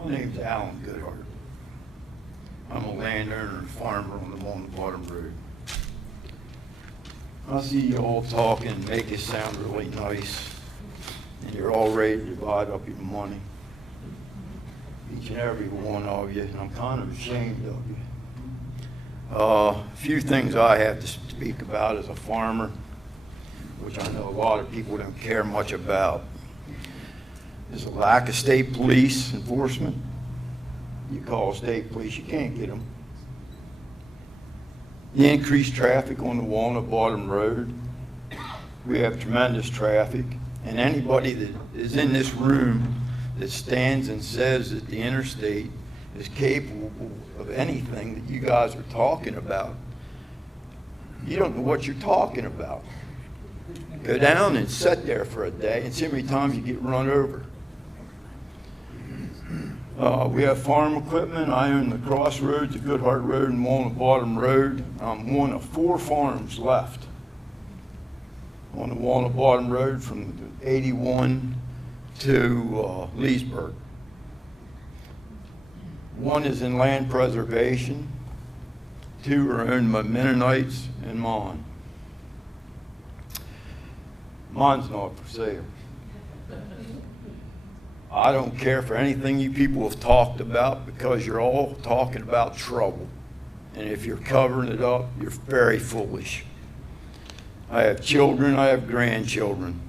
My name's Alan Goodhart. I'm a landowner and farmer on the Bottom Road. I see you all talking and make it sound really nice, and you're all ready to divide up your money. Each and every one of you, and I'm kind of ashamed of you. A few things I have to speak about as a farmer, which I know a lot of people don't care much about. There's a lack of state police enforcement. You call state police, you can't get them. the increased traffic on the Walnut Bottom Road. We have tremendous traffic, and anybody that is in this room that stands and says that the interstate is capable of anything that you guys are talking about, you don't know what you're talking about. Go down and sit there for a day and see how many times you get run over. We have farm equipment. I own the Crossroads, the Goodhart Road, and Walnut Bottom Road. I'm one of 4 farms left on the Walnut Bottom Road from 81 to Leesburg. One is in land preservation. 2 are owned by Mennonites and Mon. Mine's not for sale. I don't care for anything you people have talked about because you're all talking about trouble. And if you're covering it up, you're very foolish. I have children, I have grandchildren.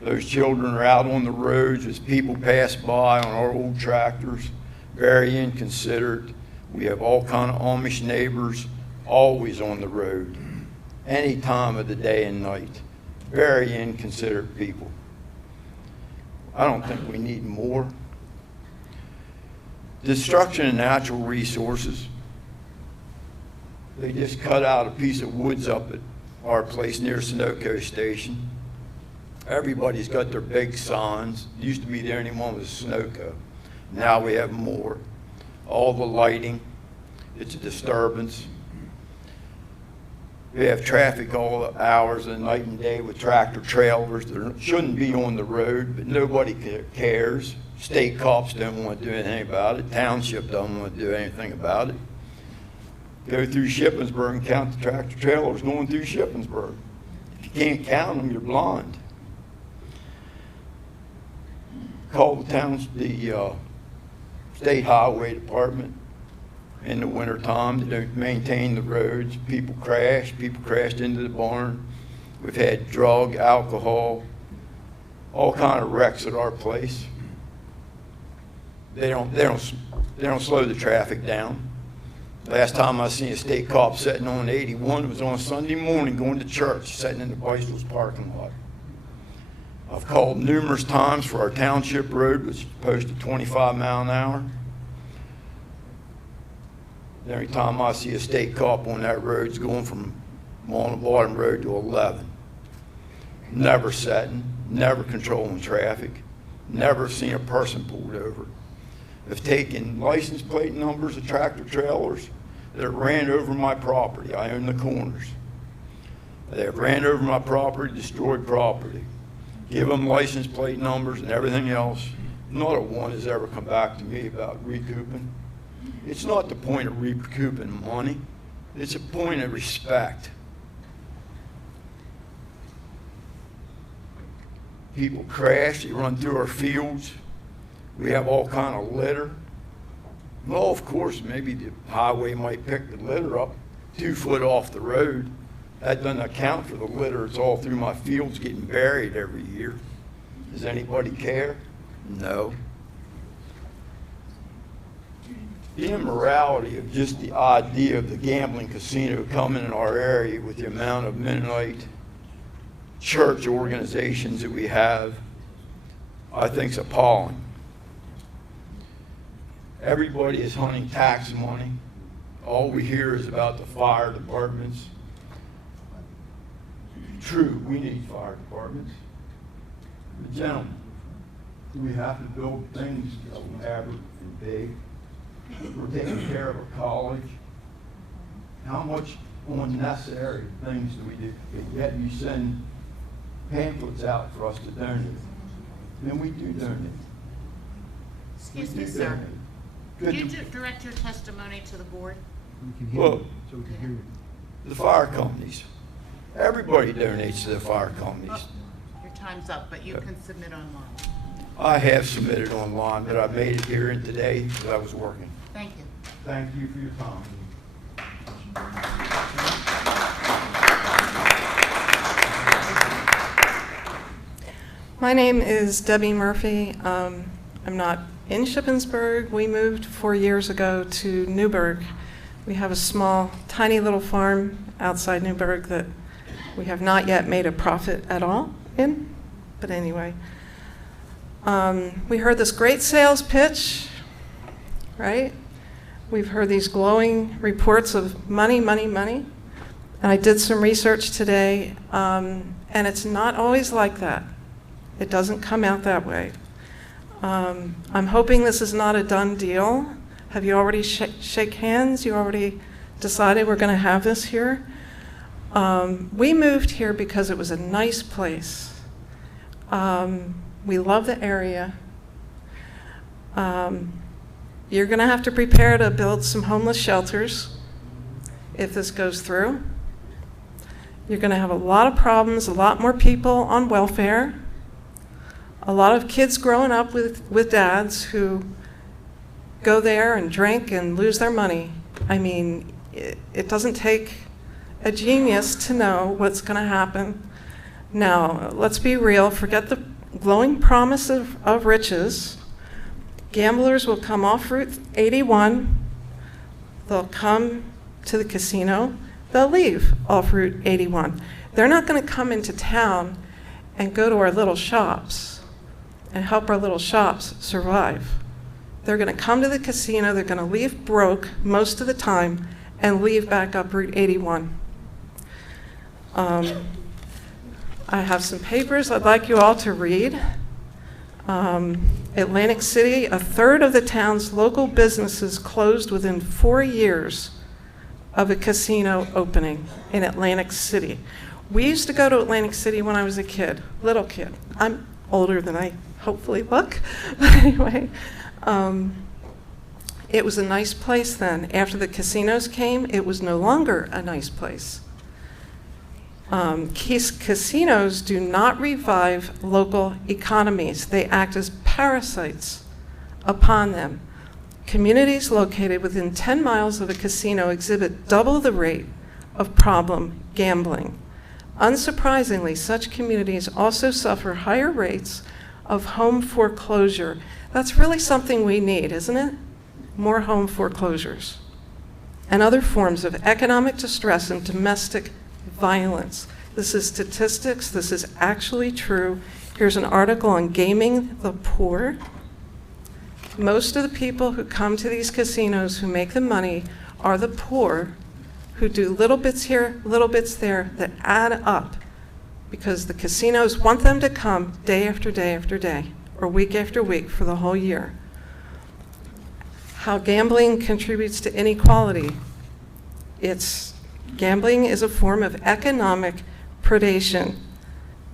Those children are out on the roads as people pass by on our old tractors, very inconsiderate. We have all kind of Amish neighbors always on the road, any time of the day and night. Very inconsiderate people. I don't think we need more. Destruction of natural resources. They just cut out a piece of woods up at our place near Sunoco Station. Everybody's got their big signs. Used to be the only one was Sunoco. Now we have more. All the lighting, it's a disturbance. We have traffic all hours of the night and day with tractor trailers that shouldn't be on the road, but nobody cares. State cops don't want to do anything about it. Township don't want to do anything about it. Go through Shippensburg and count the tractor trailers going through Shippensburg. If you can't count them, you're blind. Call the state highway department. In the wintertime, they don't maintain the roads. People crashed into the barn. We've had drug, alcohol, all kind of wrecks at our place. They don't slow the traffic down. Last time I seen a state cop sitting on 81 was on a Sunday morning going to church, sitting in the Bicycles parking lot. I've called numerous times for our township road, which is posted 25 miles an hour. Every time I see a state cop on that road, it's going from Walnut Bottom Road to 11. Never sitting, never controlling traffic, never seen a person pulled over. Have taken license plate numbers of tractor trailers that ran over my property. I own the corners. They have ran over my property, destroyed property. Give them license plate numbers and everything else. Not a one has ever come back to me about recouping. It's not the point of recouping money. It's a point of respect. People crash, they run through our fields. We have all kind of litter. Well, of course, maybe the highway might pick the litter up 2 foot off the road. That doesn't account for the litter. It's all through my fields getting buried every year. Does anybody care? No. The immorality of just the idea of the gambling casino coming in our area with the amount of Mennonite church organizations that we have, I think is appalling. Everybody is hunting tax money. All we hear is about the fire departments. True, we need fire departments. But gentlemen, do we have to build things elaborate and big? We're taking care of a college. How much unnecessary things do we do? Yet you send pamphlets out for us to donate. Then we do donate. Excuse me, sir. Could you direct your testimony to the board? Well, the fire companies. Everybody donates to the fire companies. Your time's up, but you can submit online. I have submitted online, but I made it here in today because I was working. Thank you. Thank you for your time. My name is Debbie Murphy. I'm not in Shippensburg. We moved 4 years ago to Newburgh. We have a small, tiny little farm outside Newburgh that we have not yet made a profit at all in. But anyway, we heard this great sales pitch, right? We've heard these glowing reports of money, money, money. And I did some research today, and it's not always like that. It doesn't come out that way. I'm hoping this is not a done deal. Have you already shake hands? You already decided we're going to have this here? We moved here because it was a nice place. We love the area. You're going to have to prepare to build some homeless shelters if this goes through. You're going to have a lot of problems, a lot more people on welfare, a lot of kids growing up with dads who go there and drink and lose their money. I mean, it doesn't take a genius to know what's going to happen. Now, let's be real. Forget the glowing promise of riches. Gamblers will come off Route 81. They'll come to the casino. They'll leave off Route 81. They're not going to come into town and go to our little shops and help our little shops survive. They're going to come to the casino. They're going to leave broke most of the time and leave back up Route 81. I have some papers I'd like you all to read. Atlantic City, a third of the town's local businesses closed within 4 years of a casino opening in Atlantic City. We used to go to Atlantic City when I was a kid, little kid. I'm older than I hopefully look, but anyway. It was a nice place then. After the casinos came, it was no longer a nice place. Casinos do not revive local economies. They act as parasites upon them. Communities located within 10 miles of a casino exhibit double the rate of problem gambling. Unsurprisingly, such communities also suffer higher rates of home foreclosure. That's really something we need, isn't it? More home foreclosures and other forms of economic distress and domestic violence. This is statistics. This is actually true. Here's an article on gaming the poor. Most of the people who come to these casinos who make the money are the poor who do little bits here, little bits there that add up because the casinos want them to come day after day after day or week after week for the whole year. How gambling contributes to inequality. Gambling is a form of economic predation.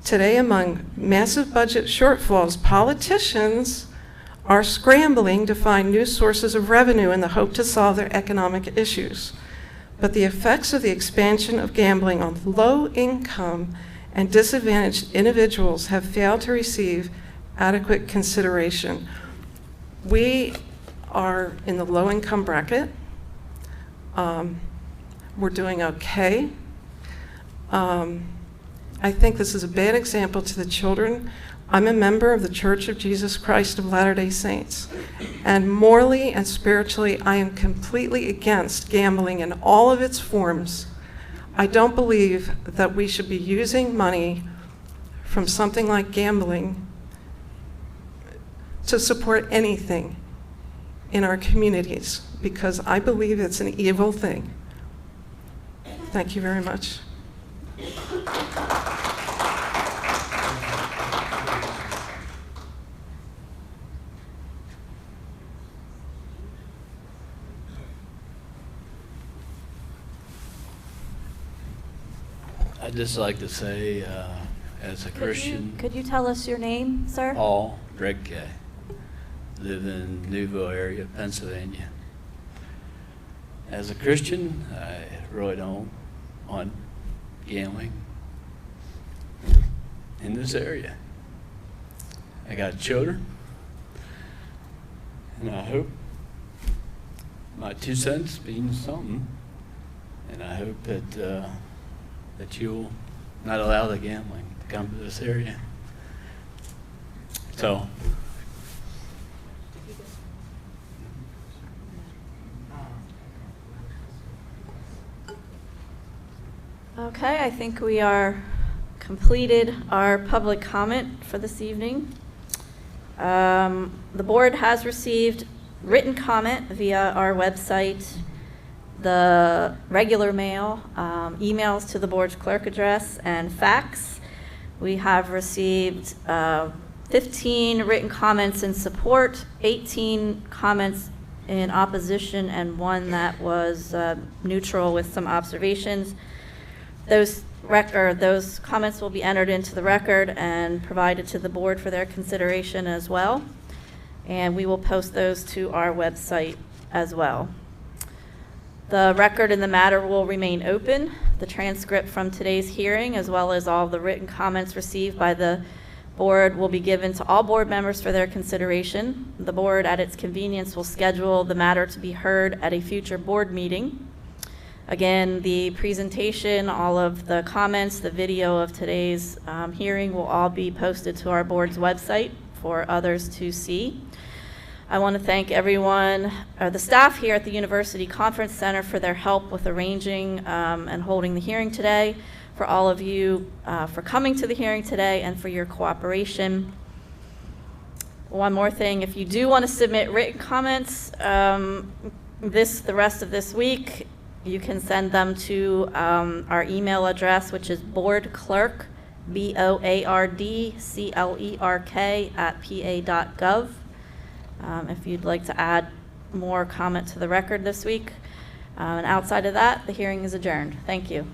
Today, among massive budget shortfalls, politicians are scrambling to find new sources of revenue in the hope to solve their economic issues. But the effects of the expansion of gambling on low-income and disadvantaged individuals have failed to receive adequate consideration. We are in the low-income bracket. We're doing okay. I think this is a bad example to the children. I'm a member of the Church of Jesus Christ of Latter-day Saints, and morally and spiritually, I am completely against gambling in all of its forms. I don't believe that we should be using money from something like gambling to support anything in our communities, because I believe it's an evil thing. Thank you very much. I'd just like to say, as a Christian, Could you tell us your name, sir? Paul Dregke, live in Newville area, Pennsylvania. As a Christian, I really don't want gambling in this area. I got children, and I hope my 2 cents means something, and I hope that that you'll not allow the gambling to come to this area. So, Okay, I think we are completed our public comment for this evening. The board has received written comment via our website, the regular mail, emails to the board's clerk address, and fax. We have received 15 written comments in support, 18 comments in opposition, and one that was neutral with some observations. Those comments will be entered into the record and provided to the board for their consideration as well. And we will post those to our website as well. The record in the matter will remain open. The transcript from today's hearing, as well as all the written comments received by the board, will be given to all board members for their consideration. The board, at its convenience, will schedule the matter to be heard at a future board meeting. Again, the presentation, all of the comments, the video of today's hearing will all be posted to our board's website for others to see. I want to thank everyone, the staff here at the University Conference Center, for their help with arranging and holding the hearing today, for all of you for coming to the hearing today, and for your cooperation. One more thing, if you do want to submit written comments the rest of this week, you can send them to our email address, which is boardclerk, boardclerk@pa.gov. If you'd like to add more comment to the record this week. And outside of that, the hearing is adjourned. Thank you.